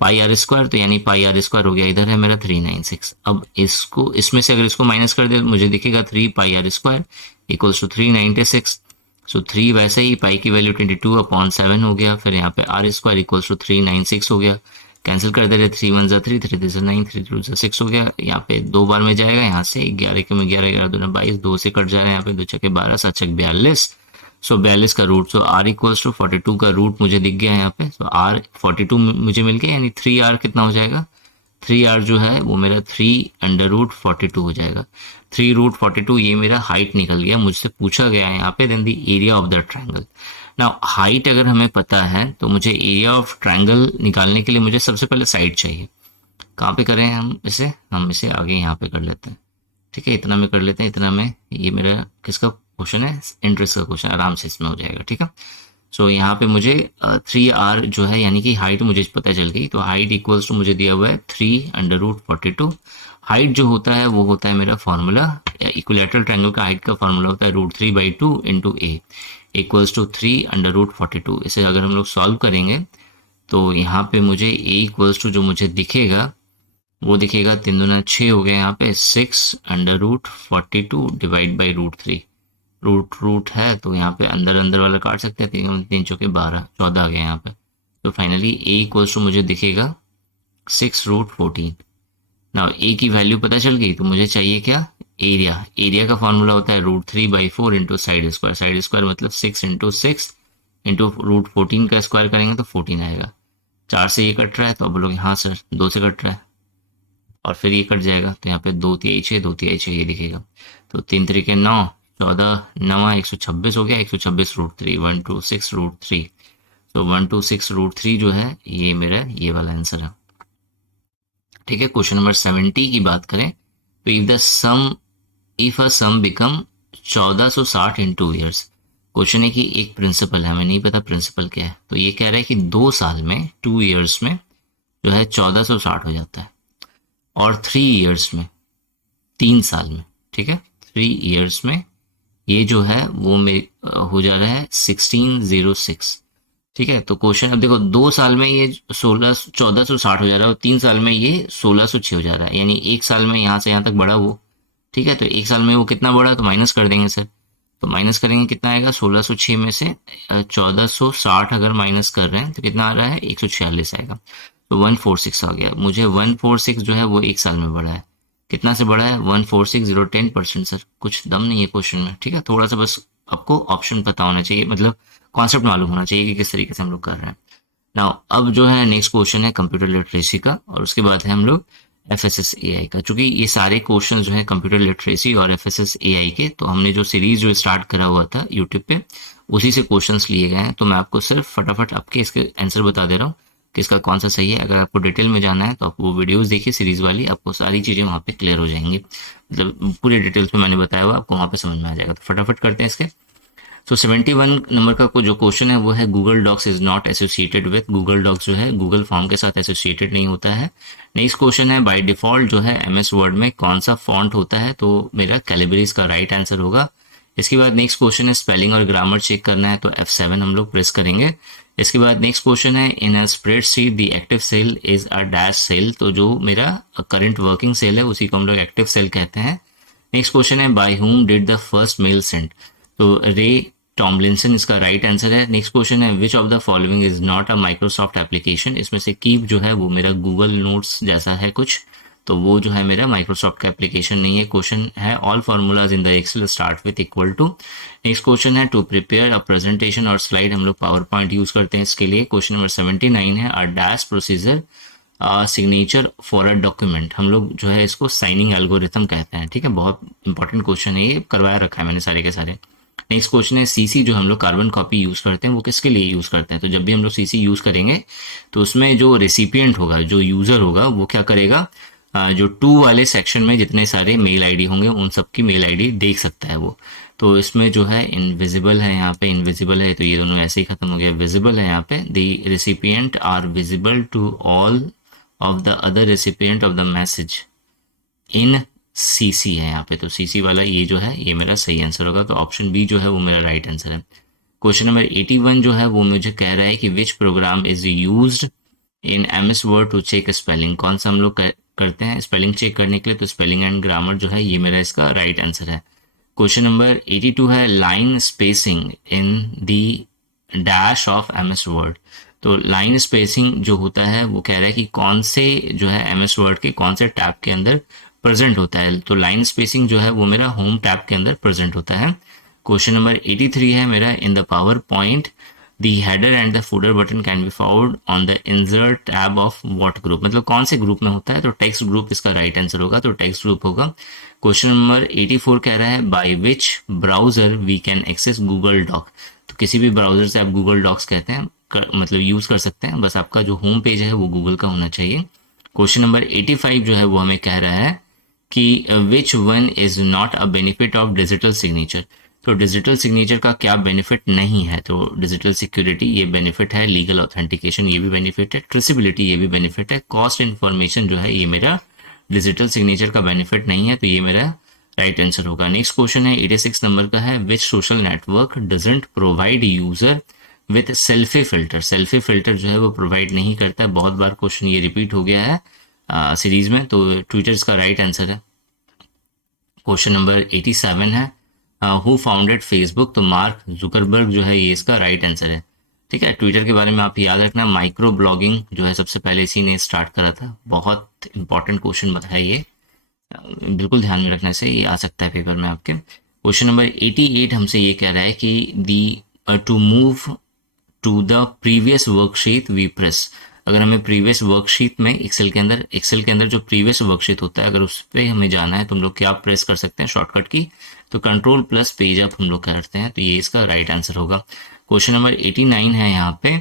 πr², तो यानी πr² हो गया, इधर है मेरा 396। अब इसको इसमें से अगर इसको माइनस कर दे तो मुझे दिखेगा 3πr² इक्वल्स टू 396। सो 3 वैसे ही, पाई की वैल्यू 22/7 हो गया, फिर यहाँ पे r² इक्वल्स टू 396 हो गया, कैंसिल कर दे रहे, 3 1 ज़ा 3, 3 3 9, 3 2 6 हो गया। यहाँ पे 2 बार में जाएगा, यहाँ से 11 के में 11, 11 2 22, 2 से कट जा रहा है, यहाँ पे 2 छक्के 12, 7 छक्के 42। सो 42 का root, so r equals to 42 का रूट मुझे दिख गया है यहाँ पे। सो r 42 मुझे मिल गया, यानी 3r कितना हो जाएगा, 3r जो है वो मेरा 3√42 हो जाएगा। 3√42 ये मेरा हाइट निकल गया, मुझसे पूछा गया है यहाँ पे, then the area of the triangle. ना हाइट अगर हमें पता है तो मुझे एरिया ऑफ ट्रायंगल निकालने के लिए मुझे सबसे पहले साइड चाहिए। कहाँ पे करें हम इसे आगे यहाँ पे कर लेते हैं, ठीक है, इतना में कर लेते हैं, इतना में ये मेरा किसका क्वेश्चन है, इंटरेस्ट का क्वेश्चन, आराम से इसमें हो जाएगा, ठीक है। सो यहाँ पे मुझे 3r जो है यानी कि हाइट मुझे पता चल गई, तो हाइट इक्वल्स टू मुझे दिया हुआ है 3√42। हाइट जो होता है वो होता है मेरा फॉर्मूला, इक्विलैटरल ट्रायंगल का हाइट का फॉर्मूला होता है √3/2 × a इक्वल्स टू 3√42। इसे अगर हम लोग सॉल्व करेंगे तो यहाँ पे मुझे a इक्वल्स टू जो मुझे दिखेगा वो दिखेगा 3 दूना 6 हो गया, यहाँ पे 6√42 डिवाइड बाई √3, रूट है तो यहाँ पे अंदर अंदर वाला काट सकते हैं, 3 चौके 12, 14 आ गया यहाँ पे। तो फाइनली a इक्वल्स टू मुझे दिखेगा 6√14। ना a की वैल्यू पता चल गई तो मुझे चाहिए क्या, एरिया। एरिया का फॉर्मूला होता है √3/4 into side square, side square मतलब 6 × 6 इंटू √14 का स्क्वायर करेंगे तो 14 आएगा। 4 से ये कट रहा है तो अब लोग हाँ सर 2 से कट रहा है और फिर ये कट जाएगा, तो यहाँ पे 2 तिहाई 6, 2 तिहाई 6 ये दिखेगा, तो 3 3 9, 14 9 126 हो गया, 126√3, 126√3। तो 126√3 जो है ये मेरा ये वाला आंसर है, ठीक है। क्वेश्चन नंबर 70 की बात करें तो if a sum become 1460 in 2 years. Question है कि एक प्रिंसिपल है, हमें नहीं पता प्रिंसिपल क्या है, तो ये कह रहा है कि 2 साल में 2 ईयर्स में जो है 1460 हो जाता है, और 3 ईयर्स में 3 साल में, ठीक है, 3 ईयर्स में ये जो है वो हो जा रहा है 1606, ठीक है। तो क्वेश्चन अब देखो 2 साल में ये 1460 हो जा रहा है और 3 साल में ये 1606 हो जा रहा है, यानी 1 साल में यहाँ से यहाँ तक बढ़ा वो, ठीक है। तो 1 साल में वो कितना बढ़ा तो माइनस कर देंगे सर, तो माइनस करेंगे कितना आएगा, 1606 में से 1460 अगर माइनस कर रहे हैं तो कितना आ रहा है, 146 आएगा। तो 146 आ गया। मुझे 146 जो है वो एक साल में बढ़ा है। कितना से बढ़ा है, 146, 10%। सर कुछ दम नहीं है क्वेश्चन में, ठीक है, थोड़ा सा बस आपको ऑप्शन पता होना चाहिए, मतलब कॉन्सेप्ट मालूम होना चाहिए कि किस तरीके से हम लोग कर रहे हैं। नाउ अब जो है नेक्स्ट क्वेश्चन है कंप्यूटर लिटरेसी का, और उसके बाद है हम लोग FSSAI का। चूंकि ये सारे क्वेश्चन जो है कंप्यूटर लिटरेसी और FSSAI के, तो हमने जो सीरीज जो स्टार्ट करा हुआ था यूट्यूब पे, उसी से क्वेश्चंस लिए गए हैं। तो मैं आपको सिर्फ फटाफट आपके इसके आंसर बता दे रहा हूँ कि इसका कौन सा सही है। अगर आपको डिटेल में जाना है तो आप वो वीडियोस देखिए सीरीज वाली, आपको सारी चीज़ें वहाँ पे क्लियर हो जाएंगी, मतलब पूरे डिटेल्स में मैंने बताया हुआ आपको वहाँ पे समझ में आ जाएगा। तो फटाफट करते हैं इसके। तो 71 नंबर का जो क्वेश्चन है वो है Google Docs is not associated with. Google Docs जो है गूगल फॉर्म के साथ एसोसिएटेड नहीं होता है। नेक्स्ट क्वेश्चन है बाय डिफॉल्ट जो है MS वर्ड में कौन सा फॉन्ट होता है, तो मेरा कैलिबरी इसका राइट आंसर होगा। इसके बाद नेक्स्ट क्वेश्चन है स्पेलिंग और ग्रामर चेक करना है, तो F7 हम लोग प्रेस करेंगे। इसके बाद नेक्स्ट क्वेश्चन है in a spreadsheet the active cell is a dash cell, तो जो मेरा करंट वर्किंग सेल है उसी को हम लोग एक्टिव सेल कहते हैं। नेक्स्ट क्वेश्चन है by whom did the first mail send, तो रे टॉमलिंसन इसका राइट आंसर है। नेक्स्ट क्वेश्चन है which of the following is not a Microsoft application, इसमें से कीप जो है वो मेरा गूगल नोट्स जैसा है कुछ, तो वो जो है मेरा माइक्रोसॉफ्ट का एप्लीकेशन नहीं है। क्वेश्चन है all formulas in the Excel start with equal to. Next question है टू प्रिपेयर अ प्रेजेंटेशन और स्लाइड, हम लोग पावर पॉइंट यूज करते हैं इसके लिए। क्वेश्चन नंबर 79 है a dash procedure signature for a document, हम लोग जो है इसको साइनिंग एल्गोरिथम कहते हैं, ठीक है, बहुत इंपॉर्टेंट क्वेश्चन है, ये करवाया रखा है मैंने सारे के सारे। नेक्स्ट क्वेश्चन है CC जो हम लोग कार्बन कॉपी यूज करते हैं वो किसके लिए यूज करते हैं, तो जब भी हम लोग CC यूज करेंगे तो उसमें जो रेसिपिएंट होगा, जो यूजर होगा, वो क्या करेगा, जो टू वाले सेक्शन में जितने सारे मेल आईडी होंगे उन सबकी मेल आईडी देख सकता है वो। तो इसमें जो है इनविजिबल है, यहाँ पे इनविजिबल है, तो ये दोनों ऐसे ही खत्म हो गया। विजिबल है यहाँ पे, the recipient are visible to all of the other recipient of the message in CC है यहाँ पे, तो CC वाला ये जो है ये मेरा सही आंसर होगा। तो ऑप्शन बी जो है वो मेरा राइट आंसर है। क्वेश्चन नंबर 81 जो है वो मुझे कह रहा है कि which program is used in MS Word to check spelling, कौन सा हम लोग करते हैं स्पेलिंग चेक करने के लिए, तो स्पेलिंग एंड ग्रामर जो है ये मेरा इसका राइट आंसर है। क्वेश्चन नंबर 82 है line spacing in the dash of MS word, तो लाइन स्पेसिंग जो होता है वो कह रहा है कि कौन से जो है MS वर्ड के कौन से टैब के अंदर प्रेजेंट होता है, तो लाइन स्पेसिंग जो है वो मेरा होम टैब के अंदर प्रेजेंट होता है। क्वेश्चन नंबर 83 है मेरा in the PowerPoint the header and the footer button can be found on the insert tab of what group, मतलब कौन से ग्रुप में होता है, तो टेक्स्ट ग्रुप इसका राइट आंसर होगा, तो टेक्स्ट ग्रुप होगा। क्वेश्चन नंबर 84 कह रहा है by which browser we can access Google Doc, तो किसी भी ब्राउजर से आप गूगल डॉक्स कहते हैं मतलब यूज कर सकते हैं, बस आपका जो होम पेज है वो गूगल का होना चाहिए। क्वेश्चन नंबर 85 जो है वो हमें कह रहा है कि विच one is not a benefit of digital signature, तो डिजिटल सिग्नेचर का क्या बेनिफिट नहीं है, तो डिजिटल सिक्योरिटी ये बेनिफिट है, लीगल ऑथेंटिकेशन ये भी बेनिफिट है, ट्रेसिबिलिटी ये भी बेनिफिट है, कॉस्ट इन्फॉर्मेशन जो है ये मेरा डिजिटल सिग्नेचर का बेनिफिट नहीं है, तो ये मेरा राइट आंसर होगा। नेक्स्ट क्वेश्चन है 86 नंबर का है which social network doesn't provide user with selfie filter, selfie filter जो है वो प्रोवाइड नहीं करता है, बहुत बार क्वेश्चन ये रिपीट हो गया है सीरीज में, तो ट्विटर इसका राइट आंसर है। क्वेश्चन नंबर 87 है हु फाउंडेड फेसबुक, तो मार्क जुकरबर्ग जो है ये इसका राइट आंसर है, ठीक है। ट्विटर के बारे में आप याद रखना, माइक्रो ब्लॉगिंग जो है सबसे पहले इसी ने स्टार्ट करा था, बहुत इंपॉर्टेंट क्वेश्चन बताया ये, बिल्कुल ध्यान में रखने से ये आ सकता है पेपर में आपके। क्वेश्चन नंबर 88 हमसे ये कह रहा है कि the to move to the previous worksheet we press, अगर हमें प्रीवियस वर्कशीट में एक्सेल के अंदर जो प्रीवियस वर्कशीट होता है अगर उस पर हमें जाना है तो हम लोग क्या प्रेस कर सकते हैं शॉर्टकट की, तो कंट्रोल प्लस पेज अप हम लोग करते हैं, तो ये इसका राइट आंसर होगा। क्वेश्चन नंबर 89 है यहाँ पे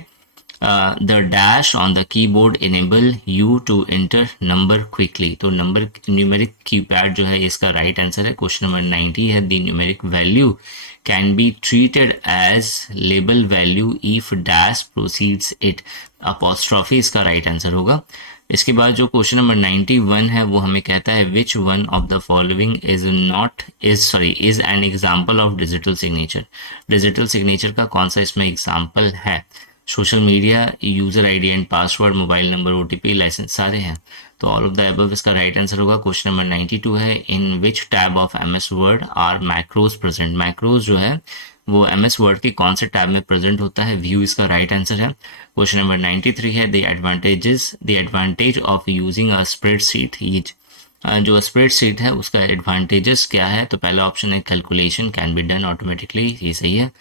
the dash on the keyboard enable you to enter number quickly, तो नंबर न्यूमेरिक कीपैड जो है इसका राइट आंसर है। क्वेश्चन नंबर 90 है the numeric value can be treated as label value if dash proceeds it, apostrophe इसका right answer होगा। इसके बाद जो क्वेश्चन नंबर 91 है वो हमें कहता है which one of the following is an example of digital signature, digital signature का कौन सा इसमें एग्जाम्पल है, social media, user ID and password, mobile number, OTP, licence सारे हैं। तो ऑल ऑफ द अबव इसका राइट आंसर होगा। क्वेश्चन नंबर 92 है, in which tab of MS Word are macros present. Macros जो है वो एमएस वर्ड के कौन से टैब में प्रेजेंट होता है? व्यू इसका राइट आंसर है। क्वेश्चन नंबर 93 है, the advantage of using a spreadsheet. ये जो स्प्रेडशीट है उसका एडवांटेजेस क्या है? तो पहला ऑप्शन है calculation can be done automatically, ये सही है।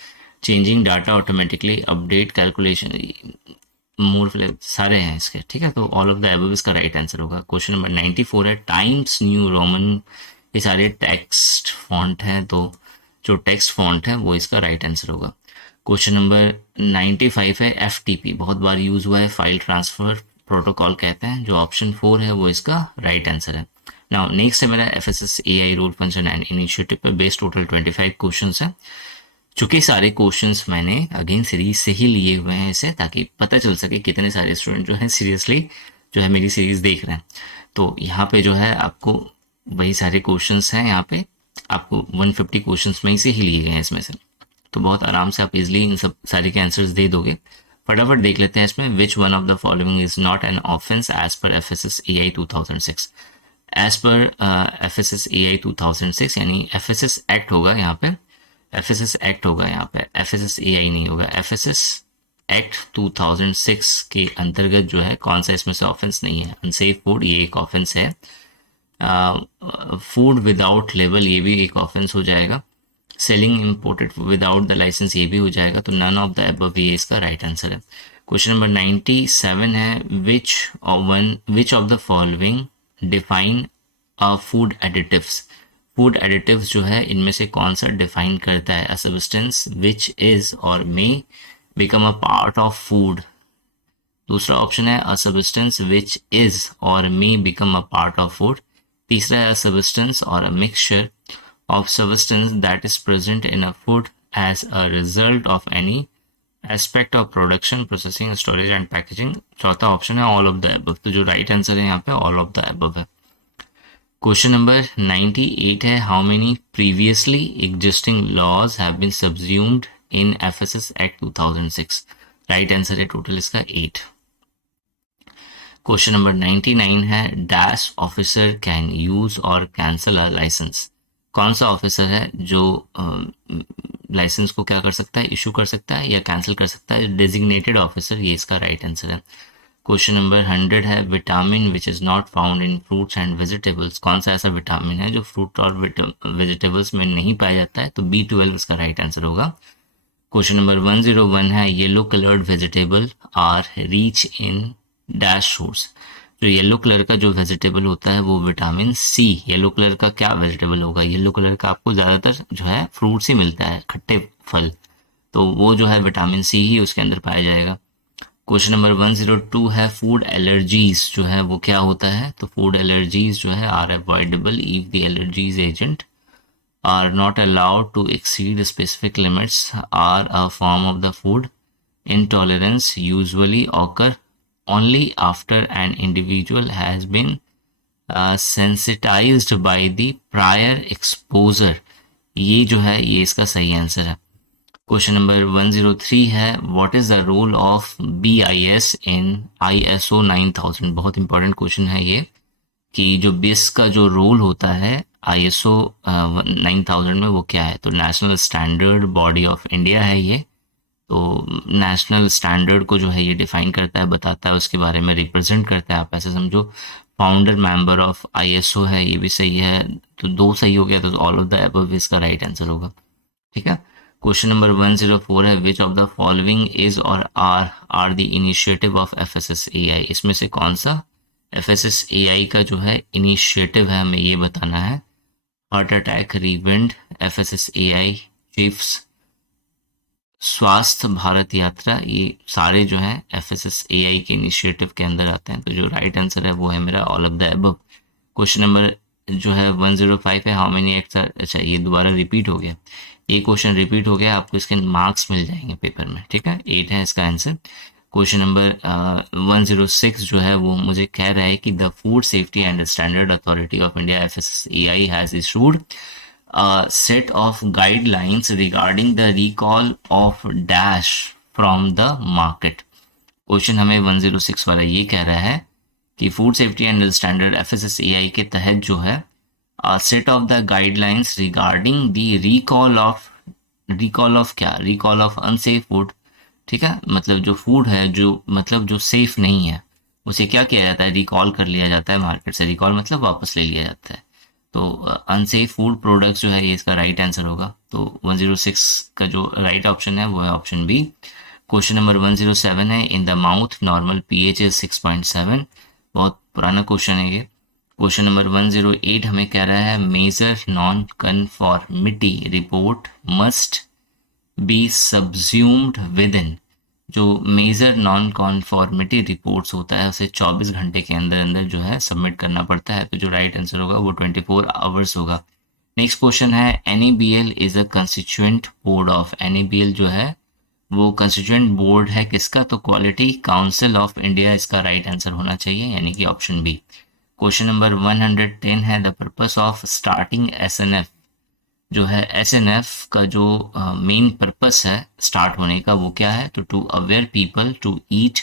Changing data automatically, update calculation, more flag सारे हैं इसके, ठीक है। तो ऑल ऑफ द अबव इसका राइट आंसर होगा। क्वेश्चन नंबर 94 है, टाइम्स न्यू रोमन, ये सारे टेक्स्ट फॉन्ट हैं, तो जो टेक्स्ट फॉन्ट है वो इसका राइट आंसर होगा। क्वेश्चन नंबर 95 है, एफटीपी बहुत बार यूज हुआ है, फाइल ट्रांसफर प्रोटोकॉल कहते हैं, जो ऑप्शन 4 है वो इसका राइट आंसर है। नाउ नेक्स्ट है मेरा FSSAI rule function and initiative पे बेस्ड टोटल 25 क्वेश्चंस है। चूंकि सारे क्वेश्चंस मैंने अगेन सीरीज से ही लिए हुए हैं इसे, ताकि पता चल सके कितने सारे स्टूडेंट जो है सीरियसली जो है मेरी सीरीज देख रहे हैं। तो यहाँ पे जो है आपको वही सारे क्वेश्चंस हैं, यहाँ पे आपको 150 क्वेश्चंस में से ही लिए गए हैं इसमें से, तो बहुत आराम से आप इजिली इन सब सारे के आंसर्स दे दोगे। फटाफट देख लेते हैं इसमें, which one of the following is not an offense as per FSSAI 2006। As per FSSAI 2006 यानी FSS एक्ट होगा यहाँ पे, FSS एक्ट होगा यहाँ पे, FSSAI नहीं होगा। FSS एक्ट 2006 के अंतर्गत जो है कौन सा इसमें से ऑफेंस नहीं है? अनसेफ फूड, ये एक ऑफेंस है। फूड विदाउट लेबल, ये भी एक ऑफेंस हो जाएगा। Selling imported without the license, ये भी हो जाएगा। तो नन ऑफ द अबव ये इसका राइट आंसर है। क्वेश्चन नंबर 97 है, which of the following define food additives. Food additives जो है इनमें से कौन सा डिफाइन करता है? अ सब्सटेंस विच इज और may become a part of food. दूसरा ऑप्शन है अ सब्सटेंस विच इज और may become a part of food. तीसरा है अ सब्सटेंस और a mixture of substance that is present in a food as a result of any aspect of production, processing, storage and packaging। चौथा option है all of the above। तो जो right answer है यहाँ पे all of the above है। Question number 98 है, how many previously existing laws have been subsumed in FSS Act 2006। Right answer है टोटल इसका 8। क्वेश्चन नंबर 99 है, डैश ऑफिसर कैन यूज और कैंसल अ लाइसेंस। कौन सा ऑफिसर है जो लाइसेंस को क्या कर सकता है? इशू कर सकता है या कैंसिल कर सकता है? डेजिग्नेटेड ऑफिसर, ये इसका राइट आंसर है। क्वेश्चन नंबर 100 है, vitamin which is not found in fruits and vegetables. कौन सा ऐसा विटामिन है जो फ्रूट और वेजिटेबल्स में नहीं पाया जाता है? तो B12 इसका राइट आंसर होगा। क्वेश्चन नंबर 101 है, yellow coloured vegetable are rich in dash source. जो येलो कलर का जो वेजिटेबल होता है वो विटामिन सी। येलो कलर का क्या वेजिटेबल होगा? येलो कलर का आपको ज़्यादातर जो है फ्रूट्स ही मिलता है, खट्टे फल, तो वो जो है विटामिन सी ही उसके अंदर पाया जाएगा। क्वेश्चन नंबर 102 है, फूड एलर्जीज जो है वो क्या होता है? तो फूड एलर्जीज जो है are avoidable if the allergies agent are not allowed to exceed specific limits, are a form of the food intolerance usually occur only after an individual has been sensitized by the prior exposure। ये जो है ये इसका सही answer है। Question number 103 है, what is the role of BIS in ISO 9000। बहुत important question है ये, कि जो BIS का जो रोल होता है ISO 9000 में वो क्या है? तो national standard body of India है ये, तो नेशनल स्टैंडर्ड को जो है ये डिफाइन करता है, बताता है, उसके बारे में रिप्रेजेंट करता है, आप ऐसे समझो। फाउंडर मेंबर ऑफ ISO है, ये भी सही है, तो 2 सही हो गया, तो ऑल ऑफ द अबव इसका राइट आंसर होगा, ठीक है। क्वेश्चन नंबर 104 है, which of the following is और are the initiative of FSSAI। इसमें से कौन सा FSSAI का जो है इनिशिएटिव है, हमें ये बताना है। हार्ट अटैक, रिवेंड, FSSAI चीफ्स, स्वास्थ्य भारत यात्रा, ये सारे जो है FSSAI के इनिशिएटिव के अंदर आते हैं। तो जो राइट आंसर है वो है मेरा all of the above. Question number जो है 105 है, हाउ मेनी एक्ट्स आर। अच्छा, ये दोबारा रिपीट हो गया, ये क्वेश्चन रिपीट हो गया, आपको इसके मार्क्स मिल जाएंगे पेपर में, ठीक है। 8 है इसका आंसर। क्वेश्चन नंबर 106 जो है वो मुझे कह रहा है कि the food safety and standard authority of India FSSAI has issued a set of guidelines regarding the recall of dash from the market. Question हमें 106 वाला ये कह रहा है कि food safety and standard FSSAI के तहत जो है set of the guidelines regarding the recall of क्या, रिकॉल ऑफ अनसेफ फूड। ठीक है, मतलब जो फूड है जो मतलब जो सेफ नहीं है उसे क्या किया जाता है, रिकॉल कर लिया जाता है मार्केट से। रिकॉल मतलब वापस ले लिया जाता है। तो अनसेफ फूड प्रोडक्ट्स जो है ये इसका राइट आंसर होगा। तो 106 का जो राइट ऑप्शन है वो है ऑप्शन बी। क्वेश्चन नंबर 107 है, in the mouth normal pH is 6.7। बहुत पुराना क्वेश्चन है ये। क्वेश्चन नंबर 108 हमें कह रहा है, major non conformity report must be subsumed within. जो मेजर नॉन कॉन्फॉर्मिटी रिपोर्ट्स होता है उसे 24 घंटे के अंदर अंदर जो है सबमिट करना पड़ता है। तो जो राइट आंसर होगा वो 24 आवर्स होगा। नेक्स्ट क्वेश्चन है, NABL is a constituent board of. NABL जो है वो कंस्टिट्यूएंट बोर्ड है किसका, तो क्वालिटी काउंसिल ऑफ इंडिया इसका राइट आंसर होना चाहिए, यानी कि ऑप्शन बी। क्वेश्चन नंबर 110 है, the purpose of starting SNF। जो है SNF का जो मेन पर्पस है स्टार्ट होने का वो क्या है, तो to aware people to eat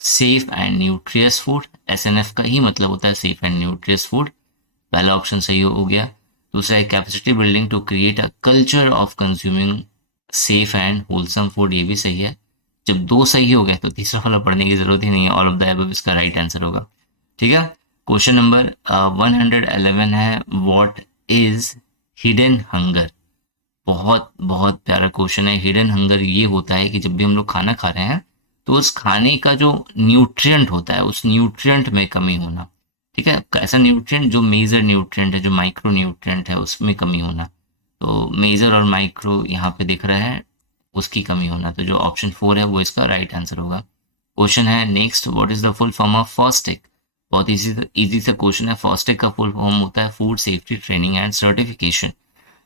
safe and nutritious food. SNF का ही मतलब होता है सेफ एंड न्यूट्रियस फूड। पहला ऑप्शन सही हो गया। दूसरा है capacity building to create a culture of consuming safe and wholesome food, ये भी सही है। जब दो सही हो गए तो तीसरा वाला पढ़ने की जरूरत ही नहीं है, ऑल ऑफ द अबव इसका राइट आंसर होगा। ठीक है, क्वेश्चन नंबर 111 है, व्हाट इज हिडन हंगर। बहुत बहुत प्यारा क्वेश्चन है। हिडन हंगर ये होता है कि जब भी हम लोग खाना खा रहे हैं तो उस खाने का जो न्यूट्रिएंट होता है उस न्यूट्रिएंट में कमी होना। ठीक है, ऐसा न्यूट्रिएंट जो मेजर न्यूट्रिएंट है, जो माइक्रो न्यूट्रिएंट है उसमें कमी होना। तो मेजर और माइक्रो यहाँ पे दिख रहा है, उसकी कमी होना। तो जो ऑप्शन 4 है वो इसका राइट आंसर होगा। क्वेश्चन है next, what is the full form of FoSTaC. बहुत इजी सा क्वेश्चन है। फॉस्टिक का फुल फॉर्म होता है food safety training and certification.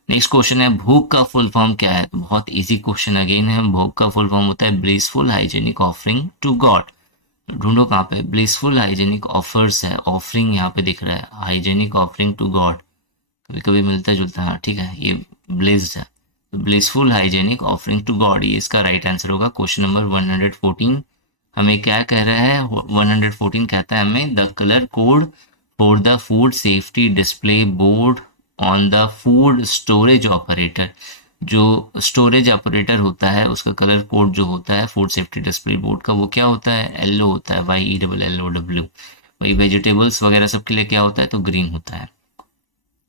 Next question है, भूख का फुल फॉर्म क्या है। तो बहुत इजी क्वेश्चन अगेन है। भूख का फुल फॉर्म होता है blissful hygienic offering to God. ढूंढो कहाँ पे, ब्लिसफुल हाइजेनिक ऑफर्स है, ऑफरिंग यहाँ पे दिख रहा है, हाइजेनिक ऑफरिंग टू गॉड कभी कभी मिलता जुलता है। ठीक है, ये ब्लेस्ड है, तो blissful hygienic offering to God ये इसका राइट आंसर होगा। क्वेश्चन नंबर 114 हमें क्या कह रहा है, 114 कहता है हमें, the colour code for the food safety display board on the food storage operator. जो स्टोरेज ऑपरेटर होता है उसका कलर कोड जो होता है फूड सेफ्टी डिस्प्ले बोर्ड का वो क्या होता है, येलो होता है, YELLOW। वही वेजिटेबल्स वगैरह सब के लिए क्या होता है, तो ग्रीन होता है।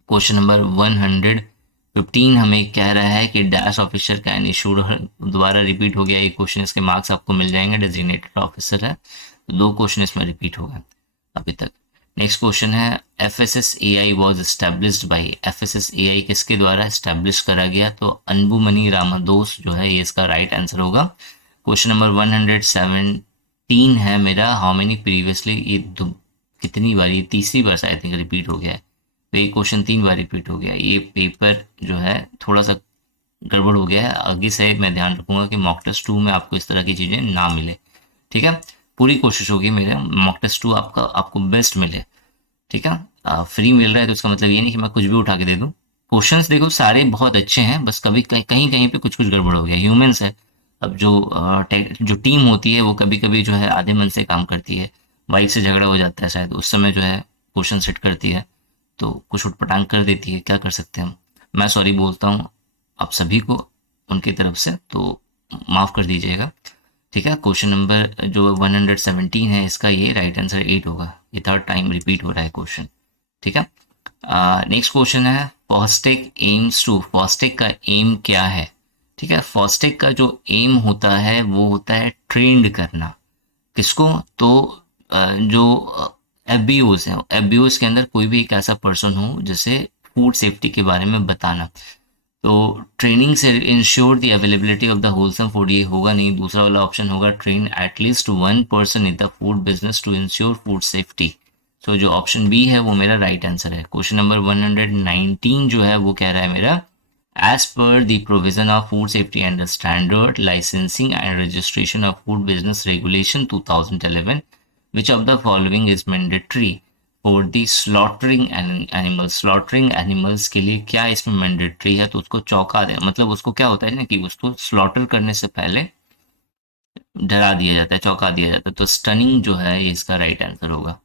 क्वेश्चन नंबर 115 हमें कह रहा है कि डैश ऑफिसर कैन इशूड, दोबारा रिपीट हो गया ये क्वेश्चन, इसके मार्क्स आपको मिल जाएंगे। डेजिग्नेटेड ऑफिसर है, तो 2 क्वेश्चन इसमें रिपीट हो गए अभी तक। नेक्स्ट क्वेश्चन है, FSSAI was established by. FSSAI किसके द्वारा एस्टेब्लिश करा गया, तो अनबुमनी रामादोस जो है ये इसका राइट आंसर होगा। क्वेश्चन नंबर 117 है मेरा, हाउ मेनी प्रीवियसली, ये कितनी बार, ये तीसरी बार आई थिंक रिपीट हो गया है। तो ये क्वेश्चन 3 बार रिपीट हो गया। ये पेपर जो है थोड़ा सा गड़बड़ हो गया है, आगे से मैं ध्यान रखूंगा कि मॉक टेस्ट 2 में आपको इस तरह की चीजें ना मिले। ठीक है, पूरी कोशिश होगी मेरे मॉक टेस्ट 2 आपको बेस्ट मिले। ठीक है, फ्री मिल रहा है तो इसका मतलब ये नहीं कि मैं कुछ भी उठा के दे दूं। क्वेश्चंस देखो सारे बहुत अच्छे हैं, बस कभी कहीं कहीं पे कुछ कुछ गड़बड़ हो गया। ह्यूमंस है, अब जो टीम होती है वो कभी कभी जो है आधे मन से काम करती है। वाइफ से झगड़ा हो जाता है शायद, उस समय जो है क्वेश्चन सेट करती है तो कुछ उटपटांग कर देती है, क्या कर सकते हैं हम। मैं सॉरी बोलता हूँ आप सभी को उनकी तरफ से, तो माफ़ कर दीजिएगा। ठीक है, क्वेश्चन नंबर जो 117 है इसका ये राइट आंसर 8 होगा। ये 3rd टाइम रिपीट हो रहा है क्वेश्चन। ठीक है, नेक्स्ट क्वेश्चन है, फॉस्टेक एम्स टू। फॉस्टेक का एम क्या है। ठीक है, फॉस्टेक का जो एम होता है वो होता है ट्रेंड करना। किसको, तो जो एबीओज है, एबीओज के अंदर कोई भी एक ऐसा पर्सन हो जिसे फूड सेफ्टी के बारे में बताना। तो ट्रेनिंग से ensure the availability of the wholesome food, ये होगा नहीं। दूसरा वाला ऑप्शन होगा, train at least 1 person in the food business to ensure food safety. तो जो ऑप्शन बी है वो मेरा राइट आंसर है। क्वेश्चन नंबर 119 जो है वो कह रहा है मेरा, as per the provision of food safety and standard licensing and registration of food business regulation 2011, which of the following is mandatory for the slaughtering animals। slaughtering animals के लिए क्या इसमें मैंडेटरी है, तो उसको चौंका दे, मतलब उसको क्या होता है ना कि उसको स्लॉटर करने से पहले डरा दिया जाता है, चौंका दिया जाता है, तो स्टनिंग जो है ये इसका राइट आंसर होगा।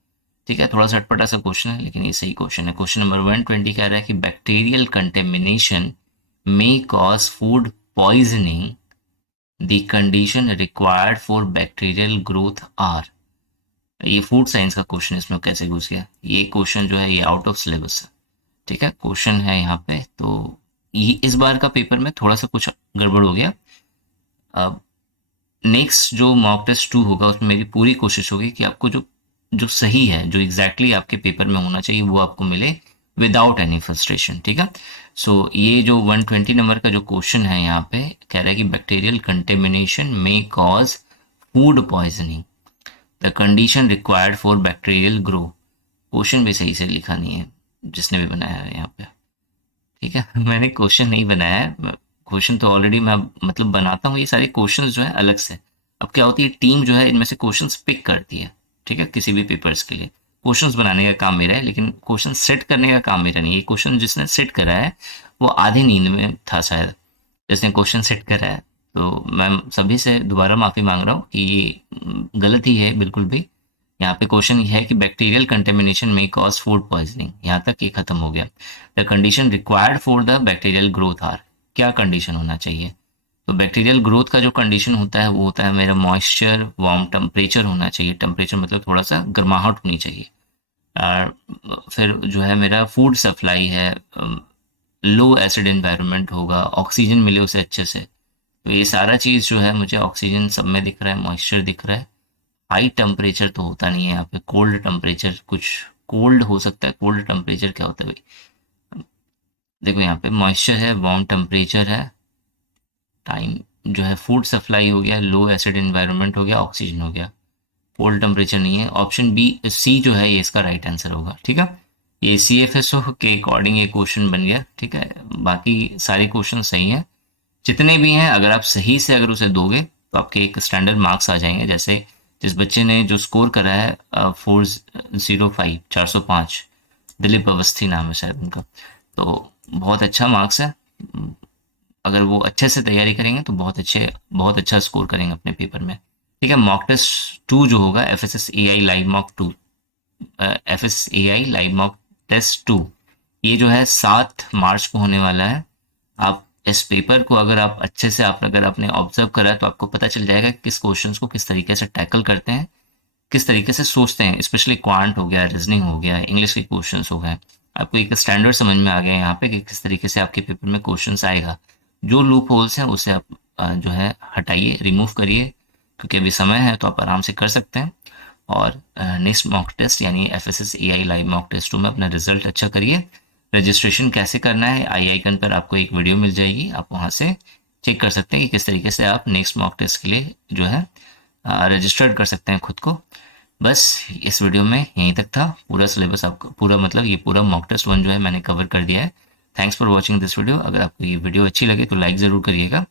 ठीक है, थोड़ा सा अटपटा सा क्वेश्चन है लेकिन ये सही क्वेश्चन है। क्वेश्चन नंबर 120 कह रहा है कि bacterial contamination may cause food poisoning, the condition required for bacterial growth are. ये फूड साइंस का क्वेश्चन इसमें कैसे घुस गया, ये क्वेश्चन जो है ये आउट ऑफ सिलेबस है। ठीक है, क्वेश्चन है यहाँ पे, तो ये इस बार का पेपर में थोड़ा सा कुछ गड़बड़ हो गया। अब नेक्स्ट जो मॉक टेस्ट 2 होगा उसमें मेरी पूरी कोशिश होगी कि आपको जो जो सही है, जो एग्जैक्टली exactly आपके पेपर में होना चाहिए वो आपको मिले विदाउट एनी फ्रस्ट्रेशन। ठीक है, सो ये जो 120 नंबर का जो क्वेश्चन है यहाँ पे कह रहा है कि bacterial contamination may cause food poisoning, the condition required for bacterial grow. Question भी सही से लिखा नहीं है जिसने भी बनाया है यहाँ पे। ठीक है मैंने क्वेश्चन नहीं बनाया है, क्वेश्चन तो ऑलरेडी मैं मतलब बनाता हूँ, ये सारे क्वेश्चंस जो है अलग से। अब क्या होती है, टीम जो है इनमें से क्वेश्चंस पिक करती है। ठीक है, किसी भी पेपर्स के लिए क्वेश्चंस बनाने का काम मेरा है, लेकिन क्वेश्चन सेट करने का काम मेरा नहीं है। ये क्वेश्चन जिसने सेट करा है वो आधी नींद में था शायद, जिसने क्वेश्चन सेट करा है। तो मैं सभी से दोबारा माफ़ी मांग रहा हूँ कि ये गलत ही है बिल्कुल भी। यहाँ पे क्वेश्चन ये है कि bacterial contamination may cause food poisoning, यहाँ तक ये खत्म हो गया। The condition required for the bacterial growth are, क्या कंडीशन होना चाहिए। तो बैक्टीरियल ग्रोथ का जो कंडीशन होता है वो होता है मेरा मॉइस्चर, वार्म टेम्परेचर होना चाहिए। टेम्परेचर मतलब थोड़ा सा गर्माहट होनी चाहिए। और फिर जो है मेरा फूड सप्लाई है, लो एसिड एनवायरनमेंट होगा, ऑक्सीजन मिले उसे अच्छे से। तो ये सारा चीज़ जो है मुझे ऑक्सीजन सब में दिख रहा है, मॉइस्चर दिख रहा है। हाई टेम्परेचर तो होता नहीं है यहाँ पे, कोल्ड टेम्परेचर कुछ कोल्ड हो सकता है। कोल्ड टेम्परेचर क्या होता है भाई, देखो यहाँ पे मॉइस्चर है, वार्म टेम्परेचर है, टाइम जो है फूड सप्लाई हो गया, लो एसिड एनवायरनमेंट हो गया, ऑक्सीजन हो गया। कोल्ड टेम्परेचर नहीं है। ऑप्शन बी सी जो है ये इसका राइट आंसर होगा। ठीक है, ये सी एफ एस ओ के अकॉर्डिंग ये क्वेश्चन बन गया। ठीक है, बाकी सारे क्वेश्चन सही हैं जितने भी हैं। अगर आप सही से अगर उसे दोगे तो आपके एक स्टैंडर्ड मार्क्स आ जाएंगे। जैसे जिस बच्चे ने जो स्कोर करा है 405 405, दिलीप अवस्थी नाम है शायद उनका, तो बहुत अच्छा मार्क्स है। अगर वो अच्छे से तैयारी करेंगे तो बहुत अच्छा स्कोर करेंगे अपने पेपर में। ठीक है, मॉक टेस्ट 2 जो होगा F S S A I live mock 2, F S A I live mock test 2, ये जो है 7 मार्च को होने वाला है। आप इस पेपर को अगर आप अच्छे से आप अगर आपने ऑब्जर्व करा तो आपको पता चल जाएगा कि किस क्वेश्चंस को किस तरीके से टैकल करते हैं, किस तरीके से सोचते हैं। स्पेशली क्वांट हो गया, रीजनिंग हो गया, इंग्लिश के क्वेश्चंस हो गए, आपको एक स्टैंडर्ड समझ में आ गया यहाँ पे कि किस तरीके से आपके पेपर में क्वेश्चंस आएगा। जो लूप होल्स हैं उसे आप जो है हटाइए, रिमूव करिए, क्योंकि अभी समय है तो आप आराम से कर सकते हैं। और नेक्स्ट मॉक टेस्ट यानी F S S A I live mock test 2 में अपना रिजल्ट अच्छा करिए। रजिस्ट्रेशन कैसे करना है आई आइकन पर आपको एक वीडियो मिल जाएगी, आप वहाँ से चेक कर सकते हैं कि किस तरीके से आप नेक्स्ट मॉक टेस्ट के लिए जो है रजिस्टर्ड कर सकते हैं खुद को। बस इस वीडियो में यहीं तक था। पूरा सिलेबस आपको पूरा मतलब ये पूरा मॉक टेस्ट 1 जो है मैंने कवर कर दिया है। Thanks for watching this video. अगर आपको ये वीडियो अच्छी लगे तो लाइक ज़रूर करिएगा,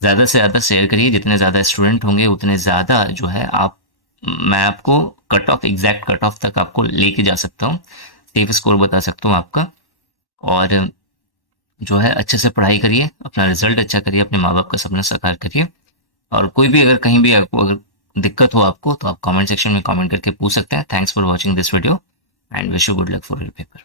ज़्यादा से ज़्यादा शेयर करिए। जितने ज़्यादा स्टूडेंट होंगे उतने ज़्यादा जो है आप मैं आपको cut off exact cut off तक आपको लेके जा सकता हूँ, सेफ स्कोर बता सकता हूँ आपका। और जो है अच्छे से पढ़ाई करिए, अपना रिजल्ट अच्छा करिए, अपने माँ बाप का सपना साकार करिए। और कोई भी अगर कहीं भी आपको अगर दिक्कत हो आपको तो आप कमेंट सेक्शन में कमेंट करके पूछ सकते हैं। Thanks for watching this video and wish you good luck for your paper.